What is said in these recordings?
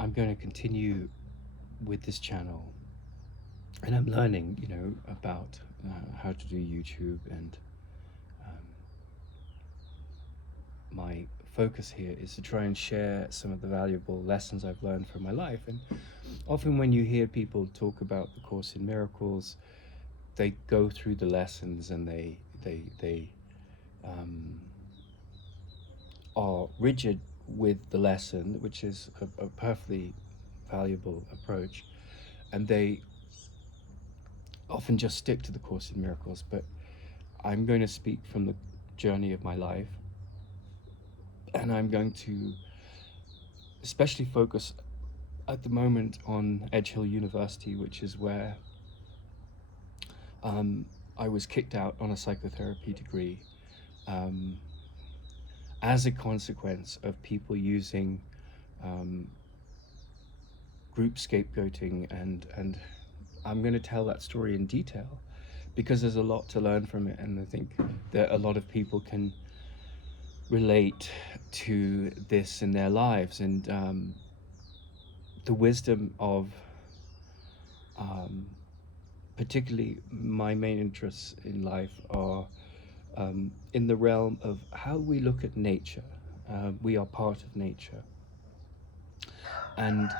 I'm going to continue with this channel, and I'm learning, about how to do YouTube, and um, my focus here is to try and share some of the valuable lessons I've learned from my life. And often when you hear people talk about the Course in Miracles, they go through the lessons and they um, are rigid with the lesson, which is a perfectly valuable approach, and they often just stick to the Course in Miracles. But I'm going to speak from the journey of my life, and I'm going to especially focus at the moment on Edgehill University, which is where um, I was kicked out on a psychotherapy degree um, as a consequence of people using um, group scapegoating, and I'm going to tell that story in detail because there's a lot to learn from it, and I think that a lot of people can relate to this in their lives, and the wisdom of um, particularly my main interests in life are in the realm of how we look at nature. We are part of nature, and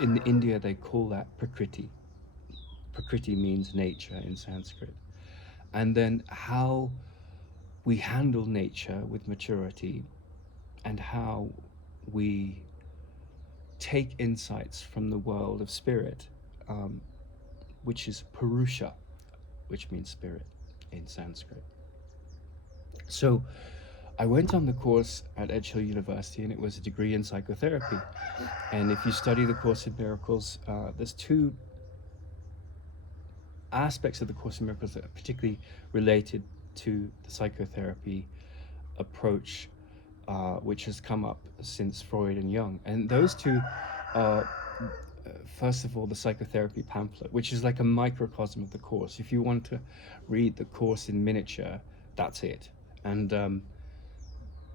in India they call that Prakriti. Prakriti means nature in Sanskrit. And then how we handle nature with maturity, and how we take insights from the world of spirit, um, which is Purusha, which means spirit in Sanskrit. So I went on the course at Edgehill University, and it was a degree in psychotherapy. And if you study the Course in Miracles, there's two aspects of the Course in Miracles that are particularly related to the psychotherapy approach, which has come up since Freud and Jung. And those two are, first of all, the psychotherapy pamphlet, which is like a microcosm of the Course. If you want to read the Course in miniature, that's it. And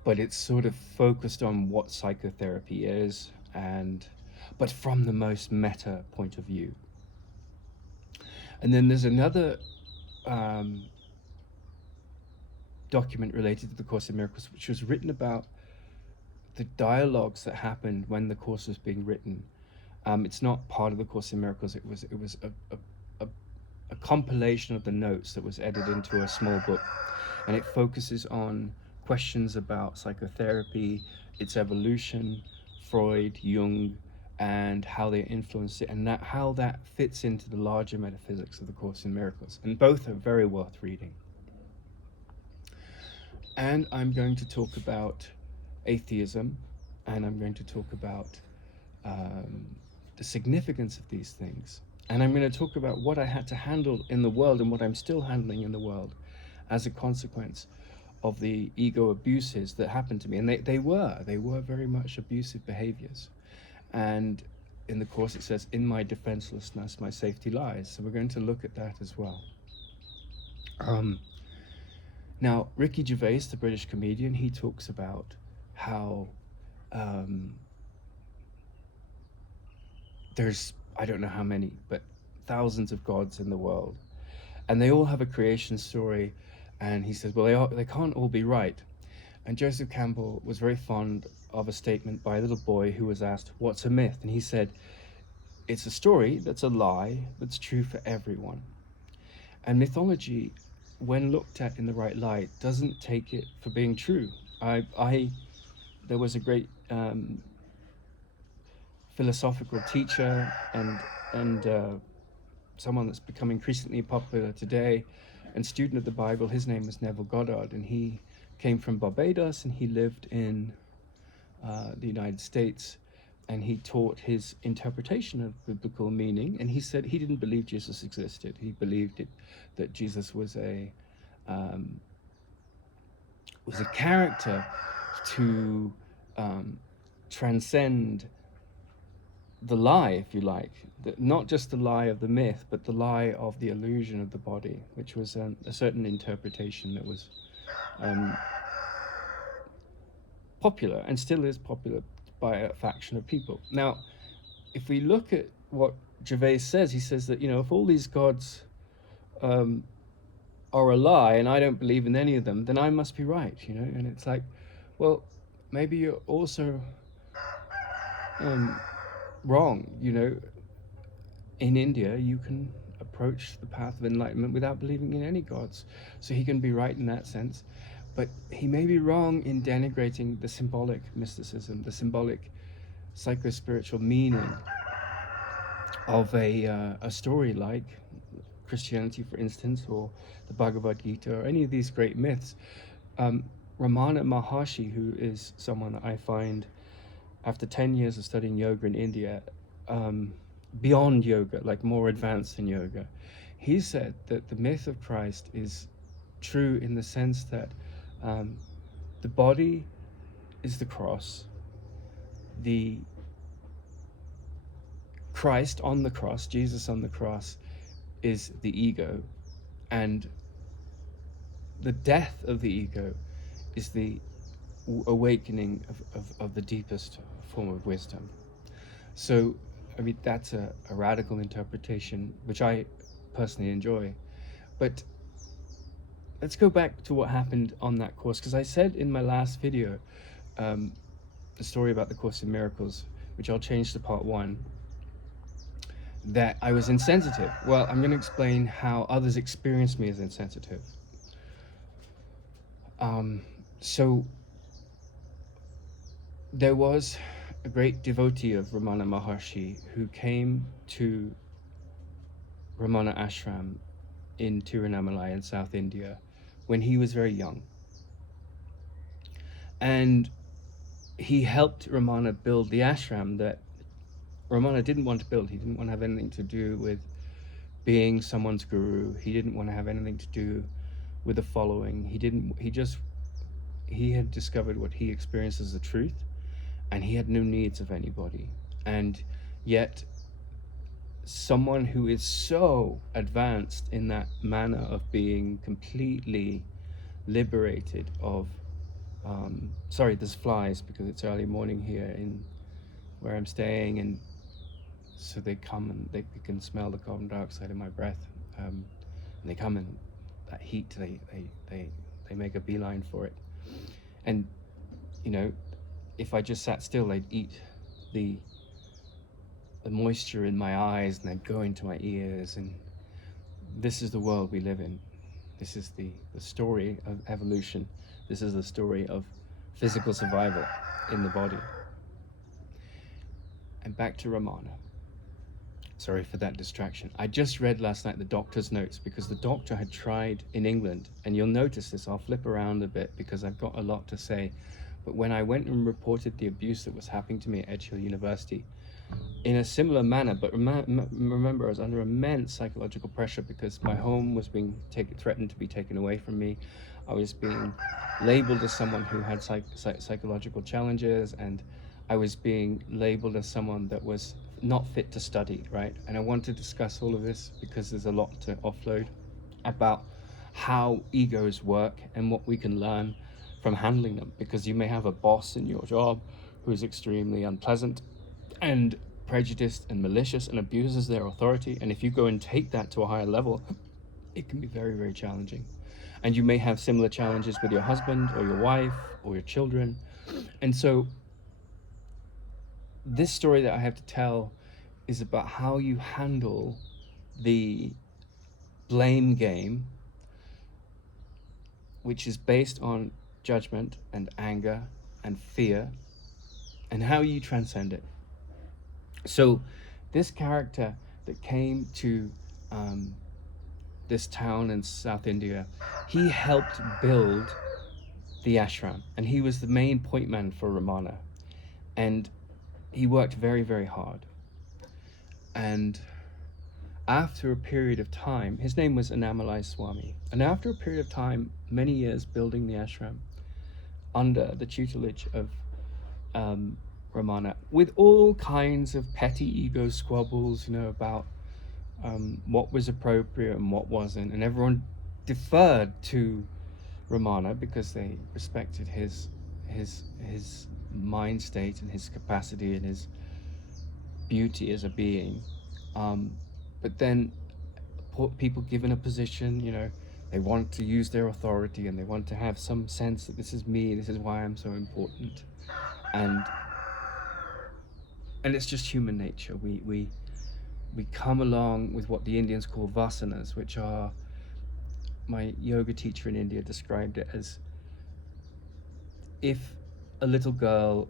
but it's sort of focused on what psychotherapy is, and but from the most meta point of view. And then there's another um, document related to the Course in Miracles, which was written about the dialogues that happened when the Course was being written. It's not part of the Course in Miracles. It was a compilation of the notes that was edited into a small book, and it focuses on questions about psychotherapy, its evolution, Freud, Jung, and how they influenced it, and how that fits into the larger metaphysics of the Course in Miracles. And both are very worth reading. And I'm going to talk about atheism, and I'm going to talk about the significance of these things. And I'm going to talk about what I had to handle in the world and what I'm still handling in the world as a consequence of the ego abuses that happened to me. And they were very much abusive behaviors. And in the Course it says, in my defenselessness, my safety lies. So we're going to look at that as well. Now, Ricky Gervais, the British comedian, he talks about how there's, I don't know how many, but thousands of gods in the world, and they all have a creation story. And he says, well, they can't all be right. And Joseph Campbell was very fond of a statement by a little boy who was asked, what's a myth? And he said, it's a story that's a lie that's true for everyone. And mythology, when looked at in the right light, doesn't take it for being true. There was a great philosophical teacher and someone that's become increasingly popular today, and student of the Bible. His name was Neville Goddard, and he came from Barbados, and he lived in the United States, and he taught his interpretation of biblical meaning. And he said he didn't believe Jesus existed. He believed that Jesus was a character to transcend the lie, if you like, not just the lie of the myth, but the lie of the illusion of the body, which was a certain interpretation that was popular and still is popular by a faction of people. Now, if we look at what Gervais says, he says that, if all these gods um, are a lie and I don't believe in any of them, then I must be right, And it's like, well, maybe you're also wrong, In India, you can approach the path of enlightenment without believing in any gods. So he can be right in that sense. But he may be wrong in denigrating the symbolic mysticism, the symbolic psycho-spiritual meaning of a story like Christianity, for instance, or the Bhagavad Gita, or any of these great myths. Ramana Maharshi, who is someone I find, after 10 years of studying yoga in India, beyond yoga, like more advanced than yoga, he said that the myth of Christ is true in the sense that the body is the cross, the Christ on the cross, Jesus on the cross, is the ego, and the death of the ego is the awakening of the deepest form of wisdom. So, I mean, that's a radical interpretation, which I personally enjoy. But let's go back to what happened on that course, because I said in my last video, the story about the Course in Miracles, which I'll change to part 1, that I was insensitive. Well, I'm going to explain how others experience me as insensitive. So there was a great devotee of Ramana Maharshi who came to Ramana Ashram in Tirunamalai in South India when he was very young. And he helped Ramana build the ashram that Ramana didn't want to build. He didn't want to have anything to do with being someone's guru. He didn't want to have anything to do with the following. He had discovered what he experienced as the truth, and he had no needs of anybody. And yet, someone who is so advanced in that manner of being completely liberated of, sorry, there's flies because it's early morning here in where I'm staying, and so they come and they can smell the carbon dioxide in my breath, and they come, and that heat, they make a beeline for it. And if I just sat still, they'd eat the moisture in my eyes, and they'd go into my ears. And this is the world we live in. This is the story of evolution. This is the story of physical survival in the body. And back to Ramana. Sorry for that distraction. I just read last night the doctor's notes, because the doctor had tried in England, and you'll notice this, I'll flip around a bit because I've got a lot to say. But when I went and reported the abuse that was happening to me at Edgehill University, in a similar manner, but remember I was under immense psychological pressure because my home was being threatened to be taken away from me. I was being labeled as someone who had psychological challenges, and I was being labeled as someone that was not fit to study, right? And I want to discuss all of this because there's a lot to offload about how egos work and what we can learn from handling them, because you may have a boss in your job who's extremely unpleasant and prejudiced and malicious and abuses their authority, and if you go and take that to a higher level, it can be very, very challenging. And you may have similar challenges with your husband or your wife or your children. And so this story that I have to tell is about how you handle the blame game, which is based on judgment and anger and fear, and how you transcend it. So this character that came to this town in South India, he helped build the ashram, and he was the main point man for Ramana, and he worked very, very hard. And after a period of time, his name was Annamalai Swami, and after a period of time, many years building the ashram under the tutelage of Ramana, with all kinds of petty ego squabbles, about what was appropriate and what wasn't, and everyone deferred to Ramana because they respected his his mind state and his capacity and his beauty as a being. But then people given a position, they want to use their authority and they want to have some sense that this is me, this is why I'm so important. And it's just human nature. We come along with what the Indians call vasanas, which are, my yoga teacher in India described it as, if a little girl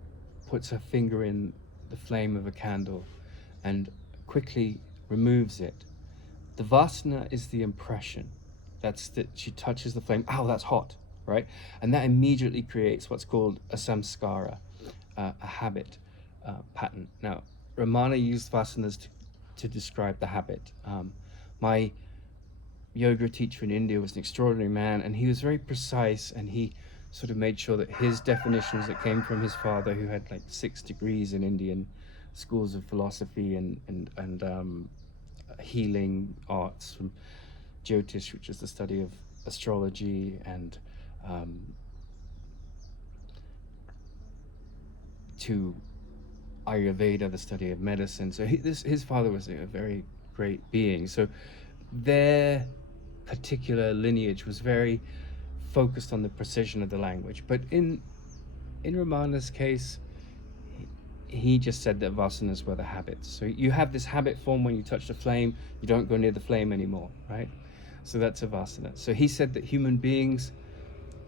puts her finger in the flame of a candle and quickly removes it, the vasana is the impression. That's that she touches the flame, oh, that's hot, right? And that immediately creates what's called a samskara, a habit pattern. Now, Ramana used vasanas to describe the habit. My yoga teacher in India was an extraordinary man, and he was very precise, and he sort of made sure that his definitions that came from his father, who had like 6 degrees in Indian schools of philosophy and healing arts, from Jyotish, which is the study of astrology, and to Ayurveda, the study of medicine. So his father was a very great being. So their particular lineage was very focused on the precision of the language. But in Ramana's case, he just said that vasanas were the habits. So you have this habit form when you touch the flame, you don't go near the flame anymore, right? So that's a vasana. So he said that human beings,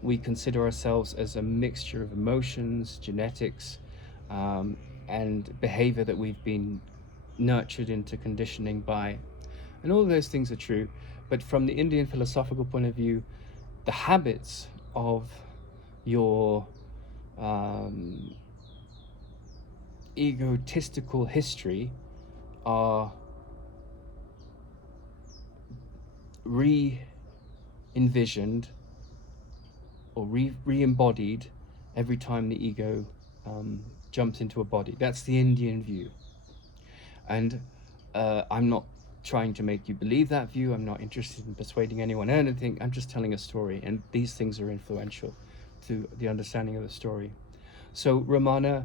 we consider ourselves as a mixture of emotions, genetics, and behavior that we've been nurtured into conditioning by. And all of those things are true. But from the Indian philosophical point of view, the habits of your egotistical history are re-envisioned or re-embodied every time the ego jumps into a body. That's the Indian view. And I'm not trying to make you believe that view. I'm not interested in persuading anyone anything. I'm just telling a story, and these things are influential to the understanding of the story. So Ramana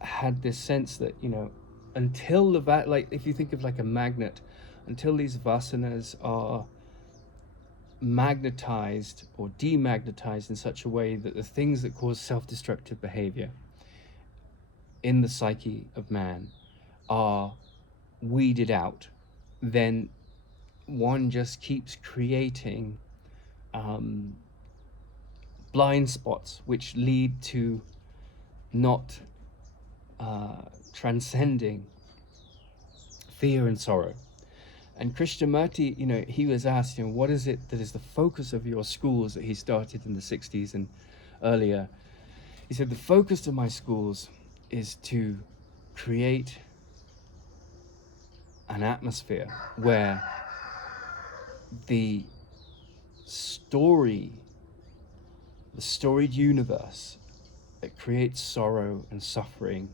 had this sense that, until like if you think of like a magnet, until these vasanas are magnetized or demagnetized in such a way that the things that cause self-destructive behavior in the psyche of man are weeded out, then one just keeps creating blind spots which lead to not transcending fear and sorrow. And Krishnamurti, he was asked, what is it that is the focus of your schools that he started in the 60s and earlier? He said, the focus of my schools is to create an atmosphere where the storied universe that creates sorrow and suffering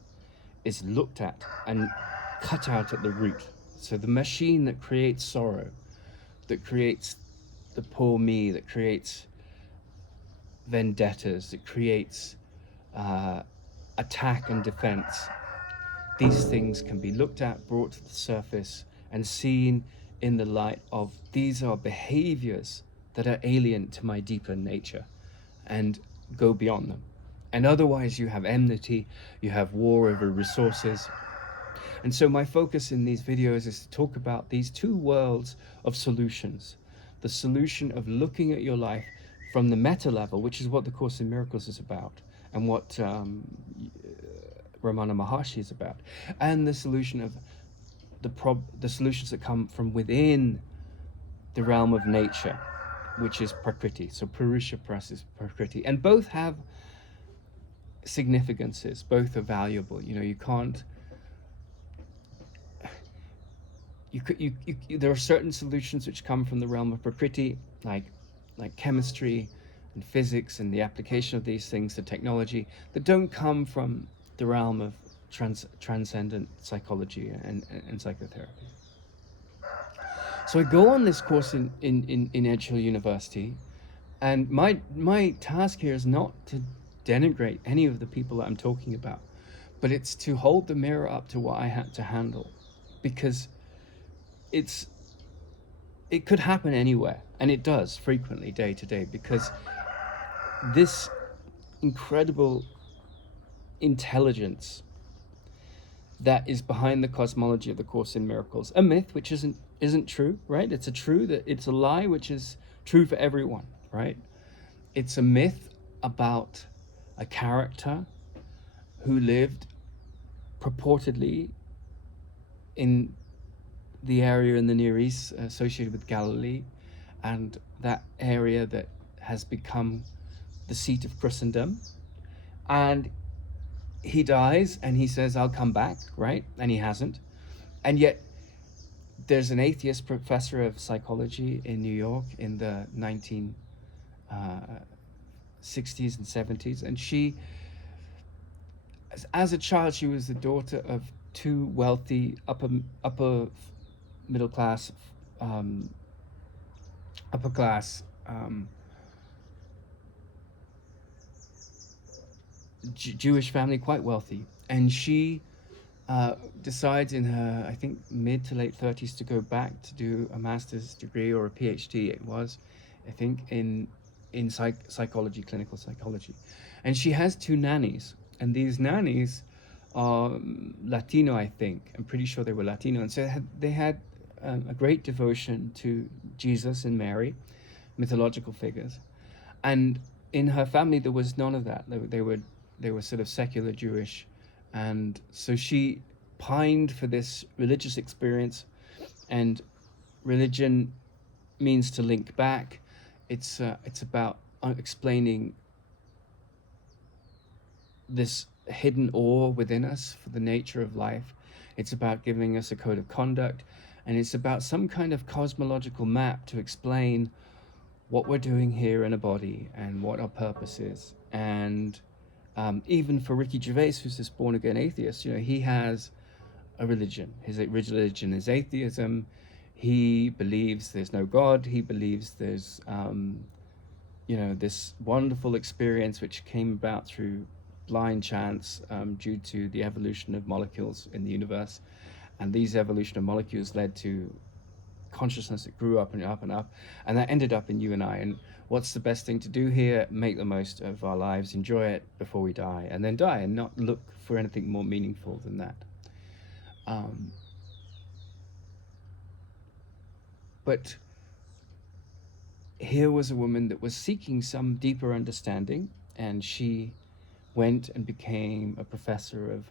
is looked at and cut out at the root. So the machine that creates sorrow, that creates the poor me, that creates vendettas, that creates attack and defense, these things can be looked at, brought to the surface, and seen in the light of these are behaviors that are alien to my deeper nature, and go beyond them. And otherwise you have enmity, you have war over resources. And so my focus in these videos is to talk about these two worlds of solutions. The solution of looking at your life from the meta level, which is what the Course in Miracles is about, and what Ramana Maharshi is about, and the solution of the solutions that come from within the realm of nature, which is Prakriti. So Purusha Press is Prakriti, and both have significances. Both are valuable. You can't. There are certain solutions which come from the realm of Prakriti, like chemistry and physics and the application of these things to technology, that don't come from the realm of transcendent psychology and psychotherapy. So I go on this course in Edgehill University, and my task here is not to denigrate any of the people that I'm talking about, but it's to hold the mirror up to what I had to handle, because it's it could happen anywhere, and it does frequently day to day, because this incredible intelligence that is behind the cosmology of the Course in Miracles, a myth which isn't true, right? It's a true that it's a lie which is true for everyone, right? It's a myth about a character who lived purportedly in the area in the Near East associated with Galilee, and that area that has become the seat of Christendom. And he dies and he says, I'll come back, right? And he hasn't. And yet there's an atheist professor of psychology in New York in the 1960s and 70s, and she, as a child, she was the daughter of two wealthy upper middle class, upper class Jewish family, quite wealthy, and she decides in her, I think, mid to late 30s to go back to do a master's degree or a PhD. It was, I think, in psychology, clinical psychology, and she has two nannies, and these nannies are Latino, I think. I'm pretty sure they were Latino, and so they had a great devotion to Jesus and Mary, mythological figures, and in her family there was none of that. They were sort of secular Jewish, and so she pined for this religious experience, and religion means to link back. It's about explaining this hidden awe within us for the nature of life. It's about giving us a code of conduct, and it's about some kind of cosmological map to explain what we're doing here in a body and what our purpose is. And even for Ricky Gervais, who's this born-again atheist, he has a religion. His religion is atheism. He believes there's no God. He believes there's, this wonderful experience which came about through blind chance due to the evolution of molecules in the universe. And these evolution of molecules led to consciousness that grew up and up and up, and that ended up in you and I. And what's the best thing to do here? Make the most of our lives, enjoy it before we die, and then die, and not look for anything more meaningful than that. But here was a woman that was seeking some deeper understanding, and she went and became a professor of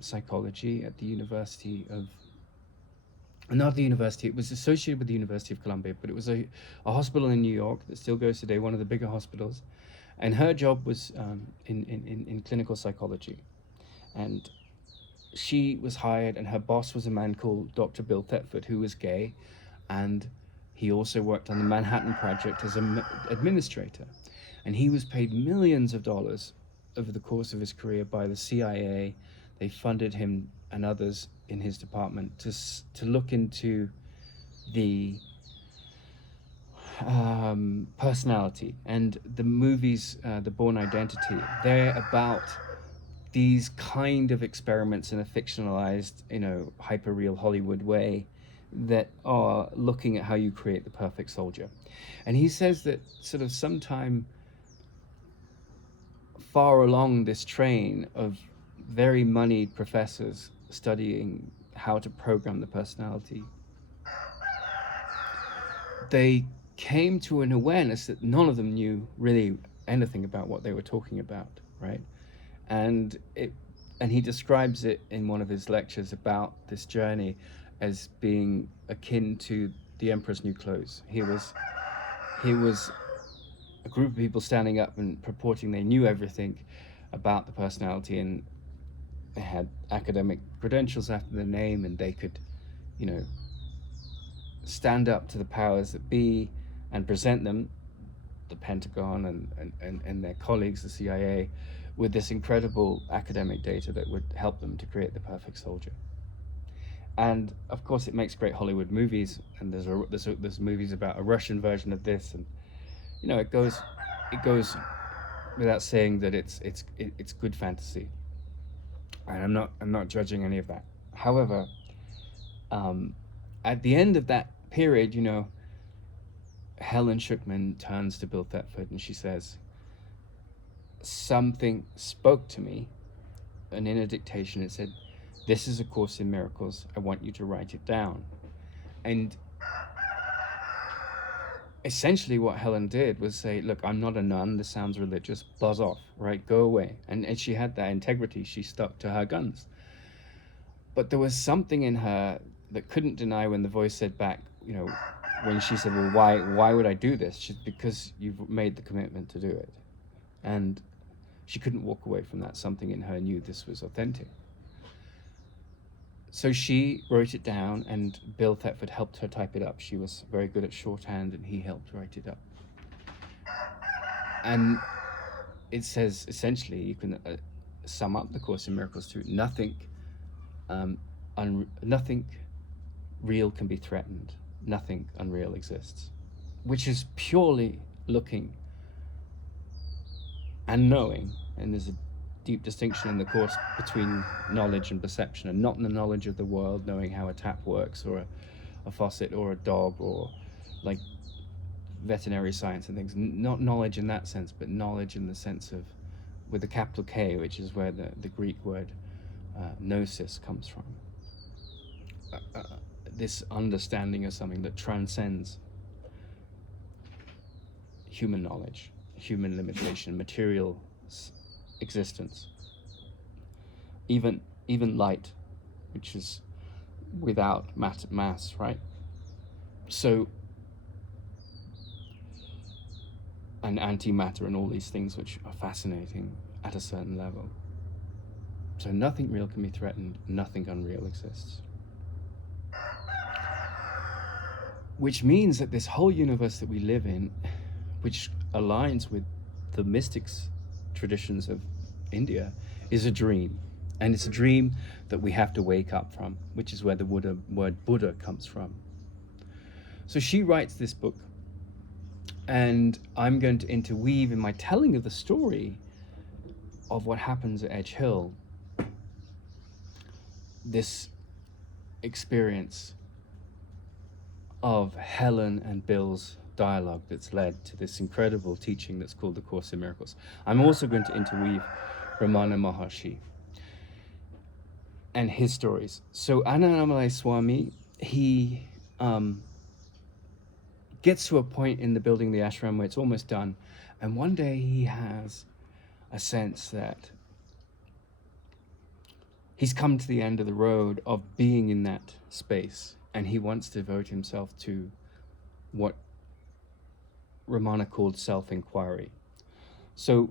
psychology at the University of, not the university, it was associated with the University of Columbia, but it was a hospital in New York that still goes today, one of the bigger hospitals. And her job was in clinical psychology. And she was hired, and her boss was a man called Dr. Bill Thetford, who was gay, and he also worked on the Manhattan Project as an administrator. And he was paid millions of dollars over the course of his career by the CIA. They funded him and others in his department to look into the personality. And the movies, The Bourne Identity, they're about these kind of experiments in a fictionalized, hyper-real Hollywood way that are looking at how you create the perfect soldier. And he says that sort of sometime far along this train of very moneyed professors studying how to program the personality, they came to an awareness that none of them knew really anything about what they were talking about, right? And he describes it in one of his lectures about this journey as being akin to the Emperor's New Clothes. He was a group of people standing up and purporting they knew everything about the personality, and they had academic credentials after their name, and they could, stand up to the powers that be and present them, the Pentagon and their colleagues, the CIA, with this incredible academic data that would help them to create the perfect soldier. And of course, it makes great Hollywood movies, and there's movies about a Russian version of this, and it goes without saying that it's good fantasy, and I'm not judging any of that. However, um, at the end of that period, Helen Schuckman turns to Bill Thetford and she says, "Something spoke to me, and in a dictation it said, 'This is a Course in Miracles. I want you to write it down.'" And essentially what Helen did was say, "Look, I'm not a nun. This sounds religious. Buzz off, right? Go away." And she had that integrity. She stuck to her guns. But there was something in her that couldn't deny when the voice said back, when she said, "Well, why would I do this?" Because you've made the commitment to do it. And she couldn't walk away from that. Something in her knew this was authentic. So she wrote it down, and Bill Thetford helped her type it up. She was very good at shorthand, and he helped write it up. And it says, essentially, you can sum up the Course in Miracles to nothing real can be threatened. Nothing unreal exists, which is purely looking and knowing. And there's a deep distinction in the Course between knowledge and perception, and not the knowledge of the world, knowing how a tap works, or a faucet, or a dog, or like veterinary science and things. Not knowledge in that sense, but knowledge in the sense of, with a capital K, which is where the Greek word gnosis comes from. This understanding of something that transcends human knowledge, human limitation, material existence, even light, which is without mass, right? So, and antimatter and all these things which are fascinating at a certain level. So nothing real can be threatened, nothing unreal exists. Which means that this whole universe that we live in, which aligns with the mystics traditions of India, is a dream. And it's a dream that we have to wake up from, which is where the word Buddha comes from. So she writes this book, and I'm going to interweave in my telling of the story of what happens at Edgehill, this experience of Helen and Bill's dialogue that's led to this incredible teaching that's called the Course in Miracles. I'm also going to interweave Ramana Maharshi and his stories. So Annamalai Swami, he gets to a point in the building the ashram where it's almost done, and one day he has a sense that he's come to the end of the road of being in that space, and he wants to devote himself to what Ramana called self-inquiry. So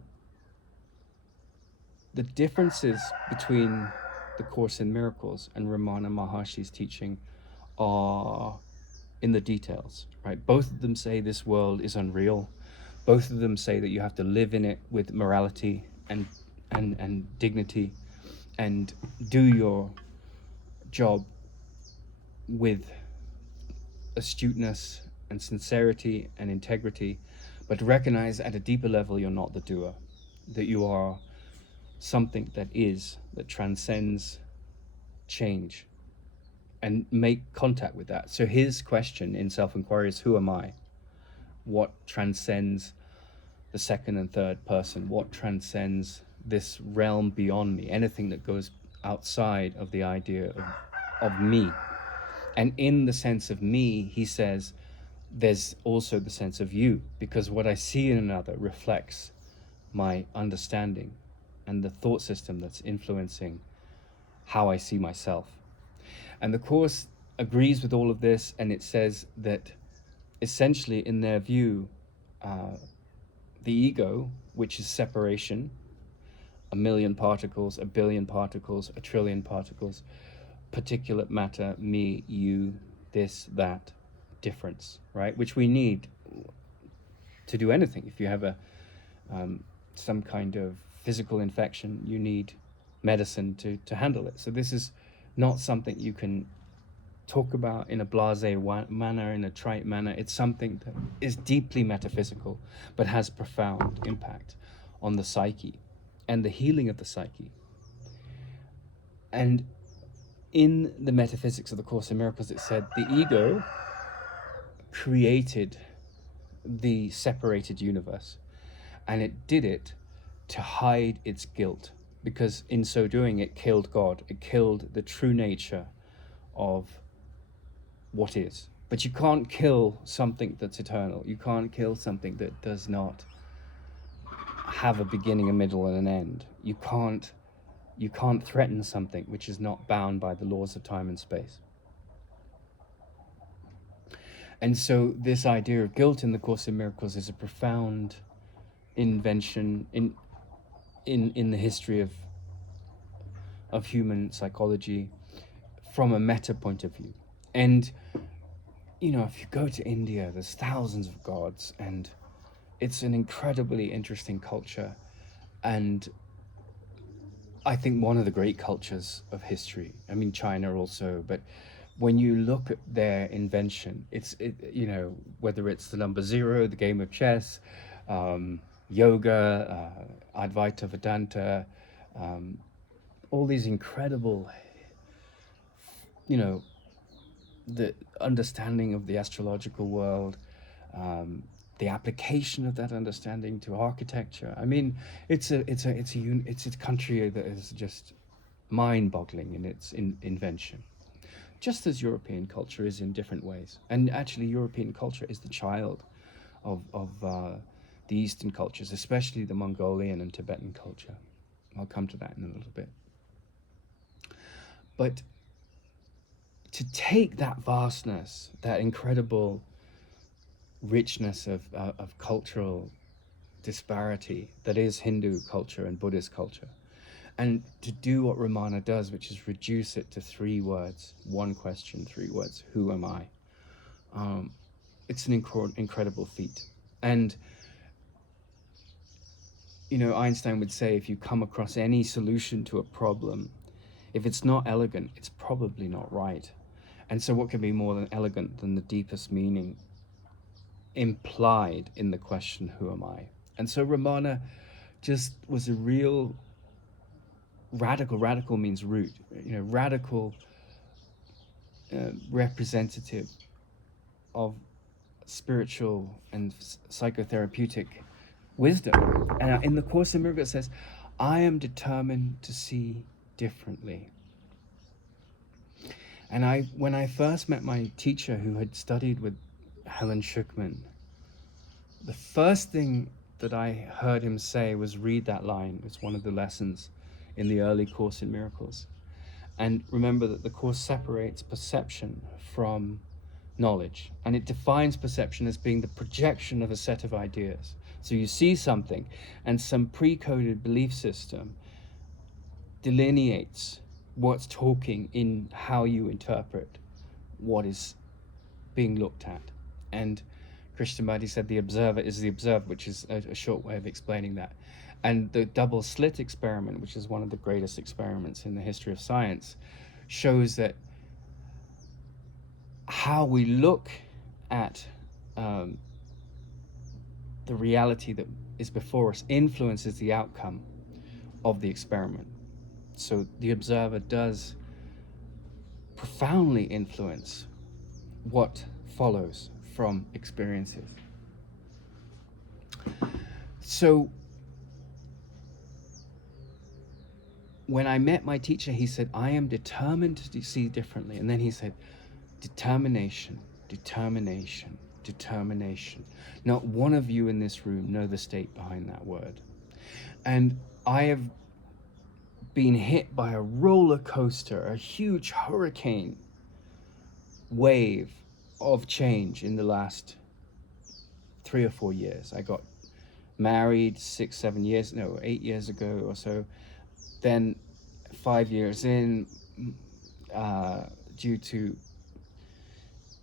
the differences between the Course in Miracles and Ramana Maharshi's teaching are in the details, right? Both of them say this world is unreal. Both of them say that you have to live in it with morality and dignity, and do your job with astuteness and sincerity and integrity, but recognize at a deeper level you're not the doer, that you are something that transcends change, and make contact with that. So his question in self-inquiry is, who am I? What transcends the second and third person? What transcends this realm beyond me? Anything that goes outside of the idea of me. And in the sense of me, he says, there's also the sense of you, because what I see in another reflects my understanding and the thought system that's influencing how I see myself. And the Course agrees with all of this, and it says that essentially, in their view, the ego, which is separation, 1,000,000 particles, 1,000,000,000 particles, 1,000,000,000,000 particles, particulate matter, me, you, this, that, difference, right? Which we need to do anything. If you have some kind of physical infection, you need medicine to handle it. So this is not something you can talk about in a blasé manner, in a trite manner. It's something that is deeply metaphysical, but has profound impact on the psyche and the healing of the psyche. And in the metaphysics of the Course in Miracles, it said the ego created the separated universe, and it did it to hide its guilt, because in so doing it killed God. It killed the true nature of what is. But you can't kill something that's eternal. You can't kill something that does not have a beginning, a middle, and an end. You can't threaten something which is not bound by the laws of time and space. And so this idea of guilt in the Course in Miracles is a profound invention in the history of human psychology from a meta point of view. And if you go to India, there's thousands of gods, and it's an incredibly interesting culture, and I think one of the great cultures of history. I mean, China also, but when you look at their invention, whether it's the number zero, the game of chess, yoga, Advaita Vedanta, all these incredible, the understanding of the astrological world, the application of that understanding to architecture. I mean, it's a country that is just mind-boggling in its invention, just as European culture is in different ways. And actually, European culture is the child of the Eastern cultures, especially the Mongolian and Tibetan culture. I'll come to that in a little bit. But to take that vastness, that incredible richness of cultural disparity that is Hindu culture and Buddhist culture, and to do what Ramana does, which is reduce it to 3 words, 1 question, 3 words: who am I? It's an incredible feat. And Einstein would say, if you come across any solution to a problem, if it's not elegant, it's probably not right. And so what can be more than elegant than the deepest meaning implied in the question, who am I? And so Ramana just was a real radical means root, radical representative of spiritual and psychotherapeutic wisdom. And in the Course in Miracles it says, I am determined to see differently. And when I first met my teacher, who had studied with Helen Schuckman, the first thing that I heard him say was, read that line. It's one of the lessons in the early Course in Miracles. And remember that the Course separates perception from knowledge, and it defines perception as being the projection of a set of ideas. So you see something, and some pre-coded belief system delineates what's talking in how you interpret what is being looked at. And Krishnamurti said the observer is the observed, which is a short way of explaining that. And the double slit experiment, which is one of the greatest experiments in the history of science, shows that how we look at the reality that is before us influences the outcome of the experiment. So the observer does profoundly influence what follows from experiences. So when I met my teacher, he said, I am determined to see differently. And then he said, determination, determination, determination. Not one of you in this room know the state behind that word. And I have been hit by a roller coaster, a huge hurricane wave of change in the last 3 or 4 years. I got married 8 years ago or so. Then 5 years in, due to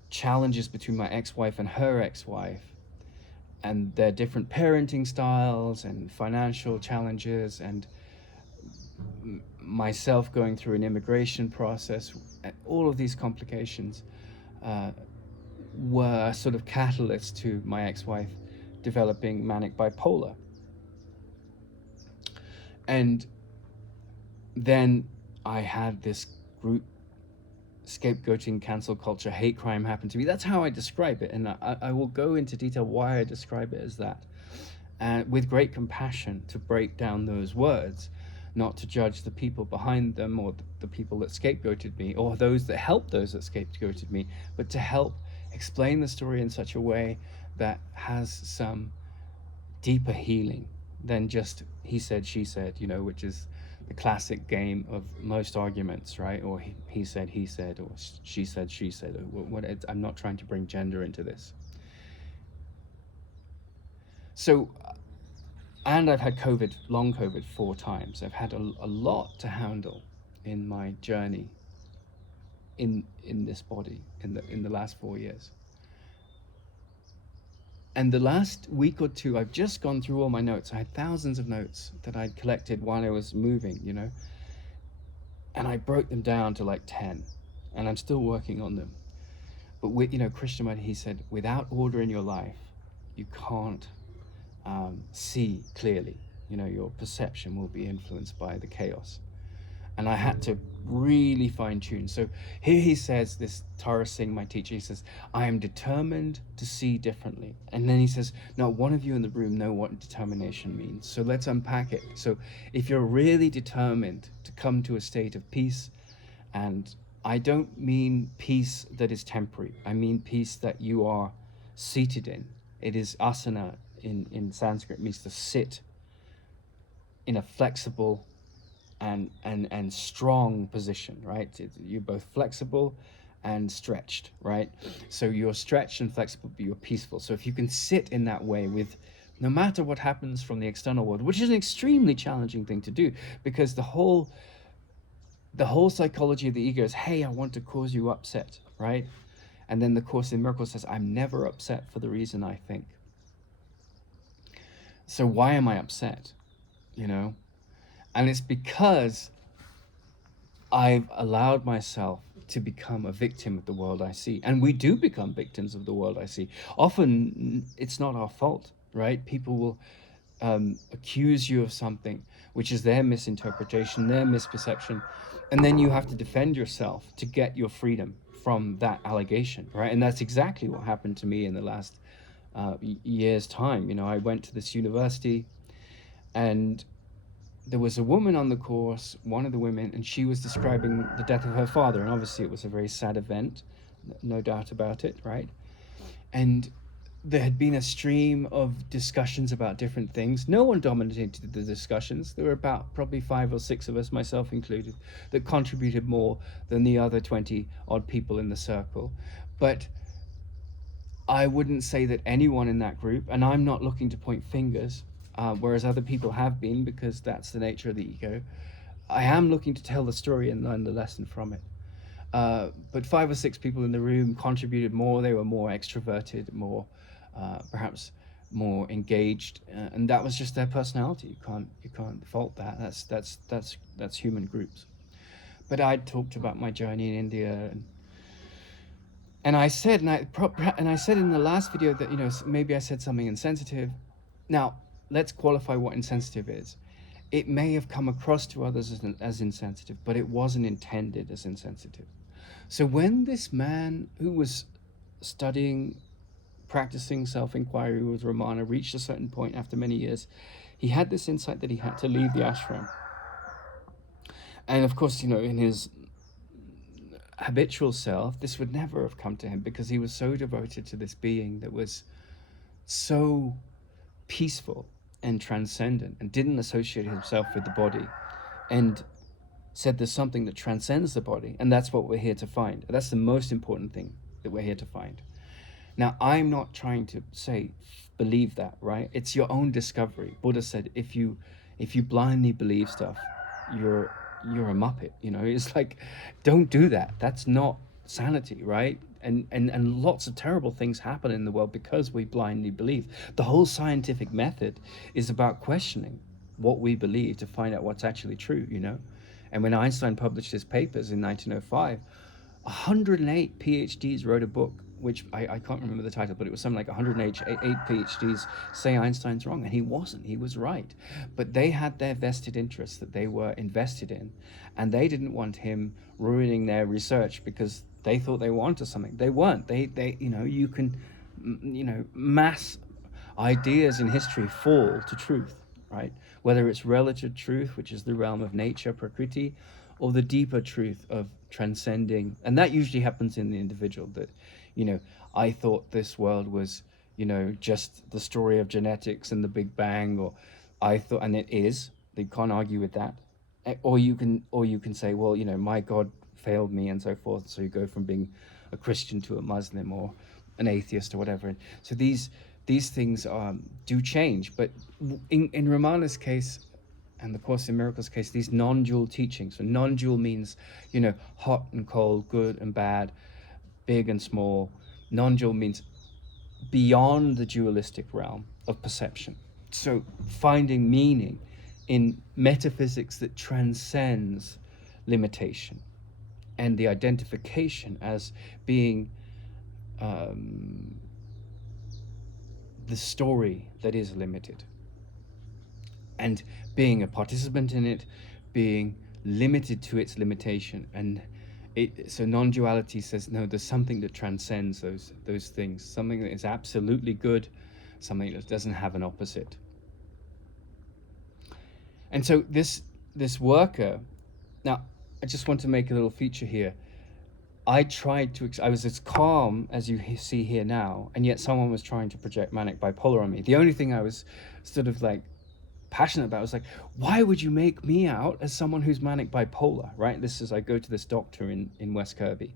challenges between my ex-wife and her ex-wife, and their different parenting styles and financial challenges, and myself going through an immigration process, all of these complications were sort of catalysts to my ex-wife developing manic bipolar. And then I had this group scapegoating, cancel culture, hate crime happen to me. That's how I describe it. And I will go into detail why I describe it as that. And with great compassion to break down those words, not to judge the people behind them or the people that scapegoated me or those that helped those that scapegoated me, but to help explain the story in such a way that has some deeper healing than just he said, she said, which is the classic game of most arguments, right? Or he said, or she said, or what. I'm not trying to bring gender into this. So, and I've had COVID, long COVID, 4 times. I've had a lot to handle in my journey in this body in the last 4 years. And the last week or two, I've just gone through all my notes. I had thousands of notes that I'd collected while I was moving, and I broke them down to like 10, and I'm still working on them. But with, Krishnamurti, he said, without order in your life, you can't see clearly. Your perception will be influenced by the chaos. And I had to really fine tune. So here he says, this Tara Singh, my teacher, he says, I am determined to see differently. And then he says, not one of you in the room know what determination means. So let's unpack it. So if you're really determined to come to a state of peace, and I don't mean peace that is temporary. I mean peace that you are seated in. It is asana in Sanskrit, means to sit in a flexible and strong position, right? You're both flexible and stretched, right? So you're stretched and flexible, but you're peaceful. So if you can sit in that way with, no matter what happens from the external world, which is an extremely challenging thing to do, because the whole psychology of the ego is, hey, I want to cause you upset, right? And then the Course in Miracles says, I'm never upset for the reason I think. So why am I upset? And it's because I've allowed myself to become a victim of the world I see. And we do become victims of the world I see. Often it's not our fault, right? People will accuse you of something, which is their misinterpretation, their misperception. And then you have to defend yourself to get your freedom from that allegation, right? And that's exactly what happened to me in the last year's time. I went to this university, and there was a woman on the course, one of the women, and she was describing the death of her father. And obviously it was a very sad event, no doubt about it, right? And there had been a stream of discussions about different things. No one dominated the discussions. There were about probably 5 or 6 of us, myself included, that contributed more than the other 20 odd people in the circle. But I wouldn't say that anyone in that group, and I'm not looking to point fingers, whereas other people have been, because that's the nature of the ego. I am looking to tell the story and learn the lesson from it. But 5 or 6 people in the room contributed more. They were more extroverted, more perhaps more engaged, and that was just their personality. You can't fault that. That's human groups. But I talked about my journey in India, and I said, and I said in the last video that maybe I said something insensitive. Now let's qualify what insensitive is. It may have come across to others as insensitive, but it wasn't intended as insensitive. So when this man who was studying, practicing self-inquiry with Ramana reached a certain point after many years, he had this insight that he had to leave the ashram. And of course, in his habitual self, this would never have come to him, because he was so devoted to this being that was so peaceful and transcendent, and didn't associate himself with the body, and said there's something that transcends the body, and that's what we're here to find. That's the most important thing that we're here to find. Now, I'm not trying to say believe that, right? It's your own discovery. Buddha said if you blindly believe stuff, you're a muppet. It's like, don't do that. That's not sanity, right? And lots of terrible things happen in the world because we blindly believe. The whole scientific method is about questioning what we believe to find out what's actually true, And when Einstein published his papers in 1905, 108 PhDs wrote a book which I can't remember the title, but it was something like 108 PhDs say Einstein's wrong, and he wasn't. He was right. But they had their vested interests that they were invested in, and they didn't want him ruining their research because they thought they were onto something. They weren't. They you can, mass ideas in history fall to truth, right? Whether it's relative truth, which is the realm of nature, prakriti, or the deeper truth of transcending. And that usually happens in the individual that, you know, I thought this world was, just the story of genetics and the Big Bang, or I thought, and it is, they can't argue with that. Or you can say, well, my God failed me and so forth. So you go from being a Christian to a Muslim or an atheist or whatever. So these things do change, but in Ramana's case and the Course in Miracles case, these non-dual teachings. So non-dual means, hot and cold, good and bad, big and small. Non-dual means beyond the dualistic realm of perception. So finding meaning in metaphysics that transcends limitation and the identification as being the story that is limited, and being a participant in it, being limited to its limitation. And so non-duality says, no, there's something that transcends those things, something that is absolutely good, something that doesn't have an opposite. And so this worker, now I just want to make a little feature here. I was as calm as you see here now, and yet someone was trying to project manic bipolar on me. The only thing I was sort of like passionate about was like, why would you make me out as someone who's manic bipolar, right? This is, I go to this doctor in West Kirby,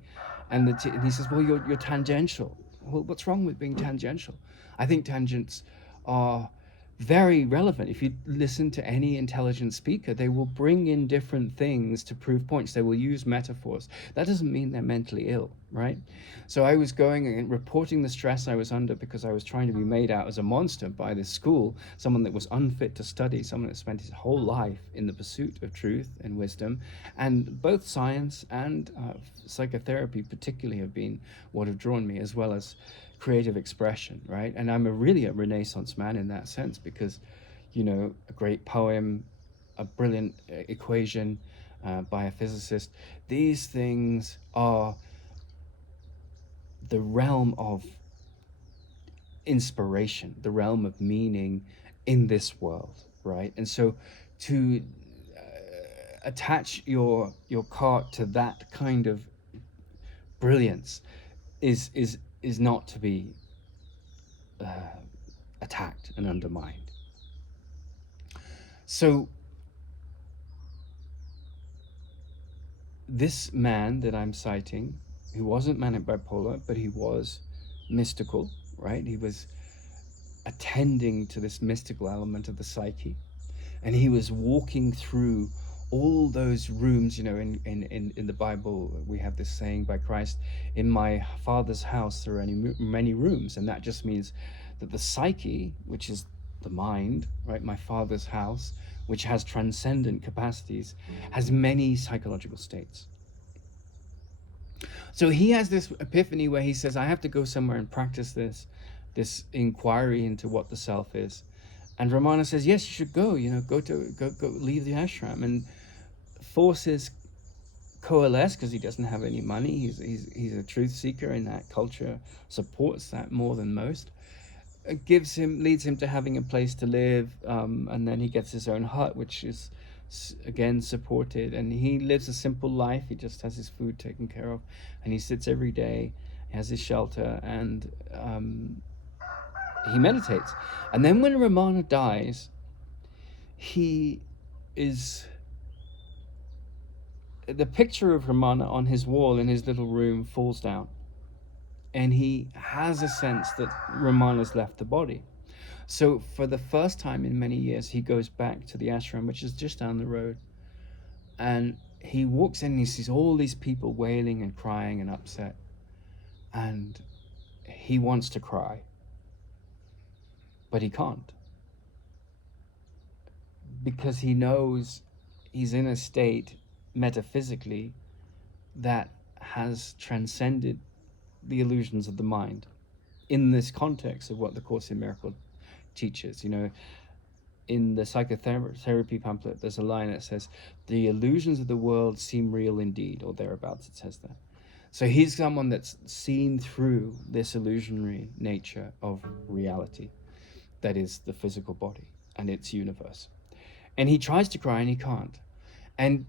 and he says, well, you're tangential. Well, what's wrong with being tangential? I think tangents are very relevant. If you listen to any intelligent speaker, they will bring in different things to prove points. They will use metaphors. That doesn't mean they're mentally ill, right? So I was going and reporting the stress I was under because I was trying to be made out as a monster by this school, someone that was unfit to study, someone that spent his whole life in the pursuit of truth and wisdom. And both science and psychotherapy particularly have been what have drawn me, as well as creative expression, right? And I'm really a Renaissance man in that sense because, a great poem, a brilliant equation by a physicist. These things are the realm of inspiration, the realm of meaning in this world, right? And so to attach your cart to that kind of brilliance is not to be attacked and undermined. So this man that I'm citing, who wasn't manic bipolar, but he was mystical, right? He was attending to this mystical element of the psyche, and he was walking through all those rooms. In the Bible we have this saying by Christ, in my Father's house there are many rooms, and that just means that the psyche, which is the mind, right, my Father's house, which has transcendent capacities, has many psychological states. So he has this epiphany where he says, I have to go somewhere and practice this inquiry into what the self is. And Ramana says, yes, you should go, go leave the ashram. And forces coalesce because he doesn't have any money. He's a truth seeker, and that culture supports that more than most. It leads him to having a place to live, and then he gets his own hut, which is again supported, and he lives a simple life. He just has his food taken care of, and he sits every day, he has his shelter, and he meditates. And then when Ramana dies, the picture of Ramana on his wall in his little room falls down, and he has a sense that Ramana's left the body. So for the first time in many years, he goes back to the ashram, which is just down the road, and he walks in and he sees all these people wailing and crying and upset, and he wants to cry, but he can't, because he knows he's in a state metaphysically that has transcended the illusions of the mind in this context of what the Course in Miracles teaches. You know, in the psychotherapy pamphlet, there's a line that says, "The illusions of the world seem real indeed," or thereabouts. It says that. So he's someone that's seen through this illusionary nature of reality, that is the physical body and its universe. And he tries to cry and he can't. And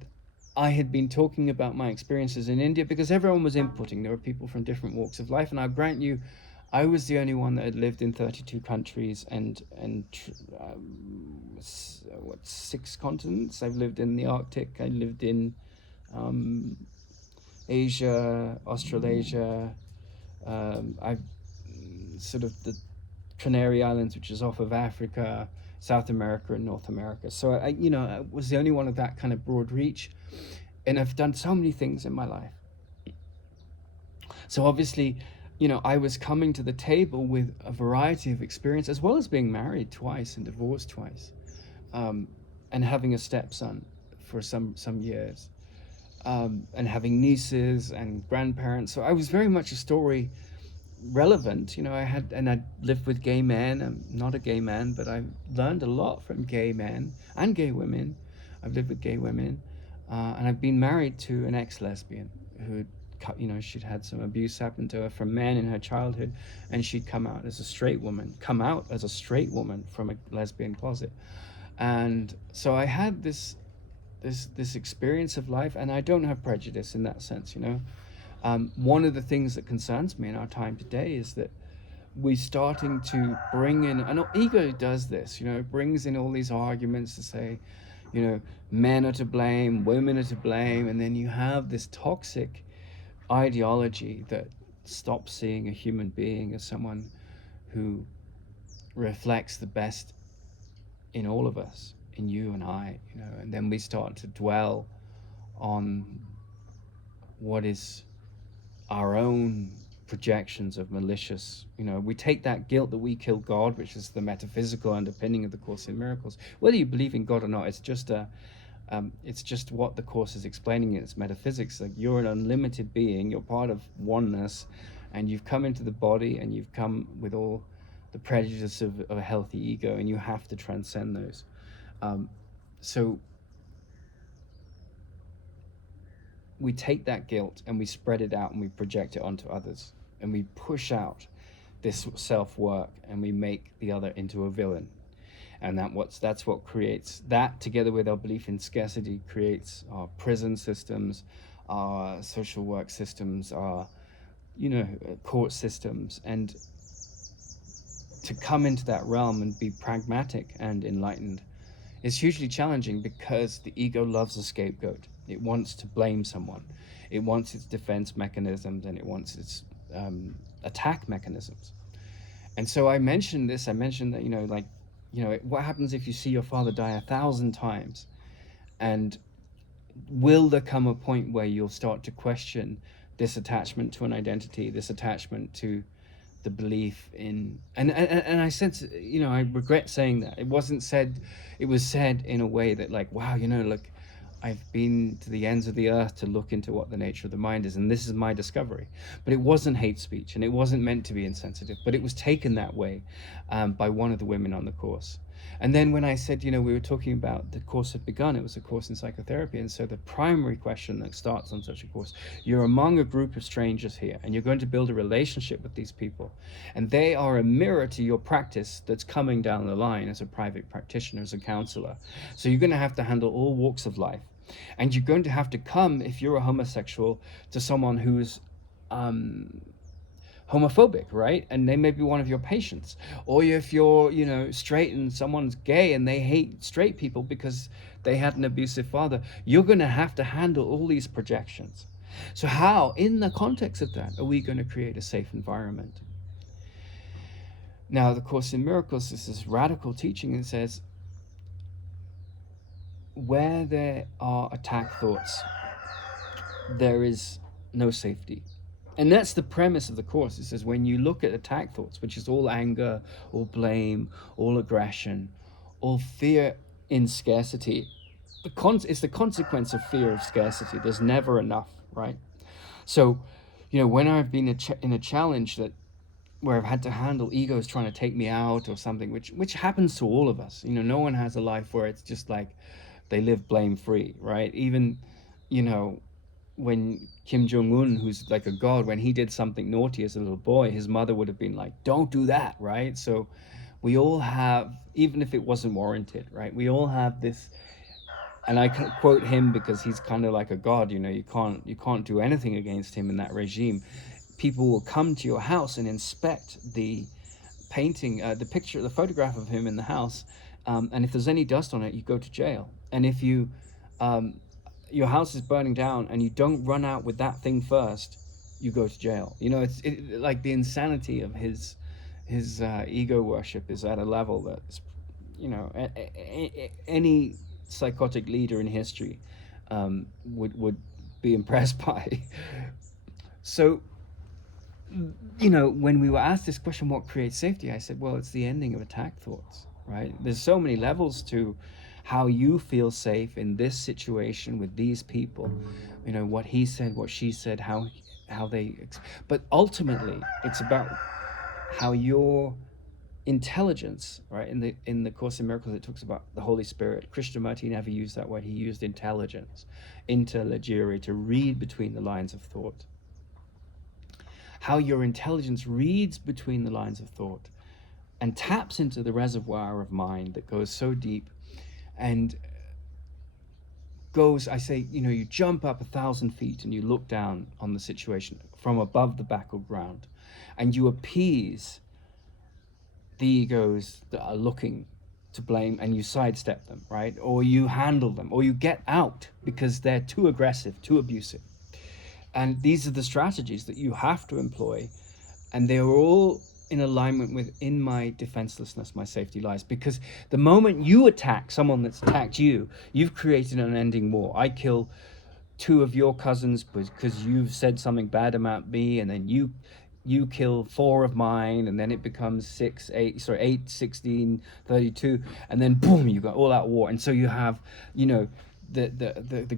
I had been talking about my experiences in India because everyone was inputting. There were people from different walks of life, and I'll grant you, I was the only one that had lived in 32 countries and what, 6 continents. I've lived in the Arctic. I lived in Asia, Australasia. I've sort of the Canary Islands, which is off of Africa, South America, and North America. So I was the only one of that kind of broad reach, and I've done so many things in my life. So obviously, I was coming to the table with a variety of experience, as well as being married twice and divorced twice, and having a stepson for some years, and having nieces and grandparents. So I was very much a story relevant. I lived with gay men. I'm not a gay man, but I learned a lot from gay men and gay women. I've lived with gay women, and I've been married to an ex-lesbian who, she'd had some abuse happen to her from men in her childhood, and she'd come out as a straight woman from a lesbian closet. And so I had this experience of life, and I don't have prejudice in that sense. One of the things that concerns me in our time today is that we're starting to bring in, and ego does this, it brings in all these arguments to say, men are to blame, women are to blame, and then you have this toxic ideology that stops seeing a human being as someone who reflects the best in all of us, in you and I, and then we start to dwell on what is our own projections of malicious, we take that guilt that we killed God, which is the metaphysical underpinning of the Course in Miracles. Whether you believe in God or not, it's just what the Course is explaining in its metaphysics. Like, you're an unlimited being, you're part of oneness, and you've come into the body, and you've come with all the prejudice of a healthy ego, and you have to transcend those. So we take that guilt and we spread it out and we project it onto others, and we push out this self-work, and we make the other into a villain. And that's what creates that, together with our belief in scarcity, creates our prison systems, our social work systems, our court systems. And to come into that realm and be pragmatic and enlightened is hugely challenging, because the ego loves a scapegoat. It wants to blame someone. It wants its defense mechanisms, and it wants its attack mechanisms. And so I mentioned that, what happens if you see your father die 1,000 times? And will there come a point where you'll start to question this attachment to an identity, this attachment to the belief in, and I sense, I regret saying that. It was said in a way that, like, wow, look, I've been to the ends of the earth to look into what the nature of the mind is, and this is my discovery. But it wasn't hate speech, and it wasn't meant to be insensitive, but it was taken that way by one of the women on the course. And then when I said, we were talking about the course had begun, it was a course in psychotherapy. And so the primary question that starts on such a course, you're among a group of strangers here, and you're going to build a relationship with these people. And they are a mirror to your practice that's coming down the line as a private practitioner, as a counselor. So you're going to have to handle all walks of life. And you're going to have to come, if you're a homosexual, to someone who's homophobic, right? And they may be one of your patients. Or if you're, straight and someone's gay and they hate straight people because they had an abusive father, you're going to have to handle all these projections. So how, in the context of that, are we going to create a safe environment? Now, the Course in Miracles is this radical teaching and says, where there are attack thoughts, there is no safety. And that's the premise of the Course. It says, when you look at attack thoughts, which is all anger, all blame, all aggression, all fear in scarcity, it's the consequence of fear of scarcity. There's never enough, right? So when I've been in a challenge that where I've had to handle egos trying to take me out or something, which happens to all of us. No one has a life where it's just like they live blame free, right? Even, you know, when Kim Jong Un, who's like a god, when he did something naughty as a little boy, his mother would have been like, "Don't do that," right? So we all have, even if it wasn't warranted, right? We all have this, and I can quote him because he's kind of like a god. You can't do anything against him in that regime. People will come to your house and inspect the painting, the picture, the photograph of him in the house, and if there's any dust on it, you go to jail. And if um, your house is burning down and you don't run out with that thing first, you go to jail. Like the insanity of his ego worship is at a level that's, any psychotic leader in history would be impressed by. So, when we were asked this question, what creates safety? I said, well, it's the ending of attack thoughts, right? There's so many levels to how you feel safe in this situation with these people. What he said, what she said, how they, but ultimately it's about how your intelligence, right? In the Course in Miracles, it talks about the Holy Spirit. Krishnamurti never used that word. He used intelligence, interlegere, to read between the lines of thought. How your intelligence reads between the lines of thought and taps into the reservoir of mind that goes so deep and goes, I say, you jump up 1,000 feet and you look down on the situation from above the battleground and you appease the egos that are looking to blame, and you sidestep them, right? Or you handle them, or you get out because they're too aggressive, too abusive. And these are the strategies that you have to employ, and they are all in alignment with, in my defenselessness, my safety lies. Because the moment you attack someone that's attacked you, you've created an unending war. I kill 2 of your cousins because you've said something bad about me, and then you kill 4 of mine, and then it becomes 8, 16, 32, and then boom, you got all out war. And so you have, the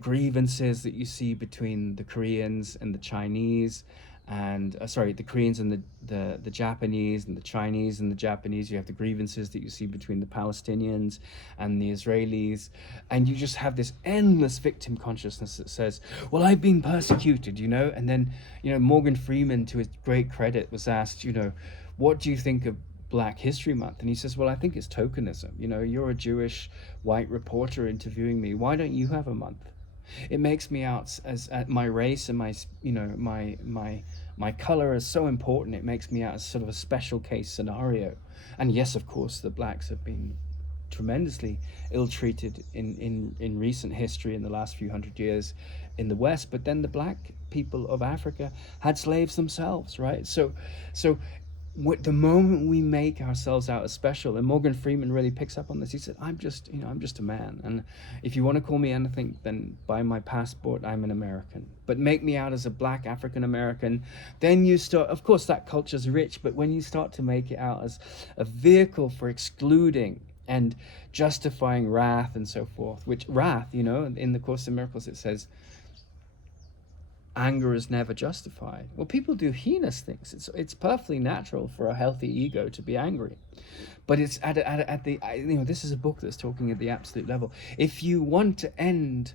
grievances that you see between the Koreans and the Chinese, and the Koreans and the Japanese, and the Chinese and the Japanese. You have the grievances that you see between the Palestinians and the Israelis, and you just have this endless victim consciousness that says, well, I've been persecuted, and then Morgan Freeman, to his great credit, was asked, what do you think of Black History Month? And he says, well, I think it's tokenism. You're a Jewish white reporter interviewing me. Why don't you have a month? It makes me out as my race and my color is so important. It makes me out as sort of a special case scenario. And yes, of course, the blacks have been tremendously ill-treated in recent history in the last few hundred years in the West. But then the black people of Africa had slaves themselves, right? So the moment we make ourselves out as special, and Morgan Freeman really picks up on this, he said, I'm just a man, and if you want to call me anything, then by my passport, I'm an American, but make me out as a Black African American. Then you start, of course, that culture's rich, but when you start to make it out as a vehicle for excluding and justifying wrath and so forth, which wrath, in the Course in Miracles, it says, anger is never justified. Well, people do heinous things. It's perfectly natural for a healthy ego to be angry, but it's at the this is a book that's talking at the absolute level. If you want to end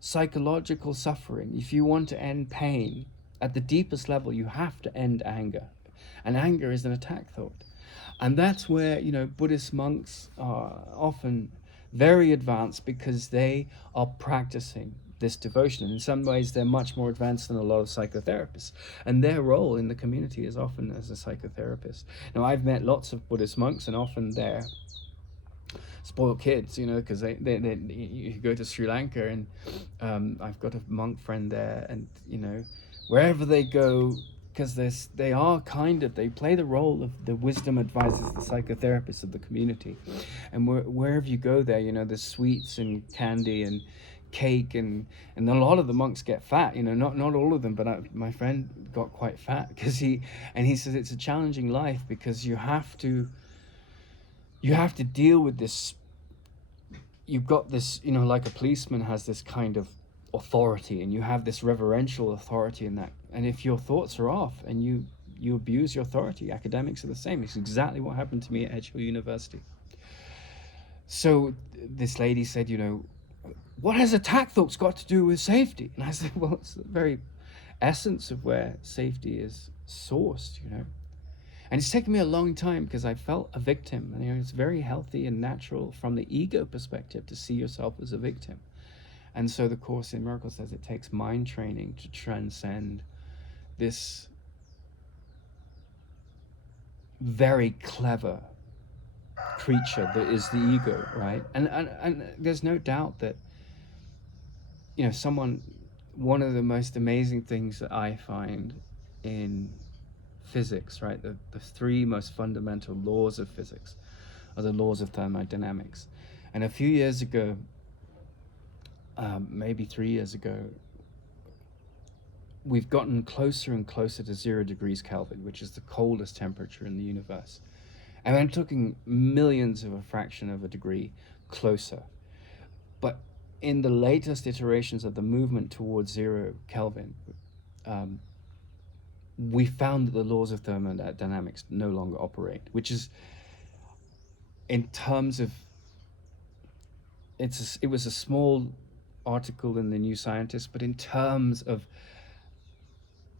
psychological suffering, if you want to end pain at the deepest level, you have to end anger, and anger is an attack thought. And that's where Buddhist monks are often very advanced, because they are practicing this devotion. And in some ways, they're much more advanced than a lot of psychotherapists. And their role in the community is often as a psychotherapist. Now, I've met lots of Buddhist monks, and often they're spoiled kids, because you go to Sri Lanka, and I've got a monk friend there, and wherever they go, because they play the role of the wisdom advisors, the psychotherapists of the community. And wherever you go there, there's sweets and candy and cake, and a lot of the monks get fat, not all of them, but my friend got quite fat because he says it's a challenging life, because you have to deal with this. You've got this, like a policeman has this kind of authority, and you have this reverential authority in that. And if your thoughts are off and you abuse your authority, academics are the same. It's exactly what happened to me at Edgehill University. So this lady said, what has attack thoughts got to do with safety? And I said, well, it's the very essence of where safety is sourced. And it's taken me a long time because I felt a victim. And it's very healthy and natural from the ego perspective to see yourself as a victim. And so the Course in Miracles says it takes mind training to transcend this very clever creature that is the ego, right? And there's no doubt that, one of the most amazing things that I find in physics, right? The three most fundamental laws of physics are the laws of thermodynamics. And a few years ago, maybe 3 years ago, we've gotten closer and closer to 0 degrees Kelvin, which is the coldest temperature in the universe. And I'm talking millions of a fraction of a degree closer. But in the latest iterations of the movement towards 0 Kelvin, we found that the laws of thermodynamics no longer operate, which is, in terms of, it was a small article in the New Scientist, but in terms of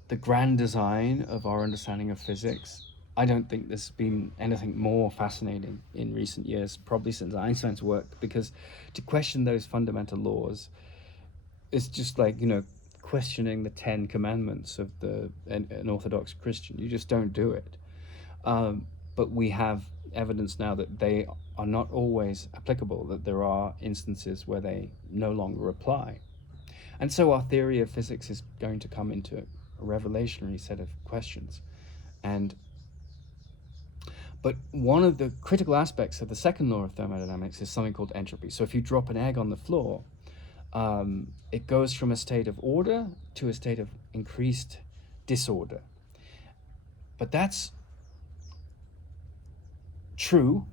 the grand design of our understanding of physics, I don't think there's been anything more fascinating in recent years, probably since Einstein's work, because to question those fundamental laws is just like, questioning the 10 commandments of an Orthodox Christian. You just don't do it. But we have evidence now that they are not always applicable, that there are instances where they no longer apply. And so our theory of physics is going to come into a revelationary set of questions. But one of the critical aspects of the second law of thermodynamics is something called entropy. So if you drop an egg on the floor, it goes from a state of order to a state of increased disorder. But that's true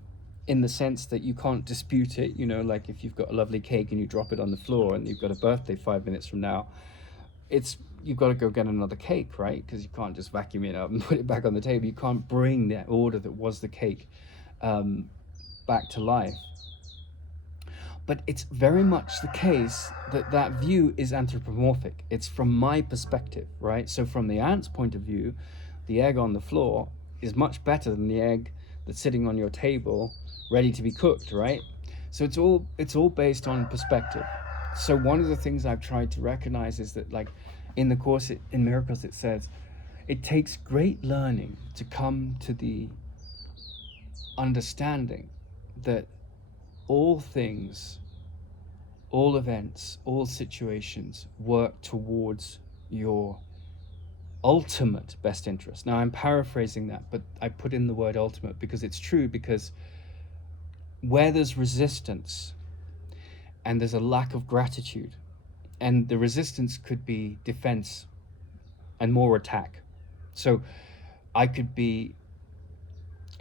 in the sense that you can't dispute it. Like if you've got a lovely cake and you drop it on the floor and you've got a birthday 5 minutes from now, you've got to go get another cake, right? Because you can't just vacuum it up and put it back on the table. You can't bring that order that was the cake back to life. But it's very much the case that view is anthropomorphic. It's from my perspective, right? So from the ant's point of view, the egg on the floor is much better than the egg that's sitting on your table ready to be cooked, right? So it's all based on perspective. So one of the things I've tried to recognize is that, like, in the Course in Miracles, it says it takes great learning to come to the understanding that all things, all events, all situations work towards your ultimate best interest. Now, I'm paraphrasing that, but I put in the word ultimate because it's true, because where there's resistance and there's a lack of gratitude, and the resistance could be defense and more attack. So I could be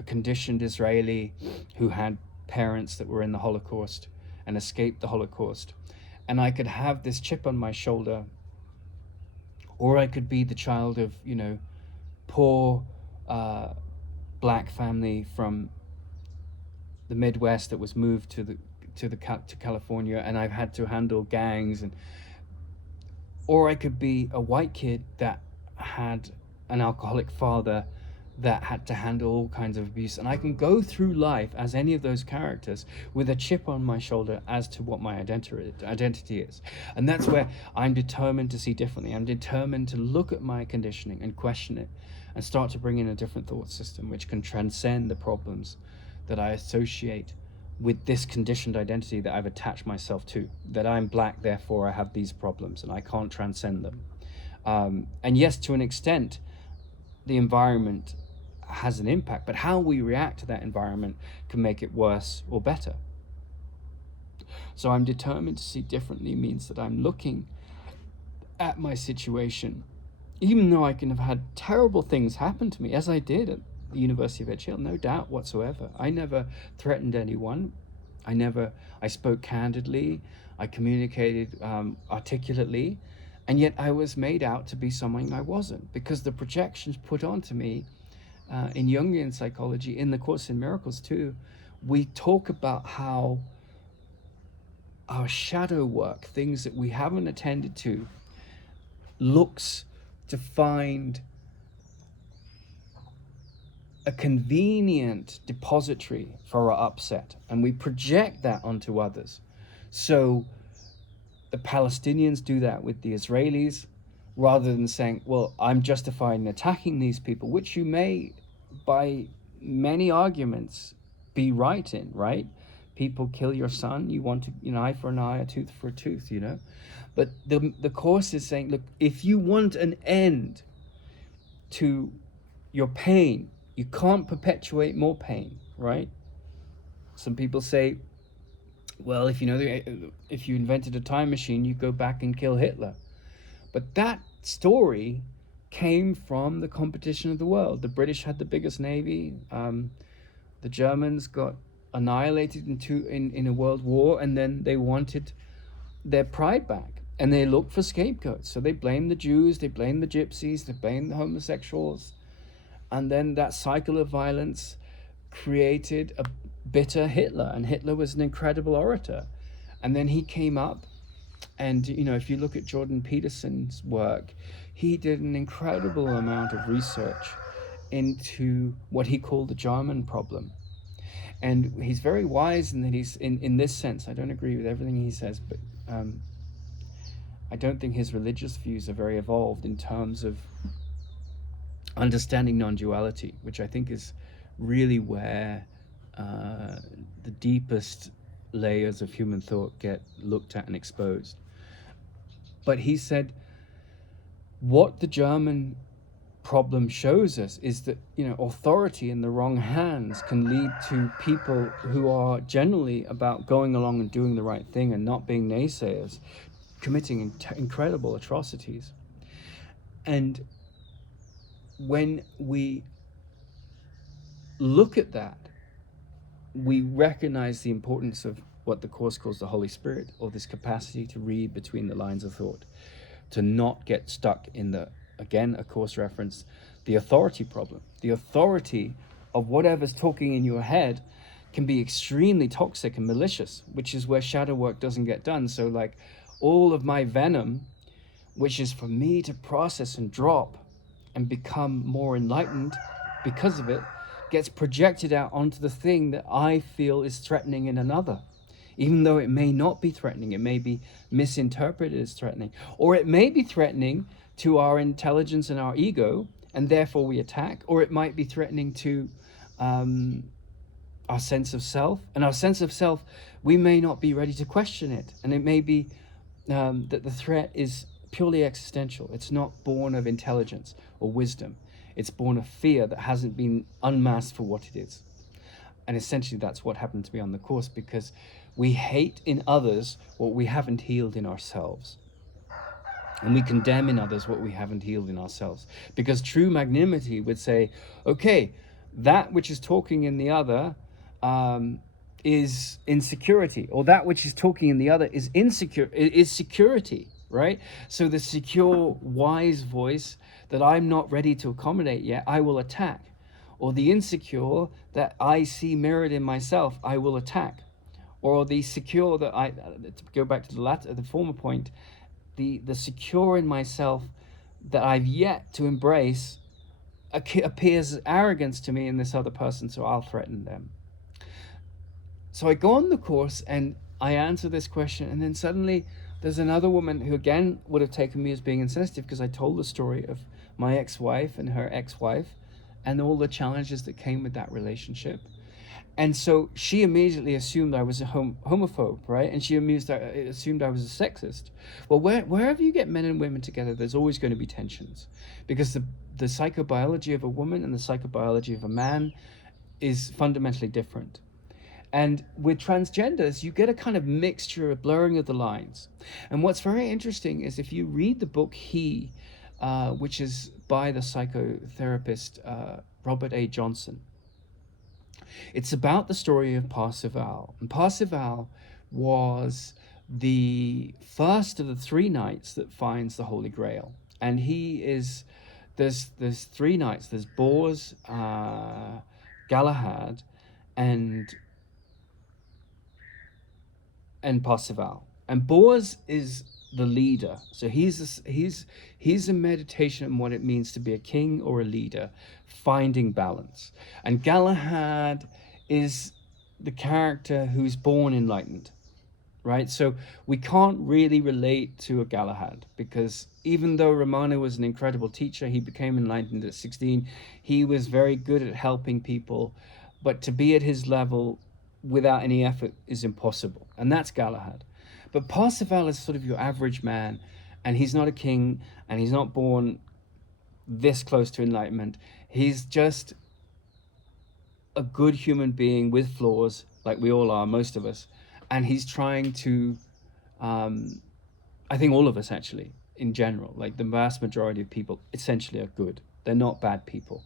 a conditioned Israeli who had parents that were in the Holocaust and escaped the Holocaust, and I could have this chip on my shoulder, or I could be the child of, poor black family from the Midwest that was moved to California, and I've had to handle gangs, or I could be a white kid that had an alcoholic father that had to handle all kinds of abuse, and I can go through life as any of those characters with a chip on my shoulder as to what my identity is. And that's where I'm determined to see differently. I'm determined to look at my conditioning and question it and start to bring in a different thought system which can transcend the problems that I associate with this conditioned identity that I've attached myself to, that I'm black, therefore I have these problems and I can't transcend them. And yes, to an extent, the environment has an impact, but how we react to that environment can make it worse or better. So I'm determined to see differently means that I'm looking at my situation, even though I can have had terrible things happen to me, as I did at the University of Edgehill, no doubt whatsoever. I never threatened anyone. I spoke candidly, I communicated articulately, and yet I was made out to be someone I wasn't, because the projections put onto me in Jungian psychology, in the Course in Miracles too, we talk about how our shadow work, things that we haven't attended to, looks to find a convenient depository for our upset, and we project that onto others. So the Palestinians do that with the Israelis, rather than saying, well, I'm justified in attacking these people, which you may, by many arguments, be right in, right? People kill your son, you want to, an eye for an eye, a tooth for a tooth, But the Course is saying, look, if you want an end to your pain, you can't perpetuate more pain, right? Some people say, well, if you invented a time machine, you go back and kill Hitler. But that story came from the competition of the world. The British had the biggest navy. The Germans got annihilated in a world war, and then they wanted their pride back, and they looked for scapegoats. So they blamed the Jews, they blamed the gypsies, they blamed the homosexuals, and then that cycle of violence created a bitter Hitler, and Hitler was an incredible orator. And then he came up, and if you look at Jordan Peterson's work, he did an incredible amount of research into what he called the German problem. And he's very wise in that he's, in this sense, I don't agree with everything he says, but I don't think his religious views are very evolved in terms of understanding non-duality, which I think is really where the deepest layers of human thought get looked at and exposed. But he said, what the German problem shows us is that authority in the wrong hands can lead to people who are generally about going along and doing the right thing and not being naysayers, committing incredible atrocities. And when we look at that, we recognize the importance of what the Course calls the Holy Spirit, or this capacity to read between the lines of thought, to not get stuck in the, again, a Course reference, the authority problem. The authority of whatever's talking in your head can be extremely toxic and malicious, which is where shadow work doesn't get done. So like all of my venom, which is for me to process and drop and become more enlightened because of it, gets projected out onto the thing that I feel is threatening in another. Even though it may not be threatening, it may be misinterpreted as threatening, or it may be threatening to our intelligence and our ego, and therefore we attack, or it might be threatening to our sense of self, and our sense of self, we may not be ready to question it, and it may be that the threat is purely existential. It's not born of intelligence or wisdom. It's born of fear that hasn't been unmasked for what it is. And essentially that's what happened to me on the Course, because we hate in others what we haven't healed in ourselves. And we condemn in others what we haven't healed in ourselves. Because true magnanimity would say, okay, that which is talking in the other is insecurity, or that which is talking in the other is security, right? So the secure, wise voice that I'm not ready to accommodate yet, I will attack. Or the insecure that I see mirrored in myself, I will attack. Or the secure that to go back to the former point, the secure in myself that I've yet to embrace appears arrogance to me in this other person, so I'll threaten them. So I go on the Course and I answer this question, and then suddenly there's another woman who again would have taken me as being insensitive, because I told the story of my ex-wife and her ex-wife and all the challenges that came with that relationship. And so she immediately assumed I was a homophobe, right? And she assumed I was a sexist. Well, wherever you get men and women together, there's always going to be tensions, because the psychobiology of a woman and the psychobiology of a man is fundamentally different. And with transgenders, you get a kind of mixture, a blurring of the lines. And what's very interesting is if you read the book He, which is by the psychotherapist Robert A. Johnson, It's about the story of Parzival. And Parzival was the first of the three knights that finds the Holy Grail. And he is, there's three knights. There's Bors, Galahad, and Parzival. And Bors is the leader. So he's a meditation on what it means to be a king or a leader, finding balance. And Galahad is the character who's born enlightened, right? So we can't really relate to a Galahad, because even though Ramana was an incredible teacher, he became enlightened at 16. He was very good at helping people, but to be at his level without any effort is impossible. And that's Galahad. But Parsifal is sort of your average man, and he's not a king, and he's not born this close to enlightenment. He's just a good human being with flaws, like we all are, most of us. And he's trying to, I think all of us actually, in general, like the vast majority of people essentially are good. They're not bad people.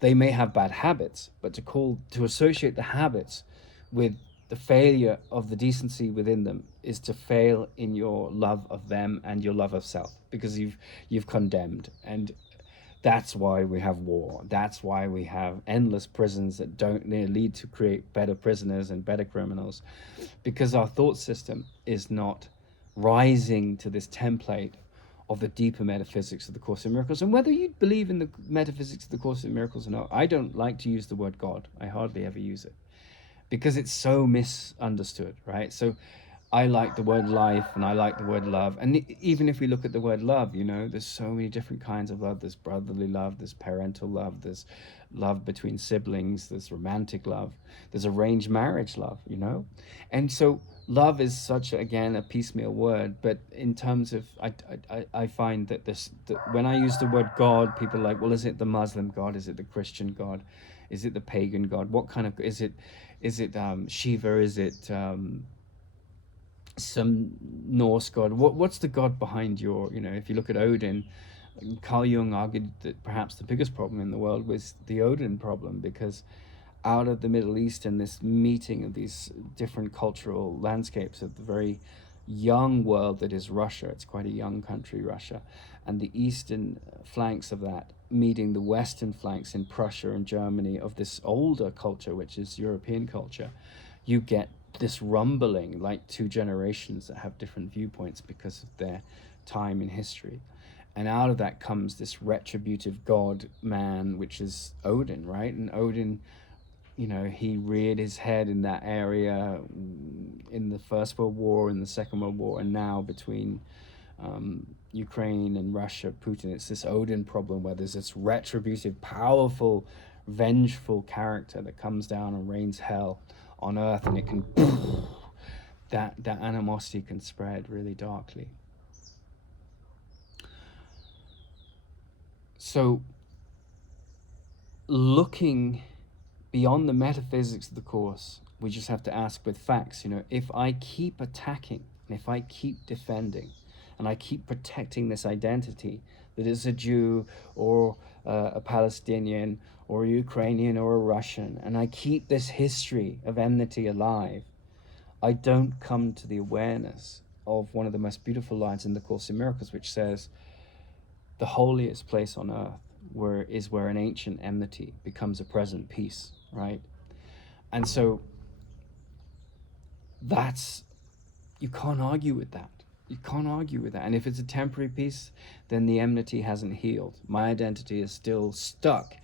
They may have bad habits, but to associate the habits with the failure of the decency within them is to fail in your love of them and your love of self, because you've condemned. And that's why we have war. That's why we have endless prisons that don't lead to create better prisoners and better criminals, because our thought system is not rising to this template of the deeper metaphysics of the Course in Miracles. And whether you believe in the metaphysics of the Course in Miracles or not, I don't like to use the word God. I hardly ever use it, because it's so misunderstood, right? So I like the word life, and I like the word love. And even if we look at the word love, there's so many different kinds of love. There's brotherly love, there's parental love, there's love between siblings, there's romantic love, there's arranged marriage love, And so love is such, again, a piecemeal word. But in terms of, I find that when I use the word God, people are like, well, is it the Muslim God? Is it the Christian God? Is it the pagan God? What kind of, is it Shiva? Is it some Norse god? What's the god behind your, if you look at Odin, Carl Jung argued that perhaps the biggest problem in the world was the Odin problem, because out of the Middle East and this meeting of these different cultural landscapes of the very young world that is Russia, it's quite a young country, Russia, and the eastern flanks of that meeting the western flanks in Prussia and Germany of this older culture, which is European culture, you get this rumbling, like two generations that have different viewpoints because of their time in history. And out of that comes this retributive god man, which is Odin, right? And Odin, he reared his head in that area in the First World War, in the Second World War, and now between Ukraine and Russia, Putin, it's this Odin problem where there's this retributive, powerful, vengeful character that comes down and rains hell on earth, and it can that animosity can spread really darkly. So looking beyond the metaphysics of the Course, we just have to ask with facts, if I keep attacking, and if I keep defending, and I keep protecting this identity that is a Jew or a Palestinian or a Ukrainian or a Russian, and I keep this history of enmity alive, I don't come to the awareness of one of the most beautiful lines in the Course in Miracles, which says, the holiest place on earth is where an ancient enmity becomes a present peace, right? And so you can't argue with that. You can't argue with that. And if it's a temporary peace, then the enmity hasn't healed. My identity is still stuck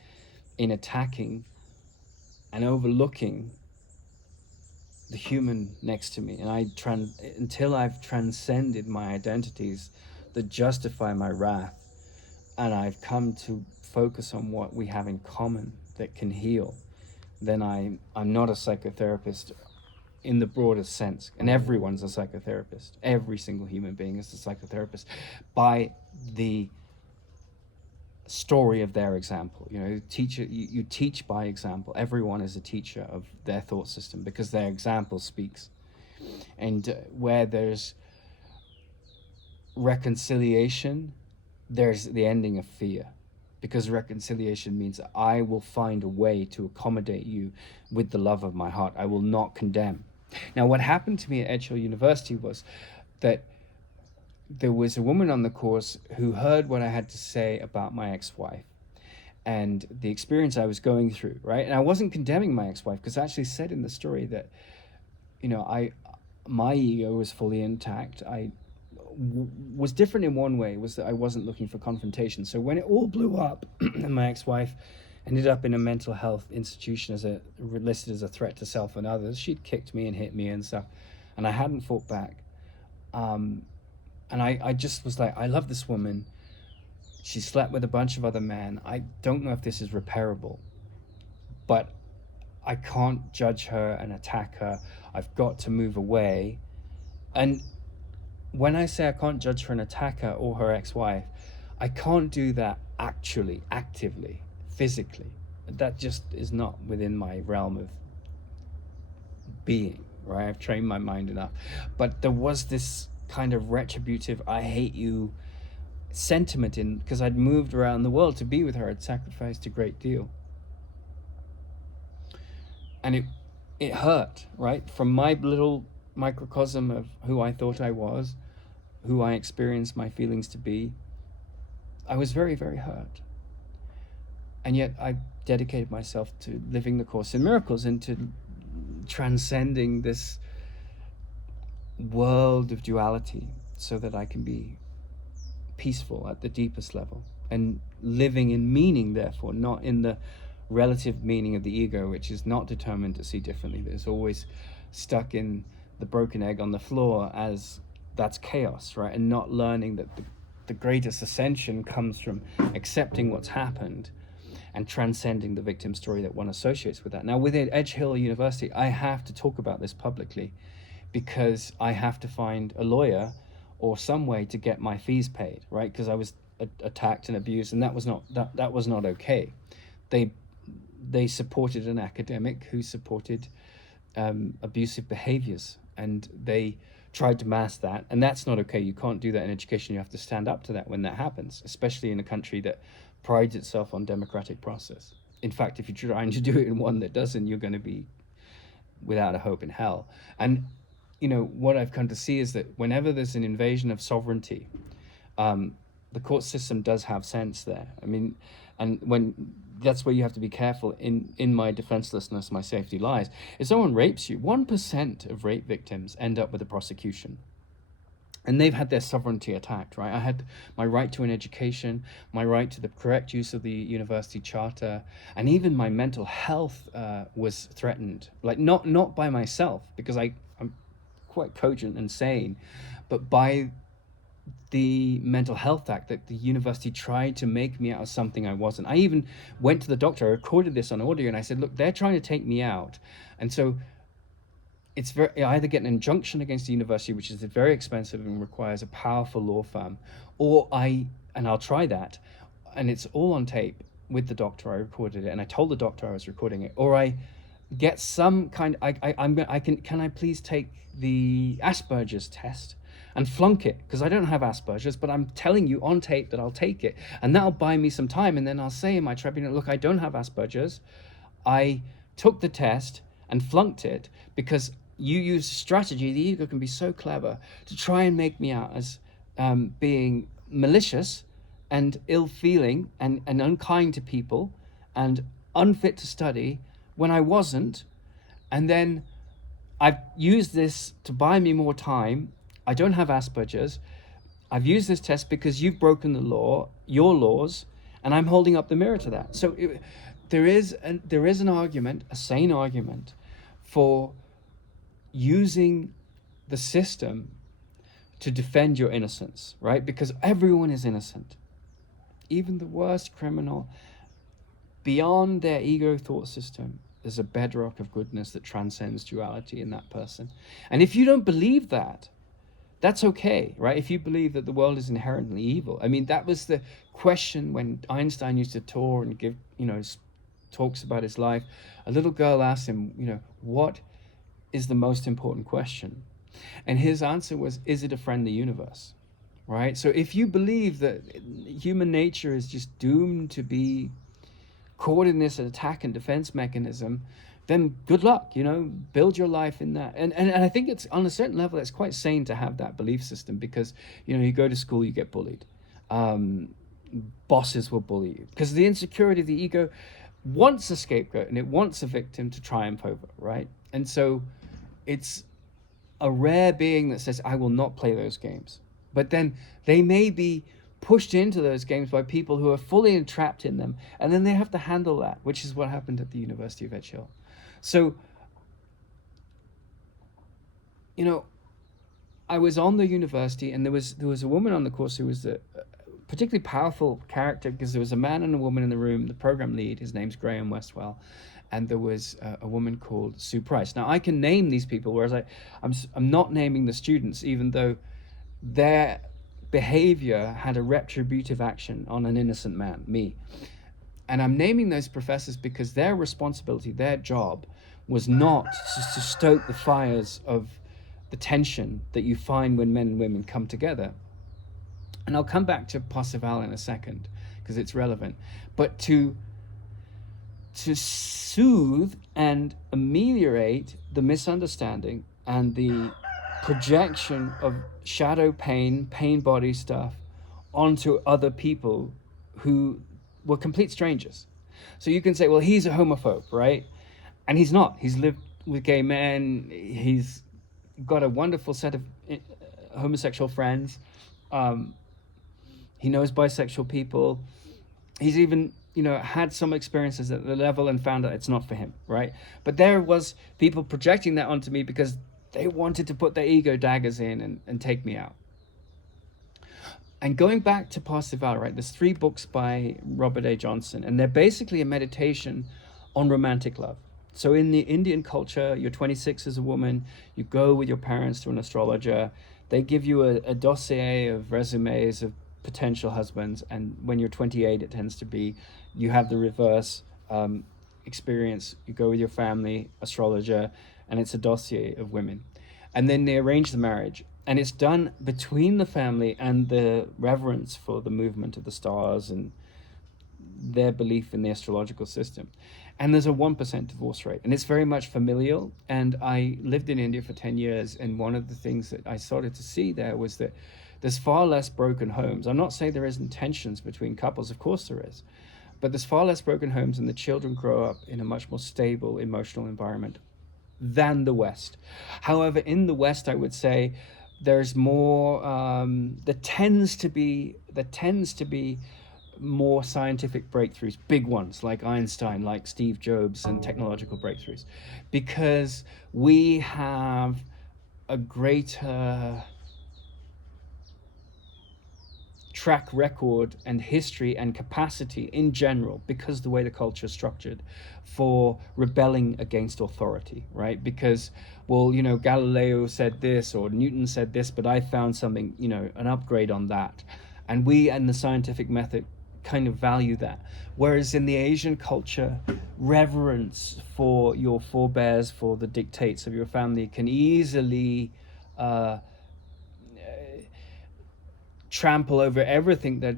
in attacking and overlooking the human next to me. And until I've transcended my identities that justify my wrath, and I've come to focus on what we have in common that can heal, then I'm not a psychotherapist in the broadest sense. And everyone's a psychotherapist. Every single human being is a psychotherapist by the story of their example. You teach by example. Everyone is a teacher of their thought system because their example speaks. And where there's reconciliation, there's the ending of fear, because reconciliation means that I will find a way to accommodate you with the love of my heart. I will not condemn. Now, what happened to me at Edgehill University was that there was a woman on the course who heard what I had to say about my ex-wife and the experience I was going through, right? And I wasn't condemning my ex-wife, because I actually said in the story that, my ego was fully intact. Was different in one way, was that I wasn't looking for confrontation. So when it all blew up and my ex-wife ended up in a mental health institution listed as a threat to self and others, she'd kicked me and hit me and stuff, and I hadn't fought back. And I just was like, I love this woman. She slept with a bunch of other men. I don't know if this is repairable, but I can't judge her and attack her. I've got to move away. And when I say I can't judge her and attack her or her ex-wife, I can't do that actually, actively, physically. That just is not within my realm of being, right? I've trained my mind enough. But there was this kind of retributive, I hate you sentiment in, because I'd moved around the world to be with her. I'd sacrificed a great deal. And it hurt, right? From my little microcosm of who I thought I was, who I experienced my feelings to be, I was very, very hurt. And yet I dedicated myself to living the Course in Miracles and to transcending this world of duality so that I can be peaceful at the deepest level and living in meaning, therefore, not in the relative meaning of the ego, which is not determined to see differently. There's always stuck in the broken egg on the floor, as that's chaos, right? And not learning that the greatest ascension comes from accepting what's happened and transcending the victim story that one associates with that. Now, within Edgehill University, I have to talk about this publicly because I have to find a lawyer or some way to get my fees paid, right? Because I was attacked and abused, and that was not okay. They supported an academic who supported abusive behaviors, and they tried to mask that, and that's not okay. You can't do that in education. You have to stand up to that when that happens, especially in a country that prides itself on democratic process. In fact, if you're trying to do it in one that doesn't, you're going to be without a hope in hell. And what I've come to see is that whenever there's an invasion of sovereignty, the court system does have sense there. I mean, and that's where you have to be careful. In my defenselessness, my safety lies. If someone rapes you, 1% of rape victims end up with a prosecution. And they've had their sovereignty attacked, right? I had my right to an education, my right to the correct use of the university charter, and even my mental health was threatened. Like not by myself, because I'm quite cogent and sane, but by the Mental Health Act that the university tried to make me out of something I wasn't. I even went to the doctor, I recorded this on audio, and I said, look, they're trying to take me out. And so it's I either get an injunction against the university, which is very expensive and requires a powerful law firm, or I'll try that, and it's all on tape with the doctor. I recorded it, and I told the doctor I was recording it, or I get some kind. Can I please take the Asperger's test and flunk it, because I don't have Asperger's, but I'm telling you on tape that I'll take it, and that'll buy me some time, and then I'll say in my tribunal, look, I don't have Asperger's, I took the test and flunked it because you use strategy. The ego can be so clever to try and make me out as being malicious and ill-feeling and unkind to people and unfit to study when I wasn't. And then I've used this to buy me more time. I don't have Asperger's. I've used this test because you've broken the law, your laws, and I'm holding up the mirror to that. So there is an argument, a sane argument, for using the system to defend your innocence, right? Because everyone is innocent. Even the worst criminal, beyond their ego thought system, there's a bedrock of goodness that transcends duality in that person. And if you don't believe that, that's okay, right? If you believe that the world is inherently evil. I mean, that was the question when Einstein used to tour and give, talks about his life. A little girl asked him, what is the most important question? And his answer was, is it a friendly universe? right? So if you believe that human nature is just doomed to be caught in this attack and defense mechanism, then good luck, build your life in that. And I think it's on a certain level, it's quite sane to have that belief system because, you go to school, you get bullied. Um, Bosses will bully you because the insecurity of the ego wants a scapegoat and it wants a victim to triumph over, right? And so it's a rare being that says, I will not play those games. But then they may be pushed into those games by people who are fully entrapped in them, and then they have to handle that, which is what happened at the University of Edgehill. So, I was on the university, and there was a woman on the course who was a particularly powerful character because there was a man and a woman in the room. The program lead, his name's Graham Westwell, and there was a woman called Sue Price. Now I can name these people, whereas I'm not naming the students, even though their behavior had a retributive action on an innocent man, me. And I'm naming those professors because their responsibility, their job, was not to stoke the fires of the tension that you find when men and women come together. And I'll come back to Parseval in a second because it's relevant. But to soothe and ameliorate the misunderstanding and the projection of shadow pain body stuff onto other people who were complete strangers. So you can say, well, he's a homophobe, right? And he's not. He's lived with gay men. He's got a wonderful set of homosexual friends. He knows bisexual people. He's even, had some experiences at the level and found out it's not for him, right? But there was people projecting that onto me because they wanted to put their ego daggers in and take me out. And going back to Parseval, right, there's 3 books by Robert A. Johnson, and they're basically a meditation on romantic love. So in the Indian culture, you're 26 as a woman, you go with your parents to an astrologer, they give you a dossier of resumes of potential husbands, and when you're 28, it tends to be, you have the reverse experience, you go with your family, astrologer, and it's a dossier of women. And then they arrange the marriage. And it's done between the family and the reverence for the movement of the stars and their belief in the astrological system. And there's a 1% divorce rate. And it's very much familial. And I lived in India for 10 years. And one of the things that I started to see there was that there's far less broken homes. I'm not saying there isn't tensions between couples. Of course there is. But there's far less broken homes, and the children grow up in a much more stable emotional environment than the West. However, in the West, I would say there's more, there tends to be more scientific breakthroughs, big ones like Einstein, like Steve Jobs, and technological breakthroughs, because we have a greater track record and history and capacity in general, because the way the culture is structured, for rebelling against authority, right? Because, well, Galileo said this or Newton said this, but I found something, an upgrade on that. And we and the scientific method kind of value that. Whereas in the Asian culture, reverence for your forebears, for the dictates of your family, can easily trample over everything that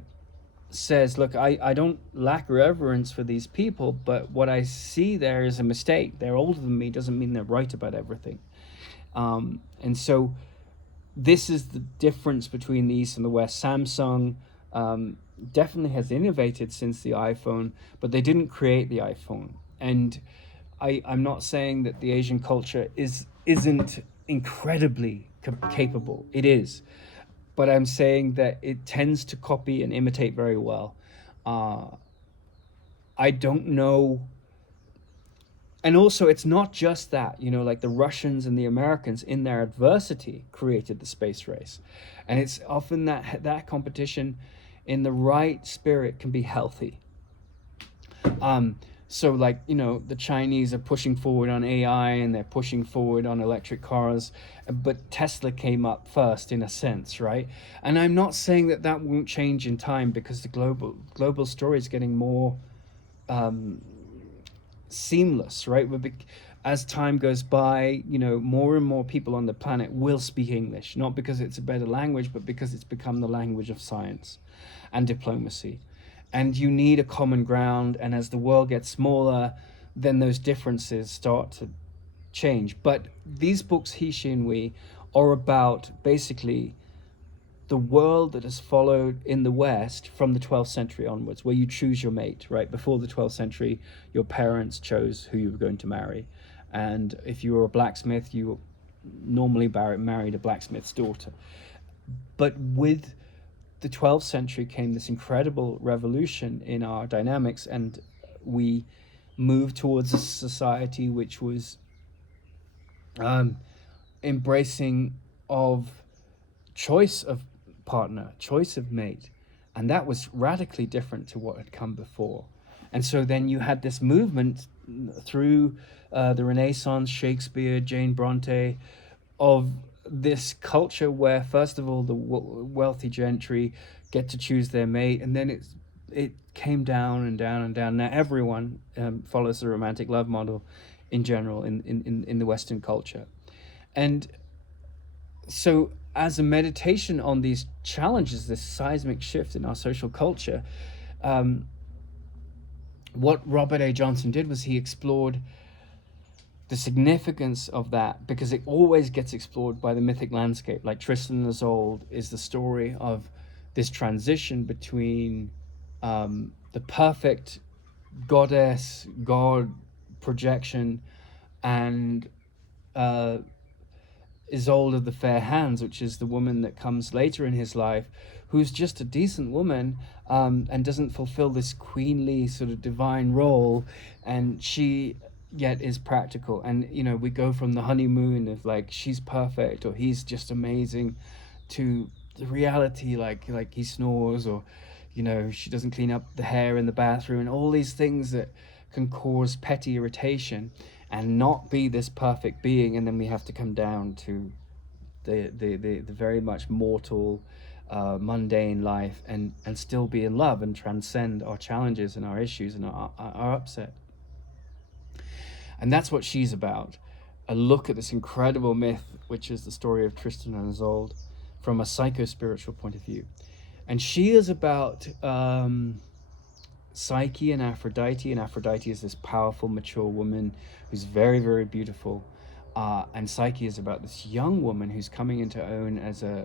says, look, I don't lack reverence for these people, but what I see there is a mistake. They're older than me doesn't mean they're right about everything. And so this is the difference between the East and the West. Samsung definitely has innovated since the iPhone, but they didn't create the iPhone. And I'm not saying that the Asian culture isn't incredibly capable. It is. But I'm saying that it tends to copy and imitate very well. I don't know. And also, it's not just that, like the Russians and the Americans in their adversity created the space race. And it's often that competition in the right spirit can be healthy. So like, the Chinese are pushing forward on AI and they're pushing forward on electric cars, but Tesla came up first in a sense, right? And I'm not saying that won't change in time, because the global story is getting more seamless, right? as time goes by, more and more people on the planet will speak English, not because it's a better language, but because it's become the language of science and diplomacy. And you need a common ground. And as the world gets smaller, then those differences start to change. But these books, He, She, and We, are about basically the world that has followed in the West from the 12th century onwards, where you choose your mate, right? Before the 12th century, your parents chose who you were going to marry. And if you were a blacksmith, you normally married a blacksmith's daughter. But with the 12th century came this incredible revolution in our dynamics, and we moved towards a society which was embracing of choice of partner, choice of mate. And that was radically different to what had come before. And so then you had this movement through the Renaissance, Shakespeare, Jane Bronte, of this culture where, first of all, the wealthy gentry get to choose their mate, and then it came down and down and down. Now everyone follows the romantic love model in general in the Western culture. And so as a meditation on these challenges, this seismic shift in our social culture, what Robert A. Johnson did was he explored the significance of that, because it always gets explored by the mythic landscape. Like Tristan and Isolde is the story of this transition between the perfect goddess, god projection, and Isolde of the Fair Hands, which is the woman that comes later in his life, who's just a decent woman, and doesn't fulfill this queenly sort of divine role, and she yet is practical. And we go from the honeymoon of like she's perfect or he's just amazing, to the reality like he snores, or she doesn't clean up the hair in the bathroom, and all these things that can cause petty irritation and not be this perfect being. And then we have to come down to the very much mortal, mundane life, and still be in love and transcend our challenges and our issues and our upset. And that's what she's about. A look at this incredible myth, which is the story of Tristan and Isolde, from a psycho-spiritual point of view. And she is about Psyche and Aphrodite. And Aphrodite is this powerful, mature woman who's very, very beautiful. And Psyche is about this young woman who's coming into own as a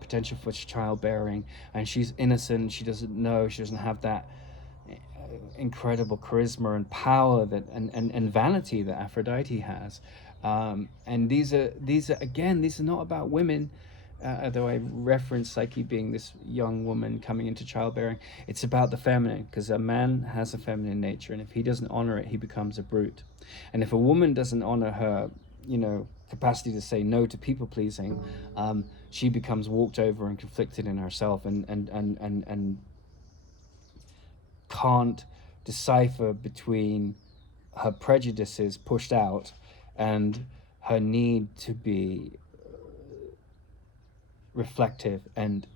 potential for childbearing. And she's innocent. She doesn't know. She doesn't have that incredible charisma and power that and vanity that Aphrodite has. And these are not about women, though I reference Psyche being this young woman coming into childbearing. It's about the feminine, because a man has a feminine nature, and if he doesn't honor it, he becomes a brute. And if a woman doesn't honor her capacity to say no to people pleasing, she becomes walked over and conflicted in herself, and can't decipher between her prejudices pushed out and her need to be reflective and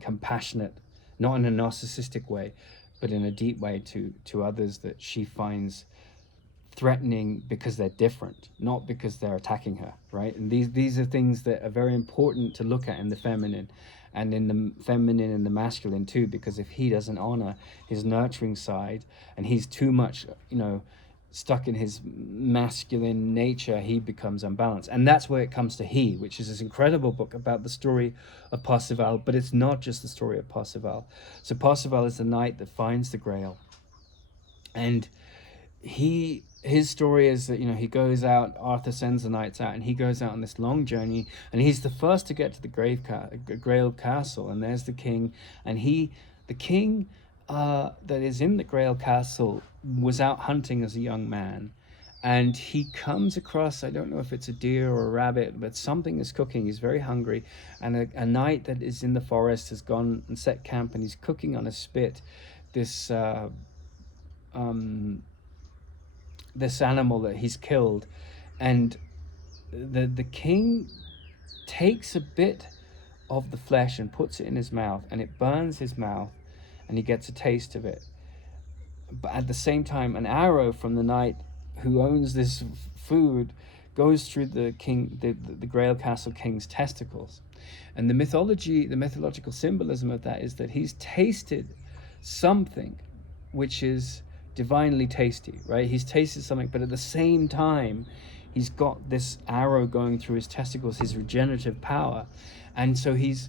compassionate, not in a narcissistic way, but in a deep way to others that she finds threatening because they're different, not because they're attacking her, right? And these are things that are very important to look at in the feminine, and in the feminine and the masculine too, because if he doesn't honor his nurturing side and he's too much, stuck in his masculine nature, he becomes unbalanced. And that's where it comes to He, which is this incredible book about the story of Parsifal. But it's not just the story of Parsifal. So Parsifal is the knight that finds the Grail, and his story is that he goes out, Arthur sends the knights out, and he goes out on this long journey, and he's the first to get to the Grail Castle. And there's the king, and the king that is in the Grail Castle was out hunting as a young man, and he comes across, I don't know if it's a deer or a rabbit, but something is cooking. He's very hungry, and a knight that is in the forest has gone and set camp, and he's cooking on a spit this this animal that he's killed. And the king takes a bit of the flesh and puts it in his mouth, and it burns his mouth, and he gets a taste of it. But at the same time, an arrow from the knight who owns this food, goes through the Grail Castle King's testicles. And the mythological symbolism of that is that he's tasted something which is divinely tasty, right? He's tasted something, but at the same time, he's got this arrow going through his testicles, his regenerative power. And so he's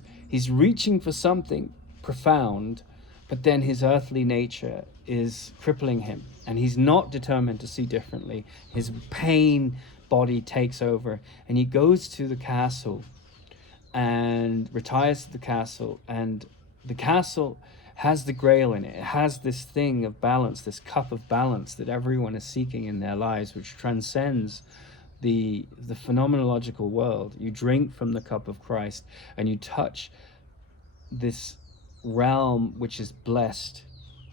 reaching for something profound, but then his earthly nature is crippling him, and he's not determined to see differently. His pain body takes over, and he goes to the castle and retires to the castle, and the castle has the grail in it. It has this thing of balance, this cup of balance that everyone is seeking in their lives, which transcends the phenomenological world. You drink from the cup of Christ, and you touch this realm which is blessed,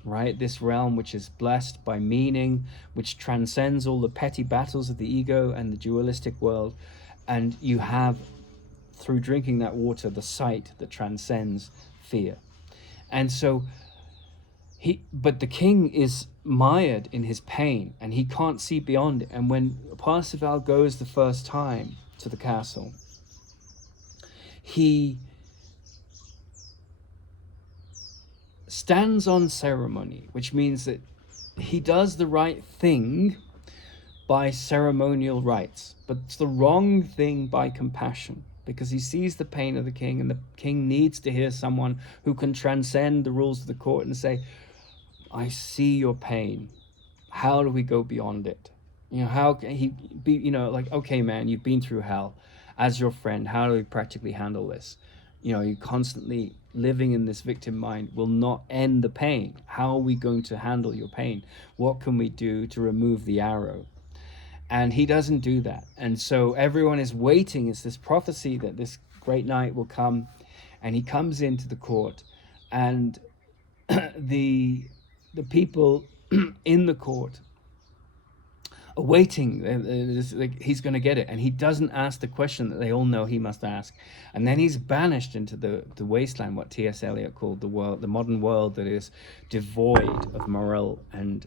right? This realm which is blessed by meaning, which transcends all the petty battles of the ego and the dualistic world. And you have, through drinking that water, the sight that transcends fear. And so but the king is mired in his pain, and he can't see beyond it. And when Parzival goes the first time to the castle, he stands on ceremony, which means that he does the right thing by ceremonial rites, but it's the wrong thing by compassion, because he sees the pain of the king, and the king needs to hear someone who can transcend the rules of the court and say, I see your pain. How do we go beyond it? How can he be, like, okay, man, you've been through hell. As your friend, how do we practically handle this? You constantly living in this victim mind will not end the pain. How are we going to handle your pain? What can we do to remove the arrow? And he doesn't do that. And so everyone is waiting. It's this prophecy that this great night will come. And he comes into the court, and the people in the court are waiting. Like, he's going to get it, and he doesn't ask the question that they all know he must ask. And then he's banished into the wasteland, what T.S. Eliot called the modern world that is devoid of moral and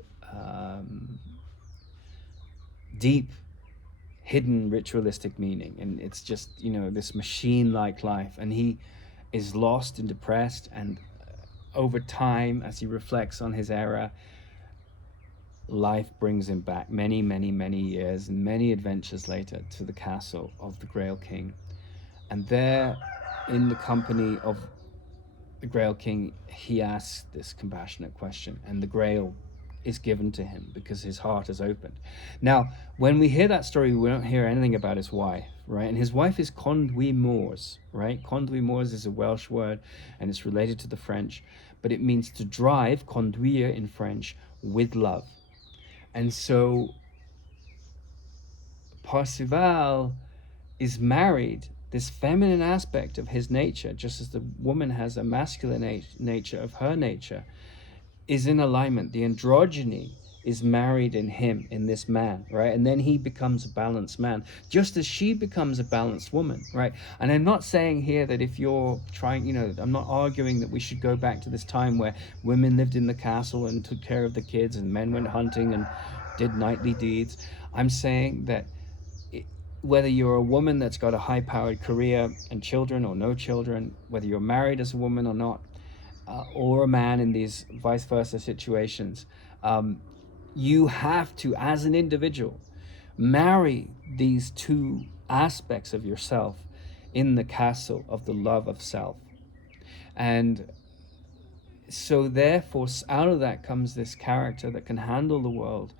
deep hidden ritualistic meaning. And it's just this machine-like life, and he is lost and depressed. And over time, as he reflects on his era, life brings him back many, many, many years and many adventures later to the castle of the Grail King. And there, in the company of the Grail King, he asks this compassionate question, and the Grail is given to him because his heart is opened. Now, when we hear that story, we don't hear anything about his wife, right? And his wife is Conduit Moors, right? Conduit Moors is a Welsh word, and it's related to the French, but it means to drive, conduire in French, with love. And so Parzival is married, this feminine aspect of his nature, just as the woman has a masculine nature of her nature, is in alignment. The androgyny is married in him, in this man, right? And then he becomes a balanced man, just as she becomes a balanced woman, right? And I'm not saying here that if you're trying, I'm not arguing that we should go back to this time where women lived in the castle and took care of the kids, and men went hunting and did knightly deeds. I'm saying that whether you're a woman that's got a high-powered career and children or no children, whether you're married as a woman or not, or a man in these vice versa situations, you have to, as an individual, marry these two aspects of yourself in the castle of the love of self. And so therefore, out of that comes this character that can handle the world,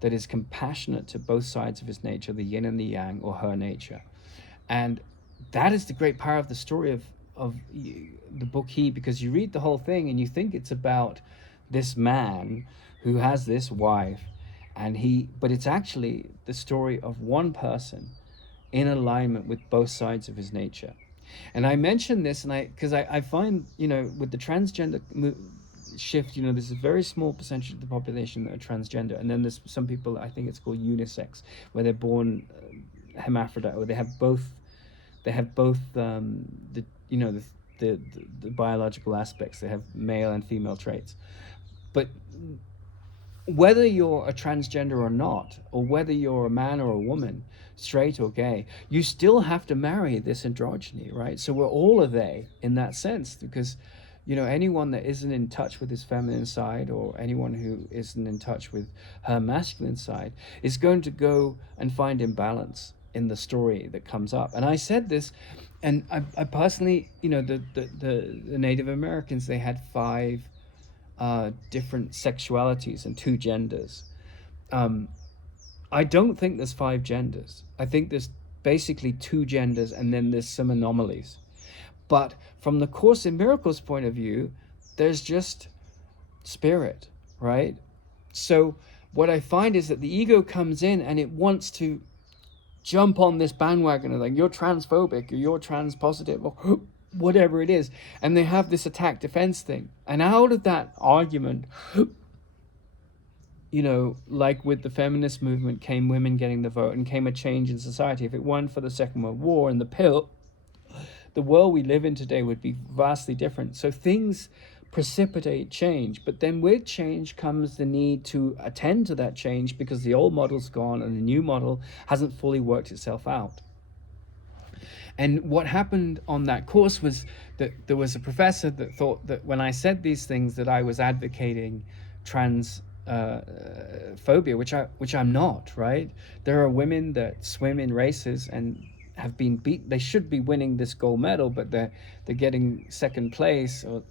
that is compassionate to both sides of his nature, the yin and the yang, or her nature. And that is the great power of the story of the book He, because you read the whole thing and you think it's about this man who has this wife, but it's actually the story of one person in alignment with both sides of his nature. And I mention this because I find, with the transgender shift, there's a very small percentage of the population that are transgender, and then there's some people, I think it's called unisex, where they're born hermaphrodite, or they have both the biological aspects. They have male and female traits. But whether you're a transgender or not, or whether you're a man or a woman, straight or gay, you still have to marry this androgyny, right? So we're all a they in that sense, because anyone that isn't in touch with his feminine side, or anyone who isn't in touch with her masculine side, is going to go and find imbalance in the story that comes up. And I said this, and I personally, the Native Americans, they had five different sexualities and two genders. Um, I don't think there's five genders. I think there's basically two genders, and then there's some anomalies. But from the Course in Miracles point of view, there's just spirit, right? So what I find is that the ego comes in and it wants to jump on this bandwagon of like, you're transphobic, or you're trans positive, or whatever it is. And they have this attack defense thing. And out of that argument, like with the feminist movement, came women getting the vote and came a change in society. If it weren't for the Second World War and the pill, the world we live in today would be vastly different. So things precipitate change, but then with change comes the need to attend to that change, because the old model's gone and the new model hasn't fully worked itself out. And what happened on that course was that there was a professor that thought that when I said these things that I was advocating trans phobia, which I'm not, right? There are women that swim in races and have been beat. They should be winning this gold medal, but they're getting second place, or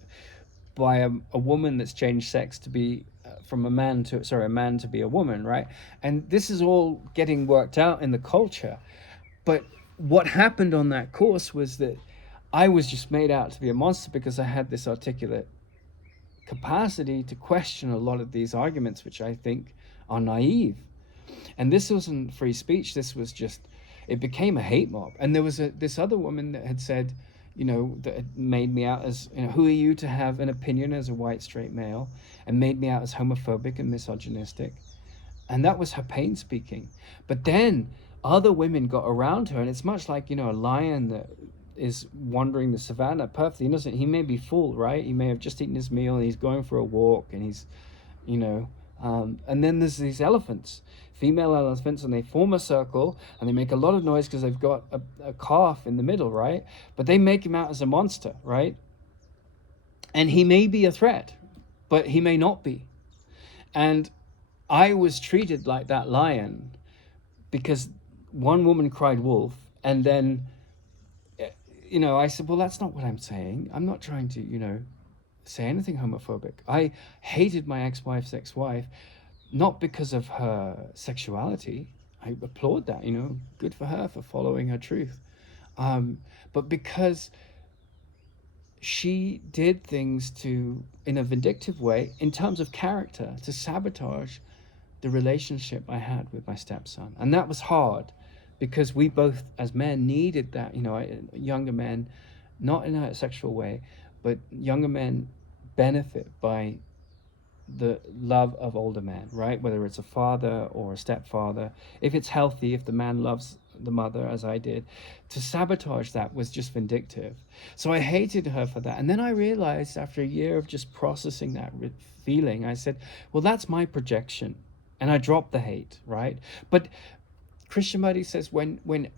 by a woman that's changed sex to be from a man to be a woman, right? And this is all getting worked out in the culture. But what happened on that course was that I was just made out to be a monster, because I had this articulate capacity to question a lot of these arguments, which I think are naive. And this wasn't free speech. This was just, it became a hate mob. And there was this other woman that had said, that had made me out as, who are you to have an opinion as a white straight male, and made me out as homophobic and misogynistic. And that was her pain speaking. But then other women got around her, and it's much like, a lion that is wandering the savannah, perfectly innocent. He may be full, right? He may have just eaten his meal and he's going for a walk, and he's, and then there's these elephants, female elephants, and they form a circle and they make a lot of noise because they've got a calf in the middle, right? But they make him out as a monster, right? And he may be a threat, but he may not be. And I was treated like that lion because one woman cried wolf, and then I said, well, that's not what I'm saying. I'm not trying to, say anything homophobic. I hated my ex-wife's ex-wife, not because of her sexuality. I applaud that, good for her for following her truth. But because she did things in a vindictive way, in terms of character, to sabotage the relationship I had with my stepson. And that was hard, because we both, as men, needed that, younger men, not in a sexual way, but younger men benefit by the love of older men, right? Whether it's a father or a stepfather, if it's healthy, if the man loves the mother, as I did, to sabotage that was just vindictive. So I hated her for that. And then I realized, after a year of just processing that feeling, I said, well, that's my projection. And I dropped the hate, right? But Krishnamurti says when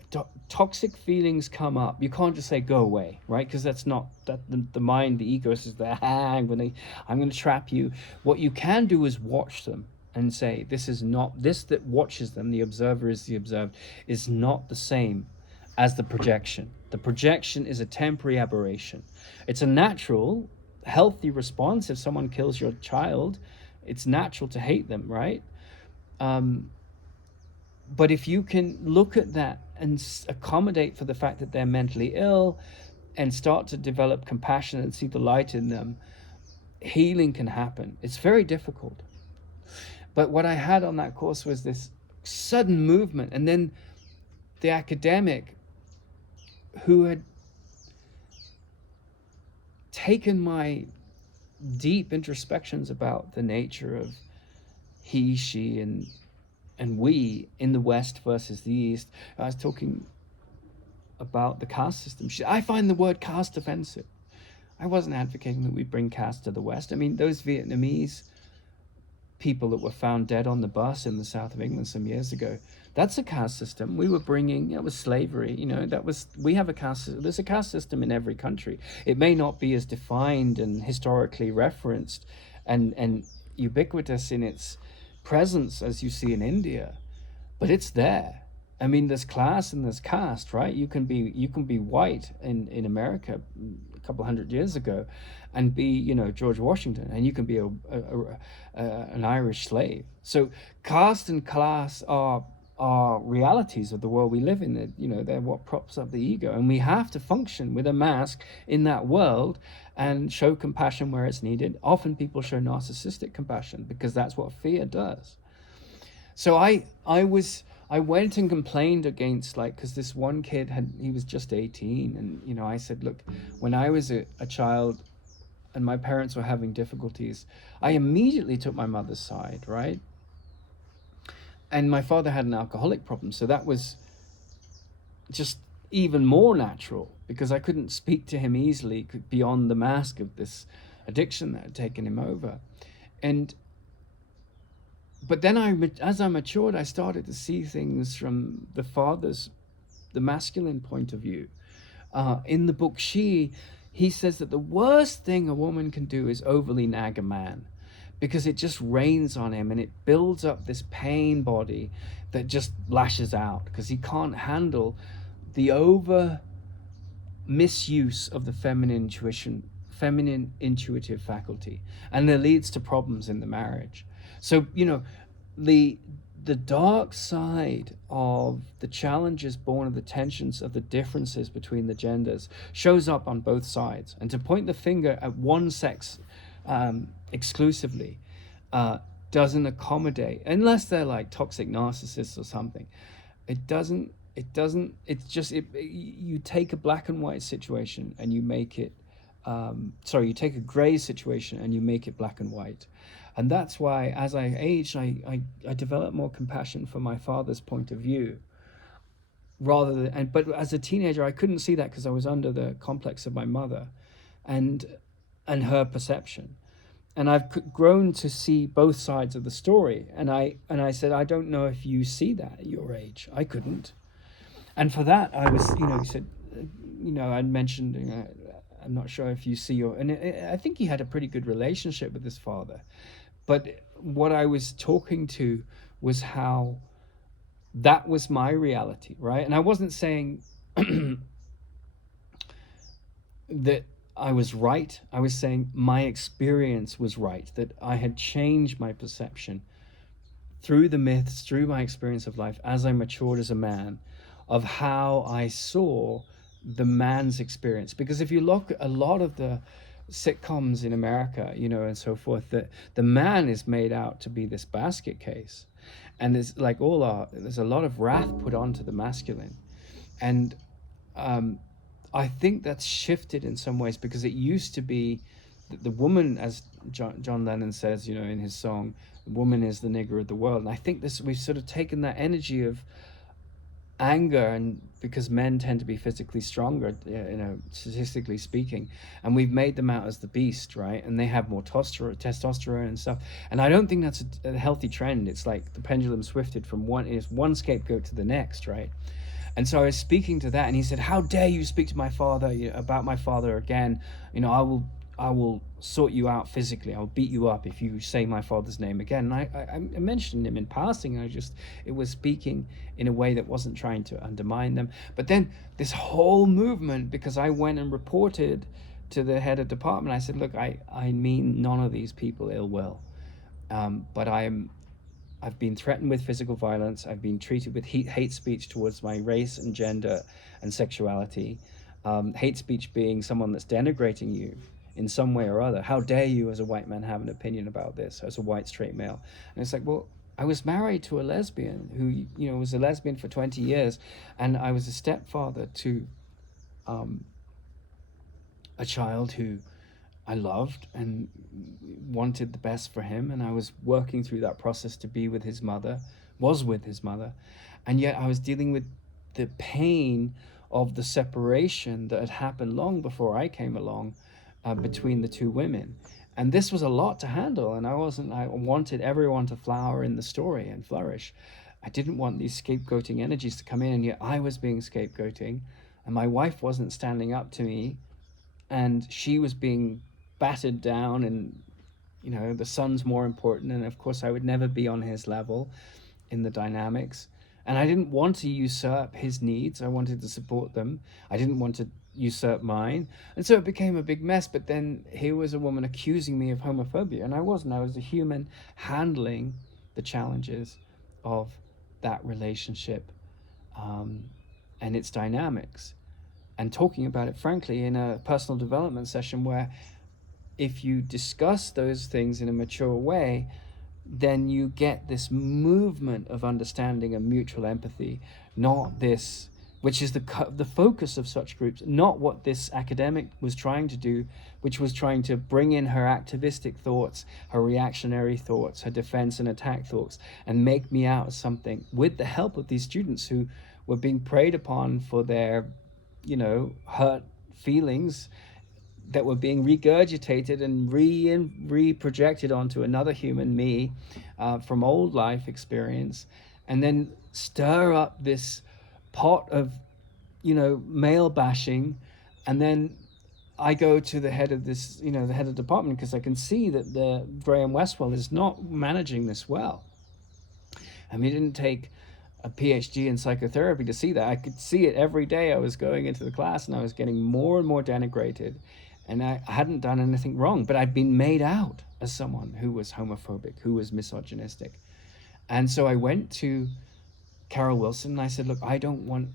toxic feelings come up, you can't just say go away, right? Because that's not that the mind, the ego says that I'm going to trap you. What you can do is watch them and say, this is not, this that watches them, the observer is the observed, is not the same as the projection. The projection is a temporary aberration. It's a natural, healthy response. If someone kills your child, it's natural to hate them, right? But if you can look at that and accommodate for the fact that they're mentally ill, and start to develop compassion and see the light in them, healing can happen. It's very difficult. But what I had on that course was this sudden movement. And then the academic who had taken my deep introspections about the nature of he, she, and we in the West versus the East. I was talking about the caste system. I find the word caste offensive. I wasn't advocating that we bring caste to the West. I mean, those Vietnamese people that were found dead on the bus in the south of England some years ago. That's a caste system. We were bringing, it was slavery, we have a caste, there's a caste system in every country. It may not be as defined and historically referenced and ubiquitous in its presence as you see in India, but it's there. I mean, there's class and there's caste, right? You can be white in America a couple hundred years ago, and be George Washington, and you can be an Irish slave. So caste and class are realities of the world we live in. That they're what props up the ego, and we have to function with a mask in that world and show compassion where it's needed. Often people show narcissistic compassion because that's what fear does. So I went and complained against, because this one kid he was just 18, and I said, look, when I was a child and my parents were having difficulties, I immediately took my mother's side, right? And my father had an alcoholic problem, so that was just even more natural because I couldn't speak to him easily beyond the mask of this addiction that had taken him over. But then as I matured, I started to see things from the masculine point of view. In the book he says that the worst thing a woman can do is overly nag a man, because it just rains on him and it builds up this pain body that just lashes out because he can't handle the over misuse of the feminine intuitive faculty, and it leads to problems in the marriage. So the dark side of the challenges born of the tensions of the differences between the genders shows up on both sides. And to point the finger at one sex exclusively doesn't accommodate, unless they're like toxic narcissists or something. You take a black and white situation and you make it you take a gray situation and you make it black and white. And that's why, as I aged, I developed more compassion for my father's point of view, but as a teenager, I couldn't see that because I was under the complex of my mother, and her perception. And I've grown to see both sides of the story. And I said, I don't know if you see that at your age. I couldn't. And for that, I was, he said, I mentioned, I'm not sure if you see I think he had a pretty good relationship with his father. But what I was talking to was how that was my reality, right? And I wasn't saying that I was right. I was saying my experience was right, that I had changed my perception through the myths, through my experience of life as I matured as a man, of how I saw the man's experience. Because if you look at a lot of the sitcoms in America, and so forth, that the man is made out to be this basket case, and there's a lot of wrath put onto the masculine. And I think that's shifted in some ways, because it used to be that the woman, as John Lennon says, in his song, the woman is the nigger of the world. And I think we've sort of taken that energy of anger, and because men tend to be physically stronger, statistically speaking, and we've made them out as the beast, right? And they have more testosterone and stuff. And I don't think that's a healthy trend. It's like the pendulum swifted from one scapegoat to the next, right? And so I was speaking to that, and he said, how dare you speak to my father about my father again? I will sort you out physically. I'll beat you up if you say my father's name again. And I mentioned him in passing. It was speaking in a way that wasn't trying to undermine them. But then this whole movement, because I went and reported to the head of department, I said, look, I mean none of these people ill will. But I've been threatened with physical violence. I've been treated with hate speech towards my race and gender and sexuality. Hate speech being someone that's denigrating you in some way or other. How dare you as a white man have an opinion about this as a white straight male? And it's like, well, I was married to a lesbian who, was a lesbian for 20 years. And I was a stepfather to a child who I loved and wanted the best for him. And I was working through that process to be with his mother, was with his mother. And yet I was dealing with the pain of the separation that had happened long before I came along, between the two women. And this was a lot to handle, and I wanted everyone to flower in the story and flourish. I didn't want these scapegoating energies to come in, and yet I was being scapegoating, and my wife wasn't standing up to me, and she was being battered down, and the son's more important, and of course I would never be on his level in the dynamics. And I didn't want to usurp his needs. I wanted to support them. I didn't want to usurp mine. And so it became a big mess. But then here was a woman accusing me of homophobia, and I wasn't. I was a human handling the challenges of that relationship, and its dynamics, and talking about it frankly in a personal development session, where if you discuss those things in a mature way, then you get this movement of understanding and mutual empathy, not this, which is the focus of such groups, not what this academic was trying to do, which was trying to bring in her activistic thoughts, her reactionary thoughts, her defense and attack thoughts, and make me out as something, with the help of these students who were being preyed upon for their, hurt feelings that were being regurgitated and re-projected onto another human, me, from old life experience, and then stir up this pot of, male bashing. And then I go to the head of this, the head of the department, because I can see that the Graham Westwell is not managing this well. And he didn't take a PhD in psychotherapy to see that. I could see it every day. I was going into the class and I was getting more and more denigrated. And I hadn't done anything wrong, but I'd been made out as someone who was homophobic, who was misogynistic. And so I went to Carol Wilson and I said, look, I don't want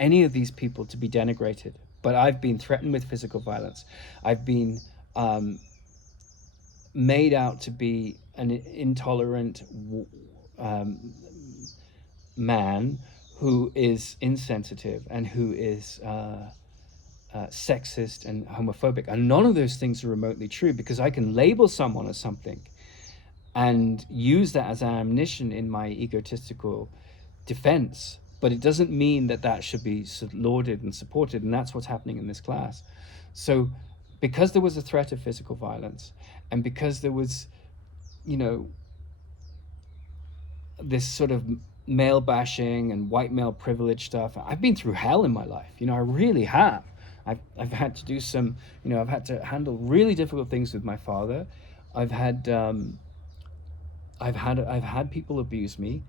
any of these people to be denigrated, but I've been threatened with physical violence. I've been made out to be an intolerant man who is insensitive and who is sexist and homophobic. And none of those things are remotely true, because I can label someone as something and use that as ammunition in my egotistical defense, but it doesn't mean that that should be lauded and supported. And that's what's happening in this class. So because there was a threat of physical violence, and because there was, this sort of male bashing and white male privilege stuff, I've been through hell in my life. I really have. I've had to do some, I've had to handle really difficult things with my father. I've had people abuse me,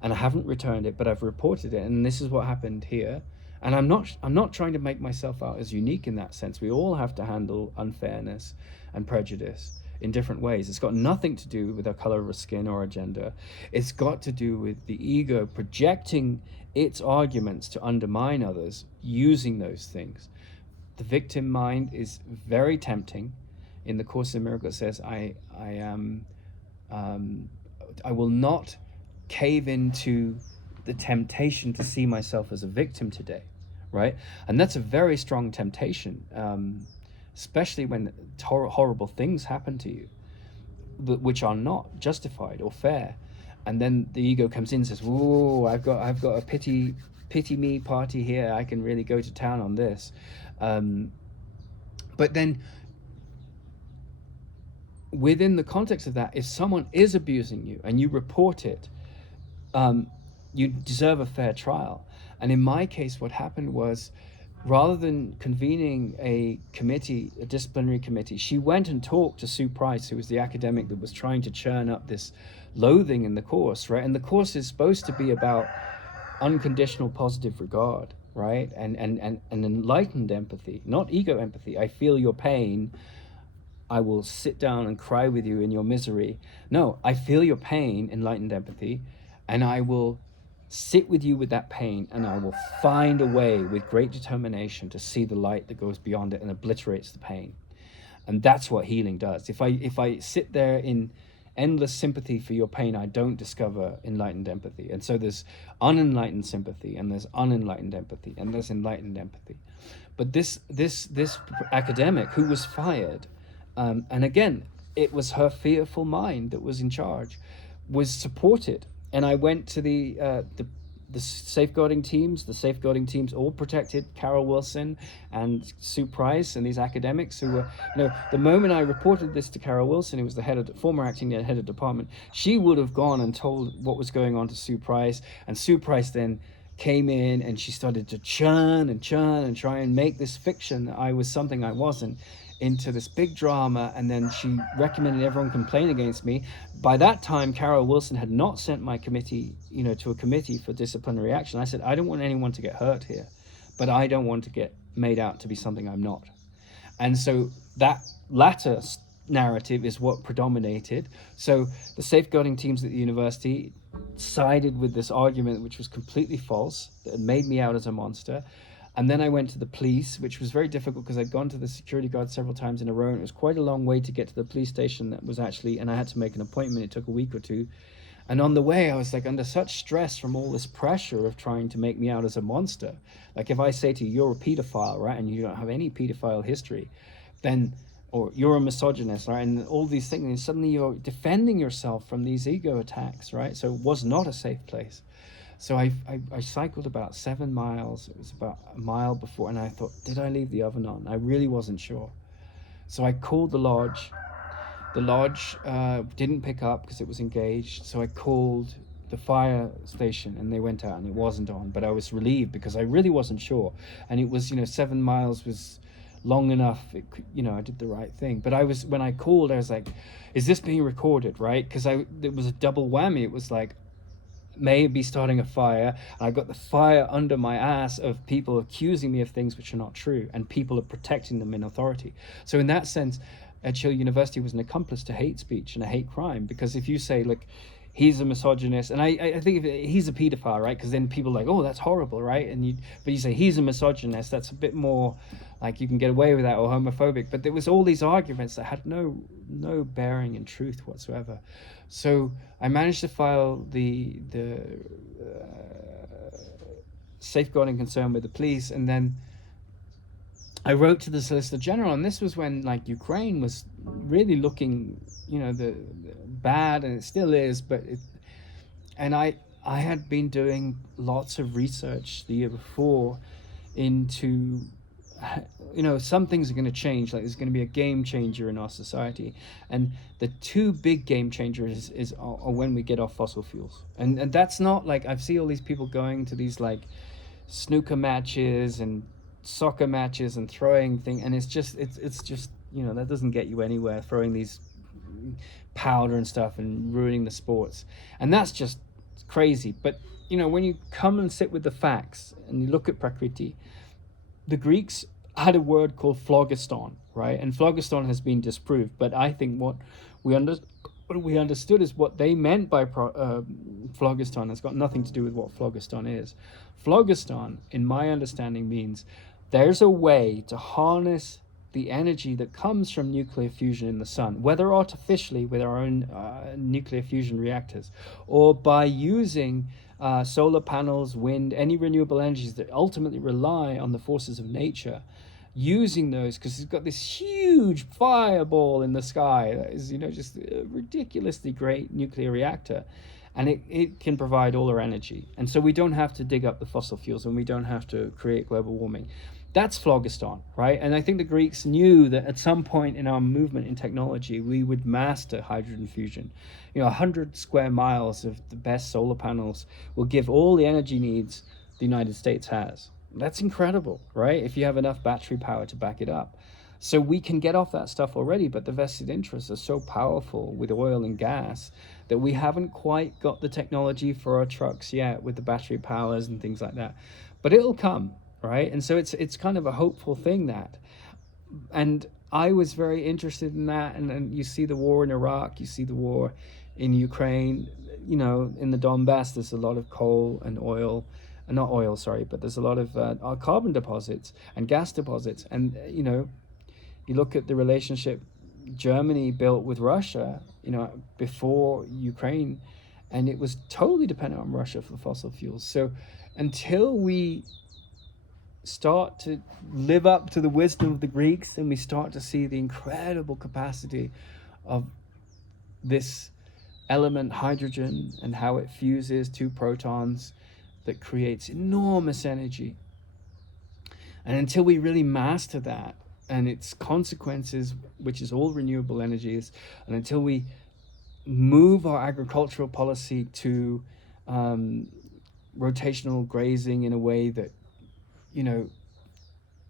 and I haven't returned it, but I've reported it, and this is what happened here. And I'm not trying to make myself out as unique in that sense. We all have to handle unfairness and prejudice in different ways. It's got nothing to do with our color of our skin or our gender. It's got to do with the ego projecting its arguments to undermine others using those things. The victim mind is very tempting. In the Course in Miracles, it says, I will not cave into the temptation to see myself as a victim today, right? And that's a very strong temptation, especially when horrible things happen to you, which are not justified or fair. And then the ego comes in and says, "Whoa, I've got a pity me party here. I can really go to town on this." But then within the context of that, if someone is abusing you and you report it, you deserve a fair trial. And in my case, what happened was, rather than convening a disciplinary committee, she went and talked to Sue Price, who was the academic that was trying to churn up this loathing in the course, right? And the course is supposed to be about unconditional positive regard, right? And enlightened empathy, not ego empathy. I feel your pain, I will sit down and cry with you in your misery. No, I feel your pain, enlightened empathy, and I will sit with you with that pain, and I will find a way with great determination to see the light that goes beyond it and obliterates the pain. And that's what healing does. If I sit there in endless sympathy for your pain, I don't discover enlightened empathy. And so there's unenlightened sympathy, and there's unenlightened empathy, and there's enlightened empathy. But this academic who was fired, and again, it was her fearful mind that was in charge, was supported. And I went to the the safeguarding teams all protected Carol Wilson and Sue Price and these academics who were, the moment I reported this to Carol Wilson, who was the former acting head of department, she would have gone and told what was going on to Sue Price, and Sue Price then came in and she started to churn and try and make this fiction that I was something I wasn't into this big drama, and then she recommended everyone complain against me. By that time, Carol Wilson had not sent my committee, to a committee for disciplinary action. I said, I don't want anyone to get hurt here, but I don't want to get made out to be something I'm not. And so that latter narrative is what predominated. So the safeguarding teams at the university sided with this argument, which was completely false, that had made me out as a monster. And then I went to the police, which was very difficult because I'd gone to the security guard several times in a row, and it was quite a long way to get to the police station. That was actually, and I had to make an appointment. It took a week or two. And on the way, I was like under such stress from all this pressure of trying to make me out as a monster. Like if I say to you, you're a pedophile, right? And you don't have any pedophile history, then, or you're a misogynist, right? And all these things, and suddenly you're defending yourself from these ego attacks, right? So it was not a safe place. So I cycled about 7 miles. It was about a mile before, and I thought, did I leave the oven on? I really wasn't sure. So I called the lodge. The lodge didn't pick up because it was engaged. So I called the fire station, and they went out, and it wasn't on. But I was relieved because I really wasn't sure. And it was, 7 miles was long enough. It could, I did the right thing. But when I called, I was like, is this being recorded, right? Because it was a double whammy. It was like, may be starting a fire, and I got the fire under my ass of people accusing me of things which are not true, and people are protecting them in authority. So in that sense, Edgehill University was an accomplice to hate speech and a hate crime, because if you say, look, he's a misogynist, and I think if he's a pedophile, right? Because then people are like, oh, that's horrible, right? But you say he's a misogynist, that's a bit more like you can get away with that, or homophobic. But there was all these arguments that had no bearing in truth whatsoever. So I managed to file the safeguarding concern with the police, and then I wrote to the Solicitor General, and this was when Ukraine was really looking, the bad, and it still is. And I had been doing lots of research the year before into, some things are going to change. Like there's going to be a game changer in our society, and the two big game changers are when we get off fossil fuels. And that's not like, I've seen all these people going to these snooker matches and soccer matches and throwing thing, and it's just that doesn't get you anywhere, throwing these powder and stuff and ruining the sports, and that's just crazy. But when you come and sit with the facts and you look at Prakriti, the Greeks had a word called phlogiston, right? And phlogiston has been disproved, but I think what we understood is what they meant by phlogiston has got nothing to do with what phlogiston is. Phlogiston, in my understanding, means there's a way to harness the energy that comes from nuclear fusion in the sun, whether artificially with our own nuclear fusion reactors, or by using solar panels, wind, any renewable energies that ultimately rely on the forces of nature, using those, because it's got this huge fireball in the sky that is, just a ridiculously great nuclear reactor, and it can provide all our energy. And so we don't have to dig up the fossil fuels, and we don't have to create global warming. That's phlogiston, right? And I think the Greeks knew that at some point in our movement in technology, we would master hydrogen fusion. 100 square miles of the best solar panels will give all the energy needs the United States has. That's incredible, right? If you have enough battery power to back it up. So we can get off that stuff already, but the vested interests are so powerful with oil and gas that we haven't quite got the technology for our trucks yet with the battery powers and things like that. But it'll come. Right, and so it's kind of a hopeful thing that, and I was very interested in that. And you see the war in Iraq, you see the war in Ukraine. In the Donbass, there's a lot of coal and oil, not oil, sorry, but there's a lot of carbon deposits and gas deposits. And you look at the relationship Germany built with Russia, before Ukraine, and it was totally dependent on Russia for fossil fuels. So until we start to live up to the wisdom of the Greeks, and we start to see the incredible capacity of this element hydrogen and how it fuses two protons, that creates enormous energy. And until we really master that and its consequences, which is all renewable energies, and until we move our agricultural policy to rotational grazing in a way that, you know,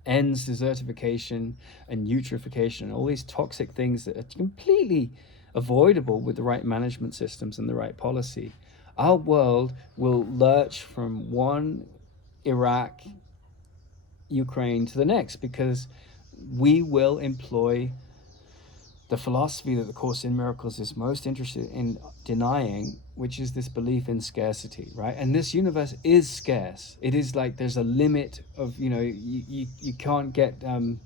ends desertification and eutrophication and all these toxic things that are completely avoidable with the right management systems and the right policy, our world will lurch from one Iraq, Ukraine to the next, because we will employ the philosophy that the Course in Miracles is most interested in denying, which is this belief in scarcity, right? And this universe is scarce. It is like there's a limit of, you know, you can't get the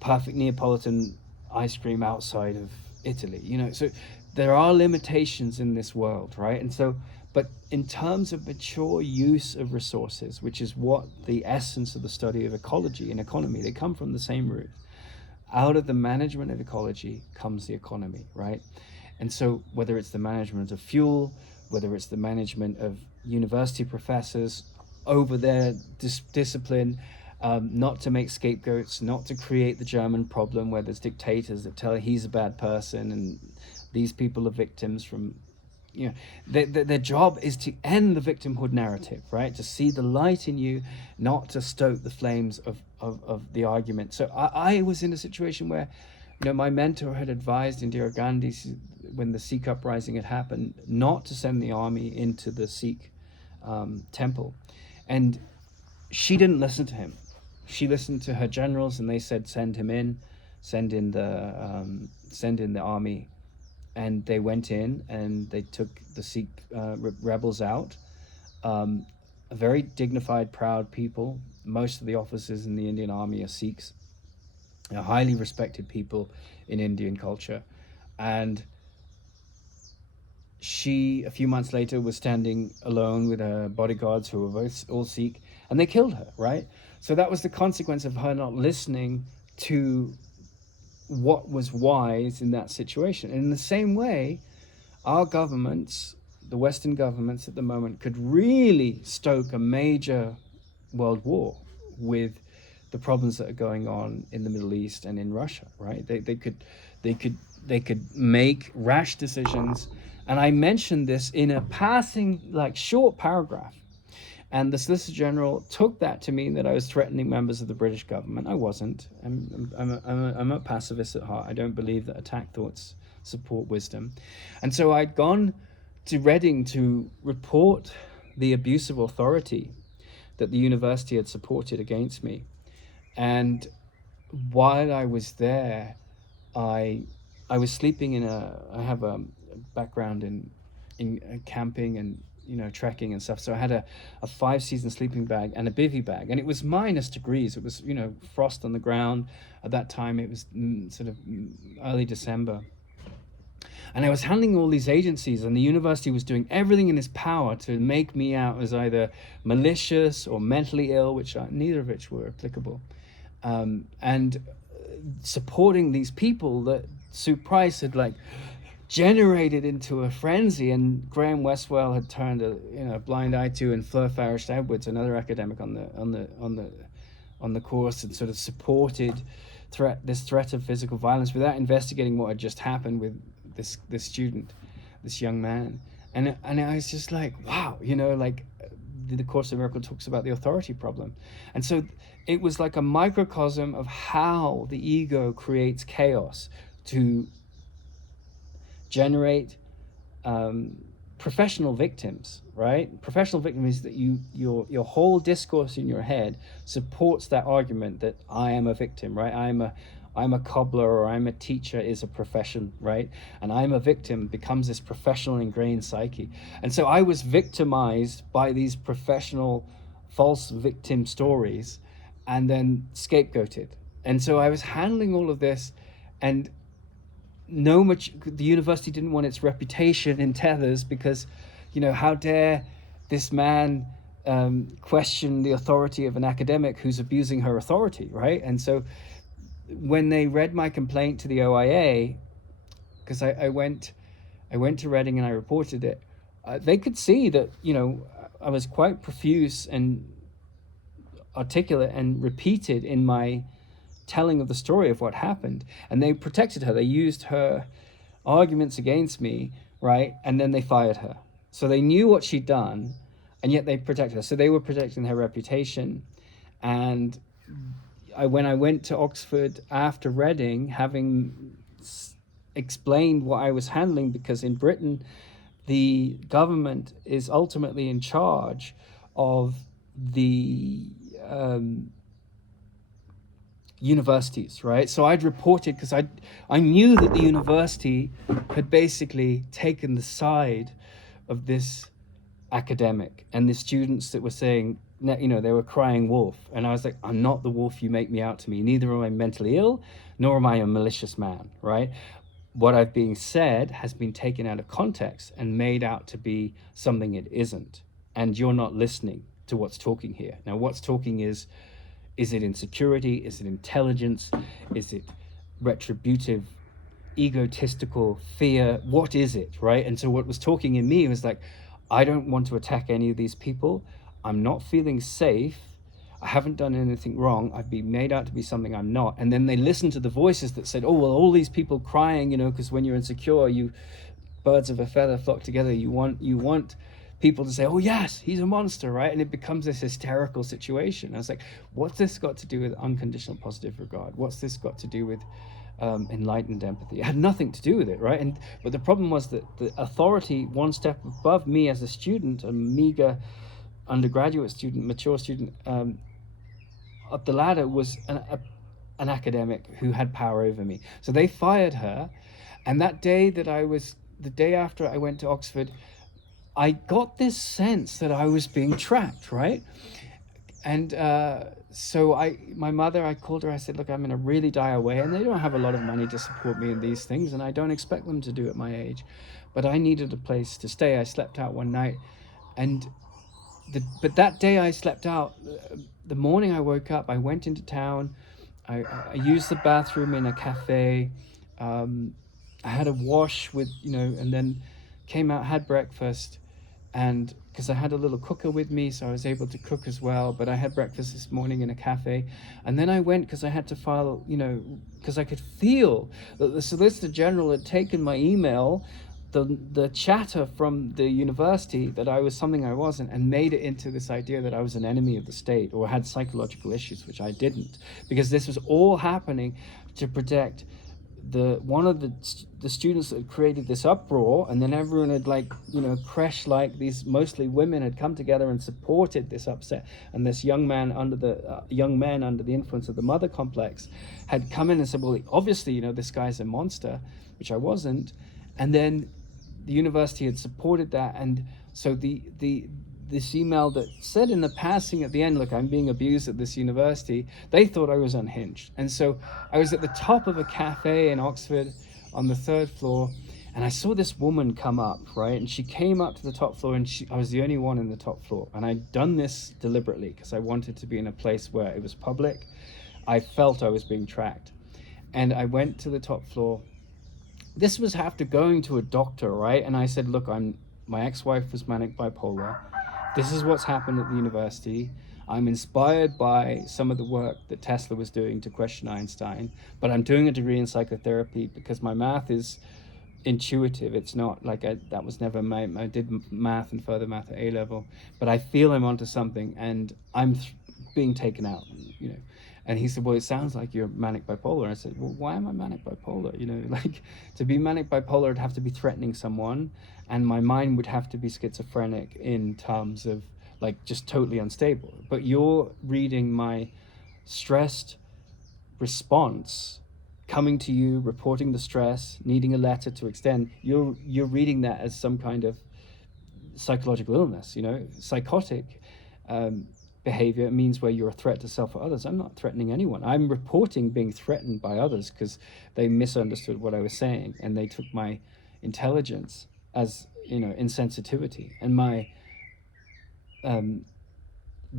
perfect Neapolitan ice cream outside of Italy, you know. So there are limitations in this world, right? And so, but in terms of mature use of resources, which is what the essence of the study of ecology and economy, they come from the same root. Out of the management of ecology comes the economy, right? And so whether it's the management of fuel, whether it's the management of university professors over their discipline, not to make scapegoats, not to create the German problem where there's dictators that tell he's a bad person and these people are victims from, you know, their job is to end the victimhood narrative, right? To see the light in you, not to stoke the flames of the argument. So I was in a situation where, you know, my mentor had advised Indira Gandhi, when the Sikh uprising had happened, not to send the army into the Sikh temple. And she didn't listen to him. She listened to her generals, and they said, send him in, send in the army. And they went in and they took the Sikh rebels out. A very dignified, proud people. Most of the officers in the Indian Army are Sikhs. They're highly respected people in Indian culture. And she, a few months later, was standing alone with her bodyguards who were both all Sikh, and they killed her, right? So that was the consequence of her not listening to what was wise in that situation. And in the same way, our governments, the Western governments at the moment, could really stoke a major world war with the problems that are going on in the Middle East and in Russia, right? They could make rash decisions. And I mentioned this in a passing, like, short paragraph. And the Solicitor General took that to mean that I was threatening members of the British government. I wasn't. I'm a pacifist at heart. I don't believe that attack thoughts support wisdom. And so I'd gone to Reading to report the abuse of authority that the university had supported against me. And while I was there, I was sleeping in I have a background in camping and, you know, trekking and stuff. So I had a 5-season sleeping bag and a bivy bag, and it was -degrees. It was, you know, frost on the ground. At that time, it was sort of early December. And I was handling all these agencies, and the university was doing everything in its power to make me out as either malicious or mentally ill, neither of which were applicable. And supporting these people that Sue Price had, like, generated into a frenzy, and Graham Westwell had turned a blind eye to, and Fleur Farish Edwards, another academic on the course, and sort of supported this threat of physical violence without investigating what had just happened with this student, this young man. And I was just like, wow, you know, like, the Course in Miracles talks about the authority problem. And so it was like a microcosm of how the ego creates chaos to generate professional victims, right? Professional victim is that your whole discourse in your head supports that argument that I am a victim, right? I'm a cobbler, or I'm a teacher is a profession, right? And I'm a victim becomes this professional ingrained psyche. And so I was victimized by these professional false victim stories and then scapegoated. And so I was handling all of this, and the university didn't want its reputation in tethers, because, you know, how dare this man question the authority of an academic who's abusing her authority, right? And so when they read my complaint to the OIA, because I went to Reading and I reported it, they could see that, you know, I was quite profuse and articulate and repeated in my telling of the story of what happened, and they protected her. They used her arguments against me, right? And then they fired her. So they knew what she'd done, and yet they protected her. So they were protecting her reputation. And when I went to Oxford after Reading, having explained what I was handling, because in Britain the government is ultimately in charge of the universities, right? So I'd reported, because I knew that the university had basically taken the side of this academic and the students that were saying, you know, they were crying wolf. And I was like, I'm not the wolf you make me out to be. Neither am I mentally ill, nor am I a malicious man, right? What I've been said has been taken out of context and made out to be something it isn't. And you're not listening to what's talking here. Now, what's talking is it insecurity? Is it intelligence? Is it retributive, egotistical fear? What is it, right? And so what was talking in me was like, I don't want to attack any of these people. I'm not feeling safe. I haven't done anything wrong. I've been made out to be something I'm not. And then they listened to the voices that said, oh, well, all these people crying, you know, because when you're insecure, you birds of a feather flock together. You want people to say, oh yes, he's a monster, right? And it becomes this hysterical situation. I was like, what's this got to do with unconditional positive regard? What's this got to do with enlightened empathy? It had nothing to do with it, right? But the problem was that the authority one step above me as a student, a meager undergraduate student, mature student, up the ladder was an academic who had power over me. So they fired her. And the day after I went to Oxford, I got this sense that I was being tracked, right? And so my mother, I called her, I said, look, I'm in a really dire way, and they don't have a lot of money to support me in these things, and I don't expect them to do at my age, but I needed a place to stay. I slept out one night, but that day I slept out, the morning I woke up, I went into town, I used the bathroom in a cafe, I had a wash with, you know, and then came out, had breakfast, and because I had a little cooker with me, so I was able to cook as well. But I had breakfast this morning in a cafe, and then I went because I had to file, you know, because I could feel that the Solicitor General had taken my email, the chatter from the university that I was something I wasn't, and made it into this idea that I was an enemy of the state or had psychological issues, which I didn't, because this was all happening to protect one of the students that had created this uproar, and then everyone had, like, you know, creche, like these mostly women had come together and supported this upset, and this young man under the influence of the mother complex had come in and said, well, obviously, you know, this guy's a monster, which I wasn't. And then the university had supported that, and so this email that said in the passing at the end, look, I'm being abused at this university, they thought I was unhinged. And so I was at the top of a cafe in Oxford on the 3rd floor, and I saw this woman come up, right? And she came up to the top floor, and I was the only one in the top floor. And I'd done this deliberately because I wanted to be in a place where it was public. I felt I was being tracked. And I went to the top floor. This was after going to a doctor, right? And I said, look, my ex-wife was manic bipolar. This is what's happened at the university. I'm inspired by some of the work that Tesla was doing to question Einstein, but I'm doing a degree in psychotherapy because my math is intuitive. It's not like that was never I did math and further math at A level, but I feel I'm onto something, and I'm being taken out, you know. And he said, well, it sounds like you're manic bipolar. I said, well, why am I manic bipolar? You know, like, to be manic bipolar, I'd have to be threatening someone, and my mind would have to be schizophrenic in terms of, like, just totally unstable. But you're reading my stressed response, coming to you, reporting the stress, needing a letter to extend. You're reading that as some kind of psychological illness, you know, psychotic behavior means where you're a threat to self or others. I'm not threatening anyone. I'm reporting being threatened by others because they misunderstood what I was saying, and they took my intelligence as, you know, insensitivity, and my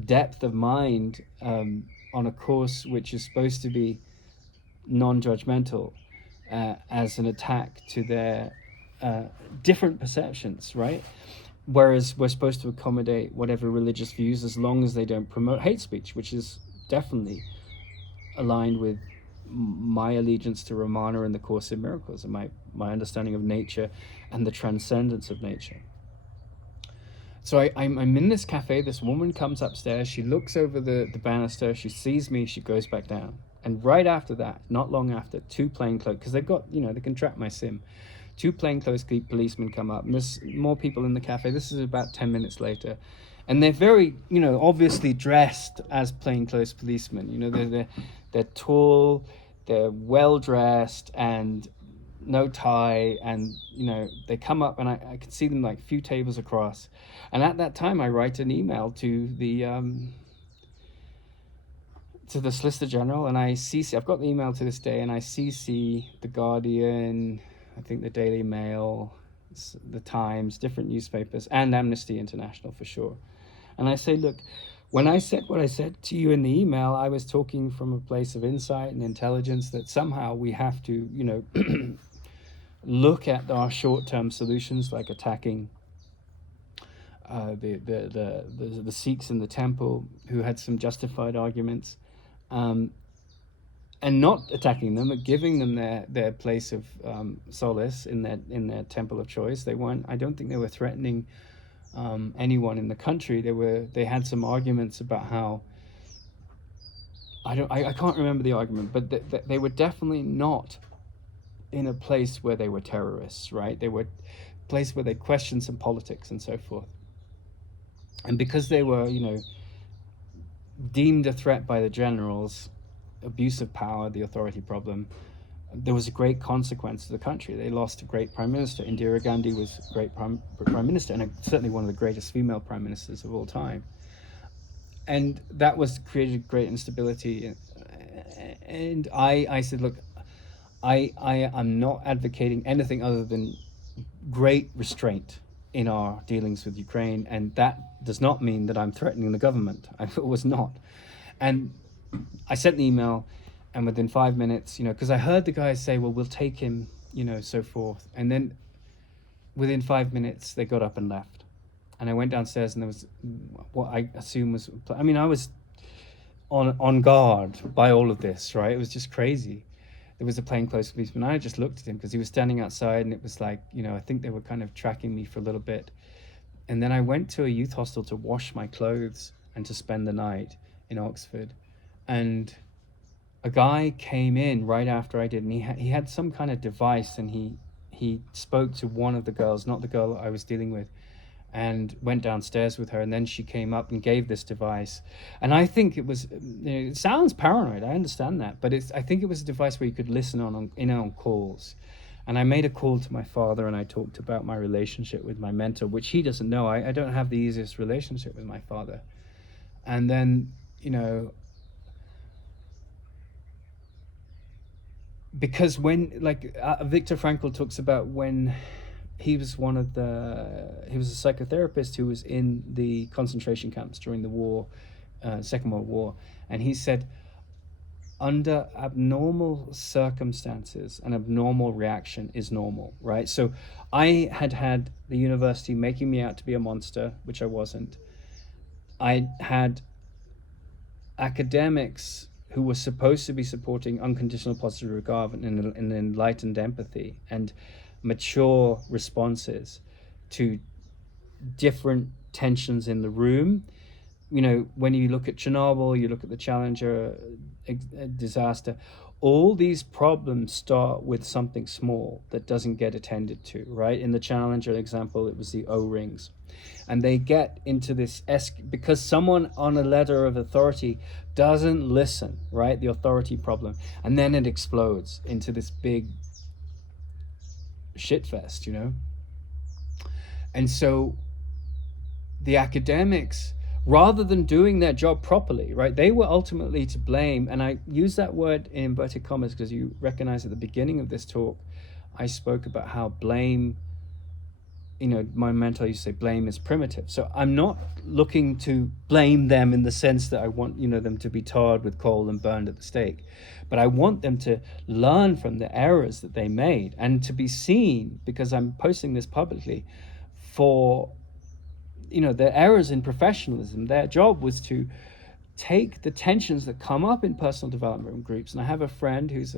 depth of mind on a course which is supposed to be non-judgmental as an attack to their different perceptions, right? whereas we're supposed to accommodate whatever religious views as long as they don't promote hate speech, which is definitely aligned with my allegiance to Ramana and the Course in Miracles, and my understanding of nature and the transcendence of nature. So I'm in this cafe. This woman comes upstairs. She looks over the banister. She sees me. She goes back down. And right after that, not long after, two plainclothes, because they've got, they can track my SIM. Two plainclothes policemen come up, and there's more people in the cafe. This is about 10 minutes later. And they're very, obviously dressed as plainclothes policemen. They're tall, they're well-dressed, and no tie, and they come up, and I can see them like a few tables across. And at that time, I write an email to the Solicitor General, and I've got the email to this day, and I CC the Guardian, I think the Daily Mail, the Times, different newspapers, and Amnesty International for sure. And I say, look, when I said what I said to you in the email, I was talking from a place of insight and intelligence that somehow we have to, look at our short-term solutions, like attacking the Sikhs in the temple who had some justified arguments, and not attacking them, but giving them their place of solace in their temple of choice. I don't think they were threatening anyone in the country. They had some arguments about how I can't remember the argument, but they were definitely not in a place where they were terrorists, right? They were a place where they questioned some politics and so forth. And because they were, deemed a threat by the generals, abuse of power, the authority problem, there was a great consequence to the country. They lost a great prime minister. Indira Gandhi was a great prime minister, and certainly one of the greatest female prime ministers of all time. And that created great instability. And I said, look, I am not advocating anything other than great restraint in our dealings with Ukraine, and that does not mean that I'm threatening the government. I was not. And I sent the email, and within 5 minutes, because I heard the guys say, well, we'll take him, so forth. And then within 5 minutes, they got up and left. And I went downstairs, and there was what I assume was, I was on guard by all of this, right? It was just crazy. There was a plainclothes policeman. I just looked at him because he was standing outside, and it was like, I think they were kind of tracking me for a little bit. And then I went to a youth hostel to wash my clothes and to spend the night in Oxford. And a guy came in right after I did, and he had some kind of device, and he spoke to one of the girls, not the girl I was dealing with, and went downstairs with her, and then she came up and gave this device. And I think it was, it sounds paranoid, I understand that, but I think it was a device where you could listen on calls. And I made a call to my father, and I talked about my relationship with my mentor, which he doesn't know. I don't have the easiest relationship with my father. And then, because when, Viktor Frankl talks about when he was he was a psychotherapist who was in the concentration camps during the war, Second World War. And he said, under abnormal circumstances, an abnormal reaction is normal, right? So I had the university making me out to be a monster, which I wasn't. I had academics who were supposed to be supporting unconditional positive regard and enlightened empathy and mature responses to different tensions in the room. When you look at Chernobyl, you look at the Challenger disaster, all these problems start with something small that doesn't get attended to, right? In the Challenger example, it was the O-rings. And they get into this, because someone on a letter of authority doesn't listen, right? The authority problem. And then it explodes into this big shitfest, And so the academics, rather than doing their job properly, right, they were ultimately to blame. And I use that word in inverted commas because you recognize at the beginning of this talk, I spoke about how blame, my mentor used to say blame is primitive. So I'm not looking to blame them in the sense that I want, them to be tarred with coal and burned at the stake. But I want them to learn from the errors that they made and to be seen, because I'm posting this publicly, for their errors in professionalism. Their job was to take the tensions that come up in personal development groups. And I have a friend who's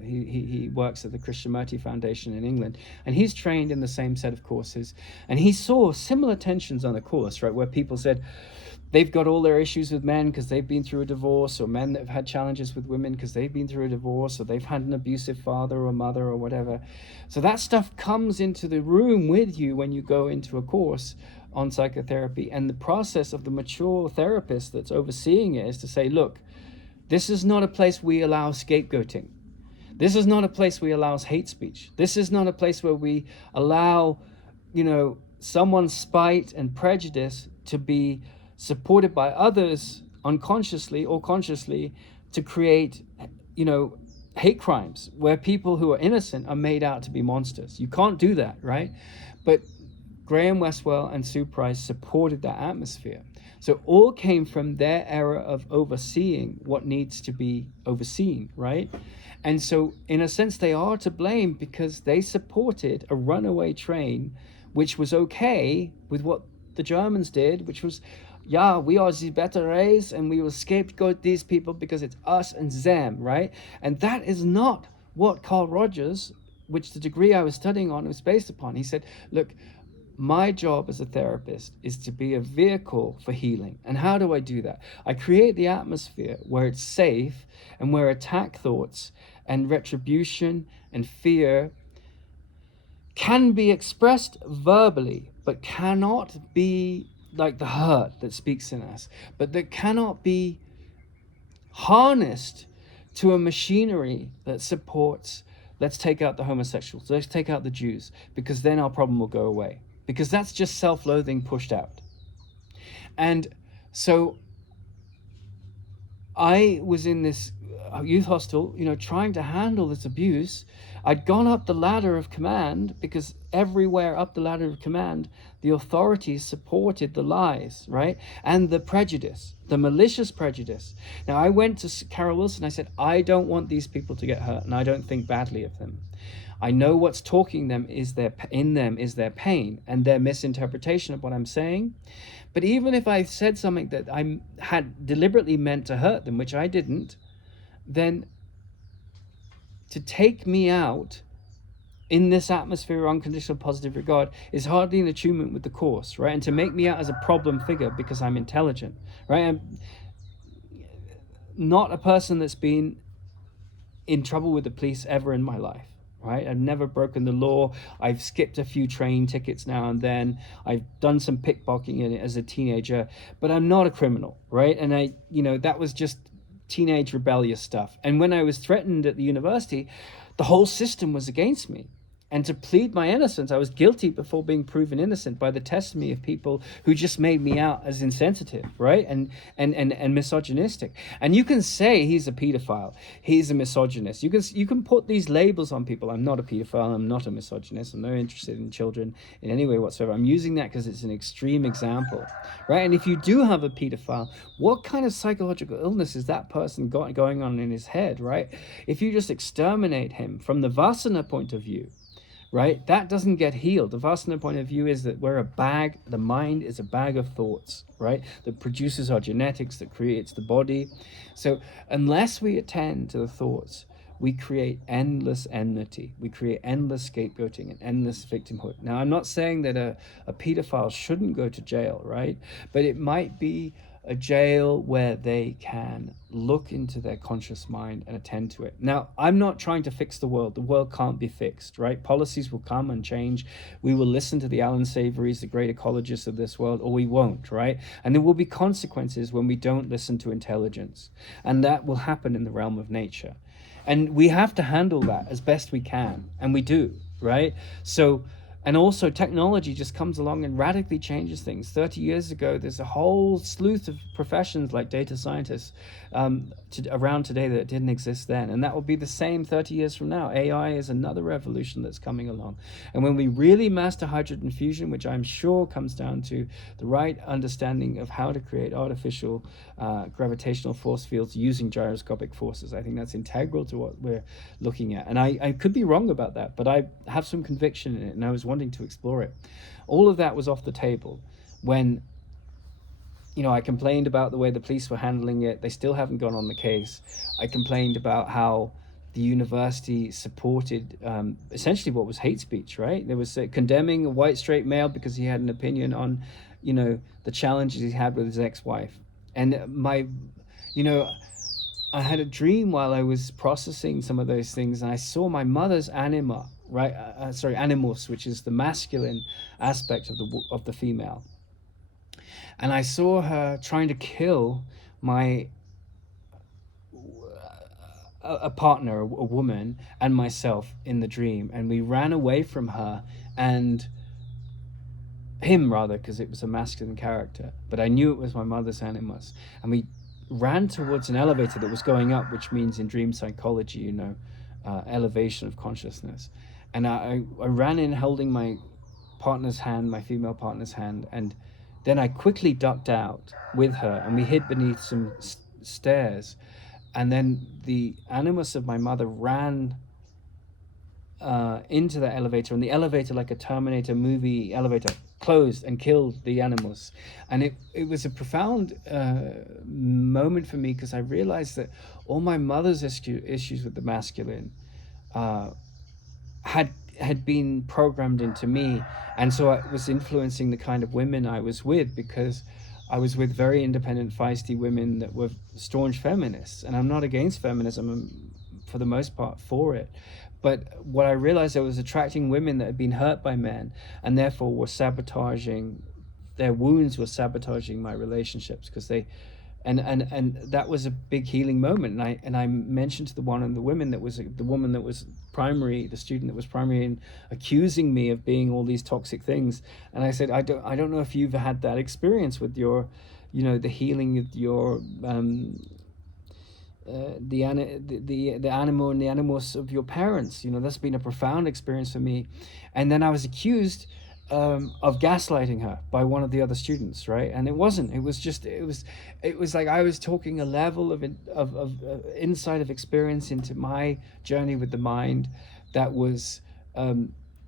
he works at the Krishnamurti Foundation in England, and he's trained in the same set of courses, and he saw similar tensions on the course, right, where people said they've got all their issues with men because they've been through a divorce, or men that have had challenges with women because they've been through a divorce, or they've had an abusive father or mother or whatever. So that stuff comes into the room with you when you go into a course on psychotherapy. And the process of the mature therapist that's overseeing it is to say, look, this is not a place we allow scapegoating. This is not a place we allow hate speech. This is not a place where we allow, someone's spite and prejudice to be supported by others unconsciously or consciously to create, hate crimes where people who are innocent are made out to be monsters. You can't do that, right? But Graham Westwell and Sue Price supported that atmosphere. So all came from their era of overseeing what needs to be overseen, right? And so in a sense, they are to blame because they supported a runaway train, which was okay with what the Germans did, which was, yeah, we are the better race and we will scapegoat these people because it's us and them, right? And that is not what Carl Rogers, which the degree I was studying on was based upon. He said, look, my job as a therapist is to be a vehicle for healing. And how do I do that? I create the atmosphere where it's safe and where attack thoughts and retribution and fear can be expressed verbally, but cannot be like the hurt that speaks in us, but that cannot be harnessed to a machinery that supports, let's take out the homosexuals, let's take out the Jews, because then our problem will go away. Because that's just self-loathing pushed out. And so I was in this youth hostel, trying to handle this abuse. I'd gone up the ladder of command because everywhere up the ladder of command, the authorities supported the lies, right? And the prejudice, the malicious prejudice. Now, I went to Carol Wilson. I said, I don't want these people to get hurt, and I don't think badly of them. I know what's talking them is their pain and their misinterpretation of what I'm saying. But even if I said something that I had deliberately meant to hurt them, which I didn't, then to take me out in this atmosphere of unconditional positive regard is hardly an attunement with the course, right? And to make me out as a problem figure because I'm intelligent, right? I'm not a person that's been in trouble with the police ever in my life. Right? I've never broken the law. I've skipped a few train tickets now and then. I've done some pickpocketing in it as a teenager, but I'm not a criminal, right? And that was just teenage rebellious stuff. And when I was threatened at the university, the whole system was against me. And to plead my innocence, I was guilty before being proven innocent by the testimony of people who just made me out as insensitive, right? And misogynistic. And you can say he's a pedophile, he's a misogynist. You can put these labels on people. I'm not a pedophile, I'm not a misogynist, I'm not interested in children in any way whatsoever. I'm using that because it's an extreme example, right? And if you do have a pedophile, what kind of psychological illness is that person got going on in his head, right? If you just exterminate him from the Vasana point of view, right? That doesn't get healed. The Vasana point of view is that we're a bag, the mind is a bag of thoughts, right? That produces our genetics, that creates the body. So unless we attend to the thoughts, we create endless enmity. We create endless scapegoating and endless victimhood. Now, I'm not saying that a pedophile shouldn't go to jail, right? But it might be a jail where they can look into their conscious mind and attend to it. Now, I'm not trying to fix the world. The world can't be fixed, right? Policies will come and change. We will listen to the Alan Savorys, the great ecologists of this world, or we won't, right? And there will be consequences when we don't listen to intelligence. And that will happen in the realm of nature. And we have to handle that as best we can. And we do, right? So, and also technology just comes along and radically changes things. 30 years ago, there's a whole slew of professions like data scientists around today that didn't exist then. And that will be the same 30 years from now. AI is another revolution that's coming along. And when we really master hydrogen fusion, which I'm sure comes down to the right understanding of how to create artificial gravitational force fields using gyroscopic forces, I think that's integral to what we're looking at. And I could be wrong about that, but I have some conviction in it, and I was wanting to explore it. All of that was off the table. when, you know, I complained about the way the police were handling it. They still haven't gone on the case. I complained about how the university supported essentially what was hate speech, right? There was condemning a white straight male because he had an opinion on, you know, the challenges he had with his ex-wife. And you know, I had a dream while I was processing some of those things, and I saw my mother's anima, right? Animus, which is the masculine aspect of the female, and I saw her trying to kill my a partner, a woman, and myself in the dream, and we ran away from her and him rather, because it was a masculine character, but I knew it was my mother's animus, and we ran towards an elevator that was going up, which means in dream psychology, you know, elevation of consciousness. And I ran in holding my partner's hand, my female partner's hand, and then I quickly ducked out with her, and we hid beneath some stairs. And then the animus of my mother ran into the elevator, and the elevator, like a Terminator movie elevator, closed and killed the animals. And it was a profound moment for me, because I realized that all my mother's issues with the masculine had been programmed into me, and so I was influencing the kind of women I was with, because I was with very independent, feisty women that were staunch feminists. And I'm not against feminism, I'm for the most part for it. But what I realized, I was attracting women that had been hurt by men, and therefore were sabotaging, their wounds were sabotaging my relationships, because they, and that was a big healing moment. And I mentioned to the woman that was the woman that was primary, the student that was primary, and accusing me of being all these toxic things. And I said, I don't know if you've had that experience with your, you know, the healing of your the animal and the animus of your parents. You know, that's been a profound experience for me. And then I was accused of gaslighting her by one of the other students, right? And it wasn't. It was just. It was like I was talking a level of insight of experience into my journey with the mind that was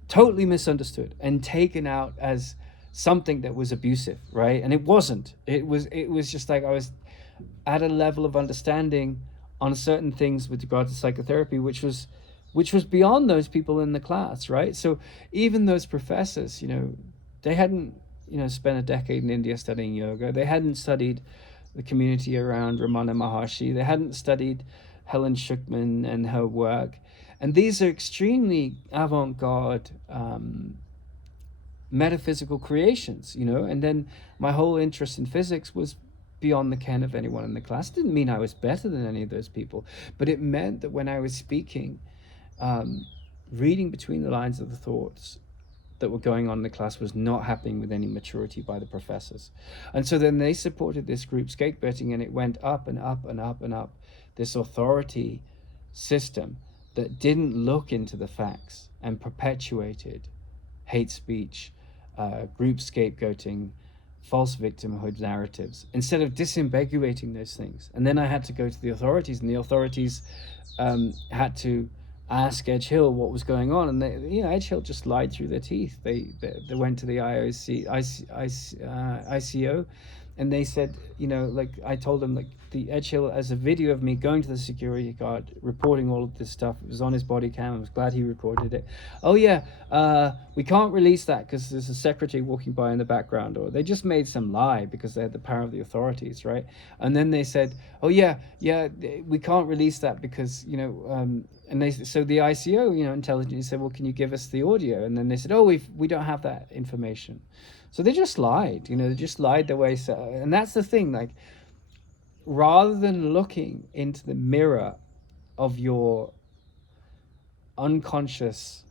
totally misunderstood and taken out as something that was abusive, right? And it wasn't. It was just like I was at a level of understanding on certain things with regard to psychotherapy, which was beyond those people in the class, right? So even those professors, you know, they hadn't, you know, spent a decade in India studying yoga. They hadn't studied the community around Ramana Maharshi. They hadn't studied Helen Schuckman and her work. And these are extremely avant-garde metaphysical creations, you know. And then my whole interest in physics was beyond the ken of anyone in the class. It didn't mean I was better than any of those people, but it meant that when I was speaking, reading between the lines of the thoughts that were going on in the class was not happening with any maturity by the professors. And so then they supported this group scapegoating, and it went up and up and up and up, this authority system that didn't look into the facts and perpetuated hate speech, group scapegoating, false victimhood narratives, instead of disambiguating those things. And then I had to go to the authorities, and the authorities had to ask Edgehill what was going on, and they, you know, Edgehill just lied through their teeth. They went to the ICO, and they said, you know, like I told them, like the Edgehill has a video of me going to the security guard, reporting all of this stuff. It was on his body cam. I was glad he recorded it. Oh yeah, we can't release that because there's a secretary walking by in the background, or they just made some lie because they had the power of the authorities, right? And then they said, oh yeah, we can't release that because, you know, so the ICO, you know, intelligence said, well, can you give us the audio? And then they said, oh, we don't have that information. So they just lied, you know, they just lied their way. So, and that's the thing, like, rather than looking into the mirror of your unconscious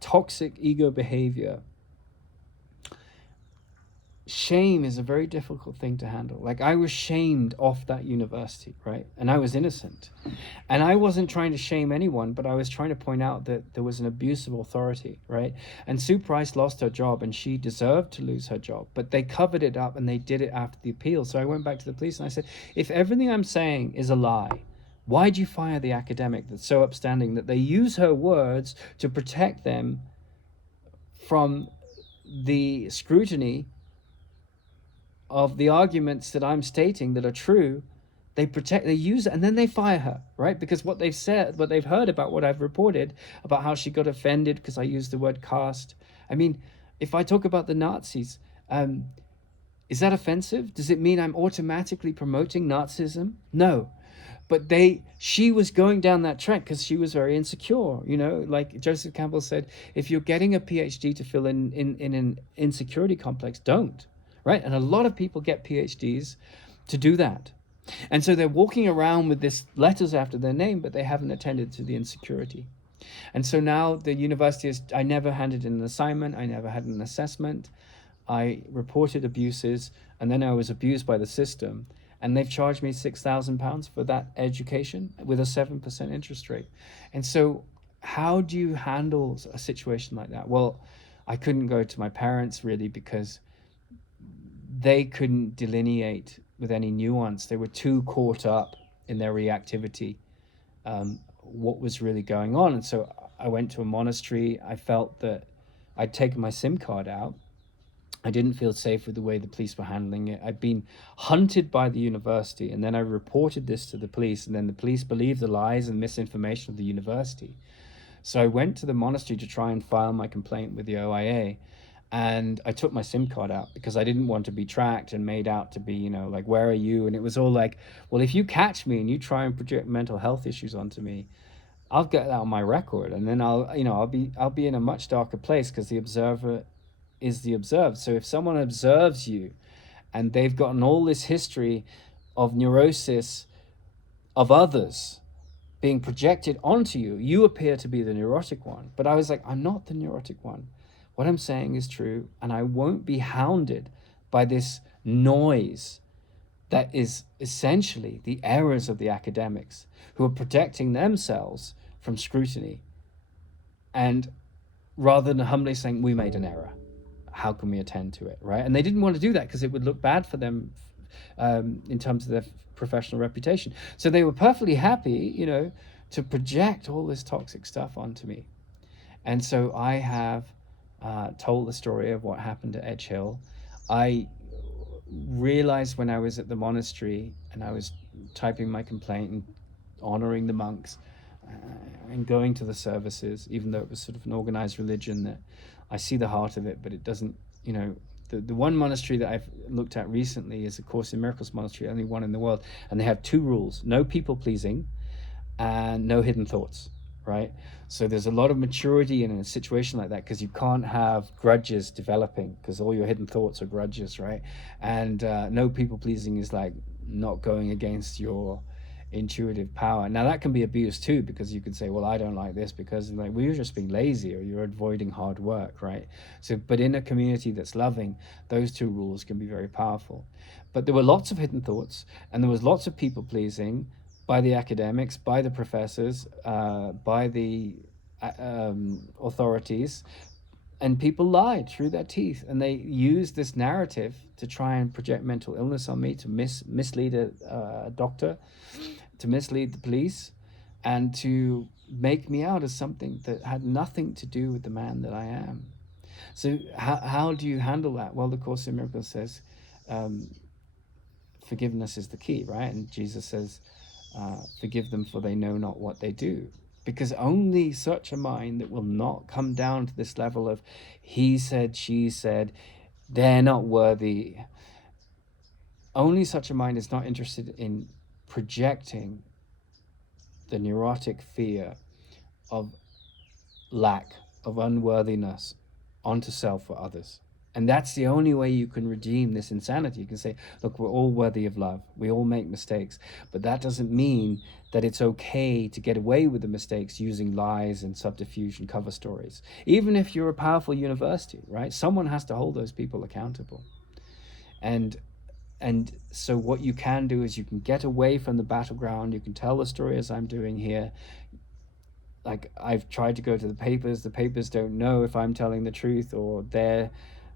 toxic ego behavior, shame is a very difficult thing to handle. Like, I was shamed off that university, right? And I was innocent. And I wasn't trying to shame anyone, but I was trying to point out that there was an abuse of authority, right? And Sue Price lost her job, and she deserved to lose her job, but they covered it up, and they did it after the appeal. So I went back to the police and I said, if everything I'm saying is a lie, why'd you fire the academic that's so upstanding that they use her words to protect them from the scrutiny of the arguments that I'm stating that are true, they use it, and then they fire her, right? Because what they've said, what they've heard about what I've reported about how she got offended because I used the word caste. I mean, if I talk about the Nazis, is that offensive? Does it mean I'm automatically promoting Nazism? No. But she was going down that track because she was very insecure. Like Joseph Campbell said, if you're getting a PhD to fill in an insecurity complex, don't, right? And a lot of people get PhDs to do that. And so they're walking around with this letters after their name, but they haven't attended to the insecurity. And so now the university I never handed in an assignment, I never had an assessment, I reported abuses, and then I was abused by the system. And they've charged me £6,000 for that education with a 7% interest rate. And so how do you handle a situation like that? Well, I couldn't go to my parents really because they couldn't delineate with any nuance. They were too caught up in their reactivity, what was really going on. And so I went to a monastery. I felt that I'd taken my SIM card out. I didn't feel safe with the way the police were handling it. I'd been hunted by the university, and then I reported this to the police, and then the police believed the lies and misinformation of the university. So I went to the monastery to try and file my complaint with the OIA, and I took my SIM card out because I didn't want to be tracked and made out to be, like, where are you? And it was all like, well, if you catch me and you try and project mental health issues onto me, I'll get that on my record, and then I'll be in a much darker place because the observer is the observed. So if someone observes you and they've gotten all this history of neurosis of others being projected onto you, you appear to be the neurotic one. But I was like, I'm not the neurotic one. What I'm saying is true, and I won't be hounded by this noise that is essentially the errors of the academics who are protecting themselves from scrutiny, and rather than humbly saying, we made an error, how can we attend to it, right? And they didn't want to do that because it would look bad for them in terms of their professional reputation. So they were perfectly happy, to project all this toxic stuff onto me. And so I have told the story of what happened at Edgehill. I realized when I was at the monastery and I was typing my complaint and honoring the monks and going to the services, even though it was sort of an organized religion, that I see the heart of it, but it doesn't, the one monastery that I've looked at recently is a Course in Miracles monastery, only one in the world. And they have two rules: no people pleasing and no hidden thoughts, right? So there's a lot of maturity in a situation like that because you can't have grudges developing because all your hidden thoughts are grudges, right? And no people pleasing is like not going against your intuitive power. Now that can be abused too, because you could say, well, I don't like this because like, well, you're just being lazy or you're avoiding hard work, right? So, but in a community that's loving, those two rules can be very powerful. But there were lots of hidden thoughts, and there was lots of people pleasing by the academics, by the professors, by the authorities, and people lied through their teeth, and they used this narrative to try and project mental illness on me, to mislead a doctor, to mislead the police, and to make me out as something that had nothing to do with the man that I am. So how do you handle that? Well, the Course in Miracles says forgiveness is the key, right? And Jesus says, forgive them for they know not what they do. Because only such a mind that will not come down to this level of he said, she said, they're not worthy. Only such a mind is not interested in projecting the neurotic fear of lack, of unworthiness onto self or others. And that's the only way you can redeem this insanity. You can say, look, we're all worthy of love. We all make mistakes. But that doesn't mean that it's okay to get away with the mistakes using lies and subterfuge and cover stories. Even if you're a powerful university, right? Someone has to hold those people accountable. And so what you can do is you can get away from the battleground. You can tell the story as I'm doing here. Like, I've tried to go to the papers don't know if I'm telling the truth or they're,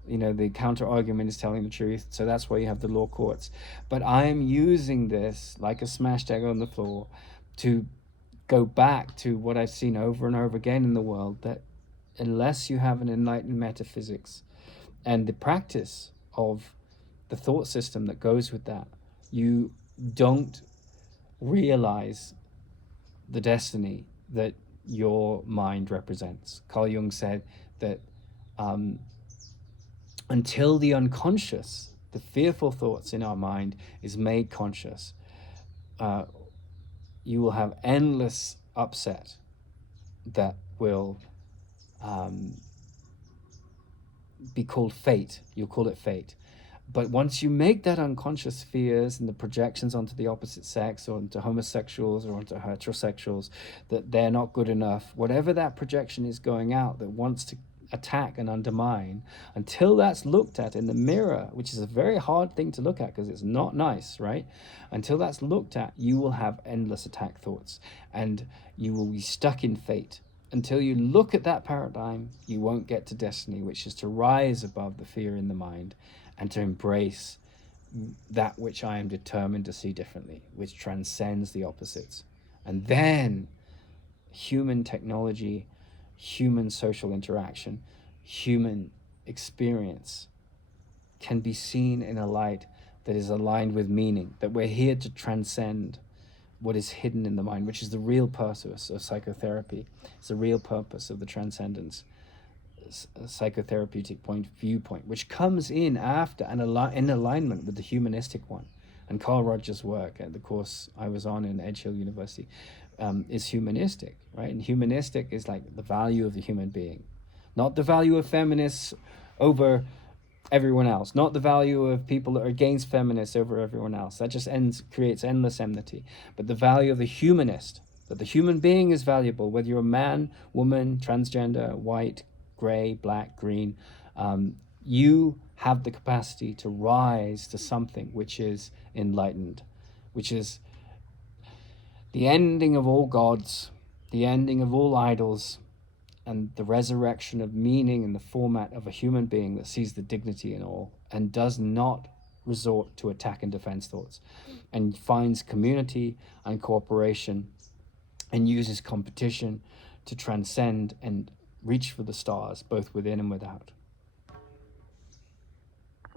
the counter argument is telling the truth. So that's why you have the law courts. But I'm using this like a smashed egg on the floor to go back to what I've seen over and over again in the world, that unless you have an enlightened metaphysics, and the practice of the thought system that goes with that, you don't realize the destiny that your mind represents. Carl Jung said that until the unconscious, the fearful thoughts in our mind, is made conscious, you will have endless upset that will be called fate. You'll call it fate. But once you make that unconscious fears and the projections onto the opposite sex or onto homosexuals or onto heterosexuals, that they're not good enough, whatever that projection is going out that wants to attack and undermine, until that's looked at in the mirror, which is a very hard thing to look at because it's not nice, right? Until that's looked at, you will have endless attack thoughts and you will be stuck in fate. Until you look at that paradigm, you won't get to destiny, which is to rise above the fear in the mind and to embrace that which I am determined to see differently, which transcends the opposites. And then human technology, human social interaction, human experience can be seen in a light that is aligned with meaning, that we're here to transcend what is hidden in the mind, which is the real purpose of psychotherapy. It's the real purpose of the transcendence psychotherapeutic viewpoint, which comes in after and in alignment with the humanistic one. And Carl Rogers' work at the course I was on in Edgehill University is humanistic, right? And humanistic is like the value of the human being, not the value of feminists over everyone else, not the value of people that are against feminists over everyone else. That just creates endless enmity. But the value of the humanist, that the human being is valuable, whether you're a man, woman, transgender, white, gray, black, green, you have the capacity to rise to something which is enlightened, which is the ending of all gods, the ending of all idols, and the resurrection of meaning in the format of a human being that sees the dignity in all and does not resort to attack and defense thoughts, and finds community and cooperation and uses competition to transcend and reach for the stars, both within and without.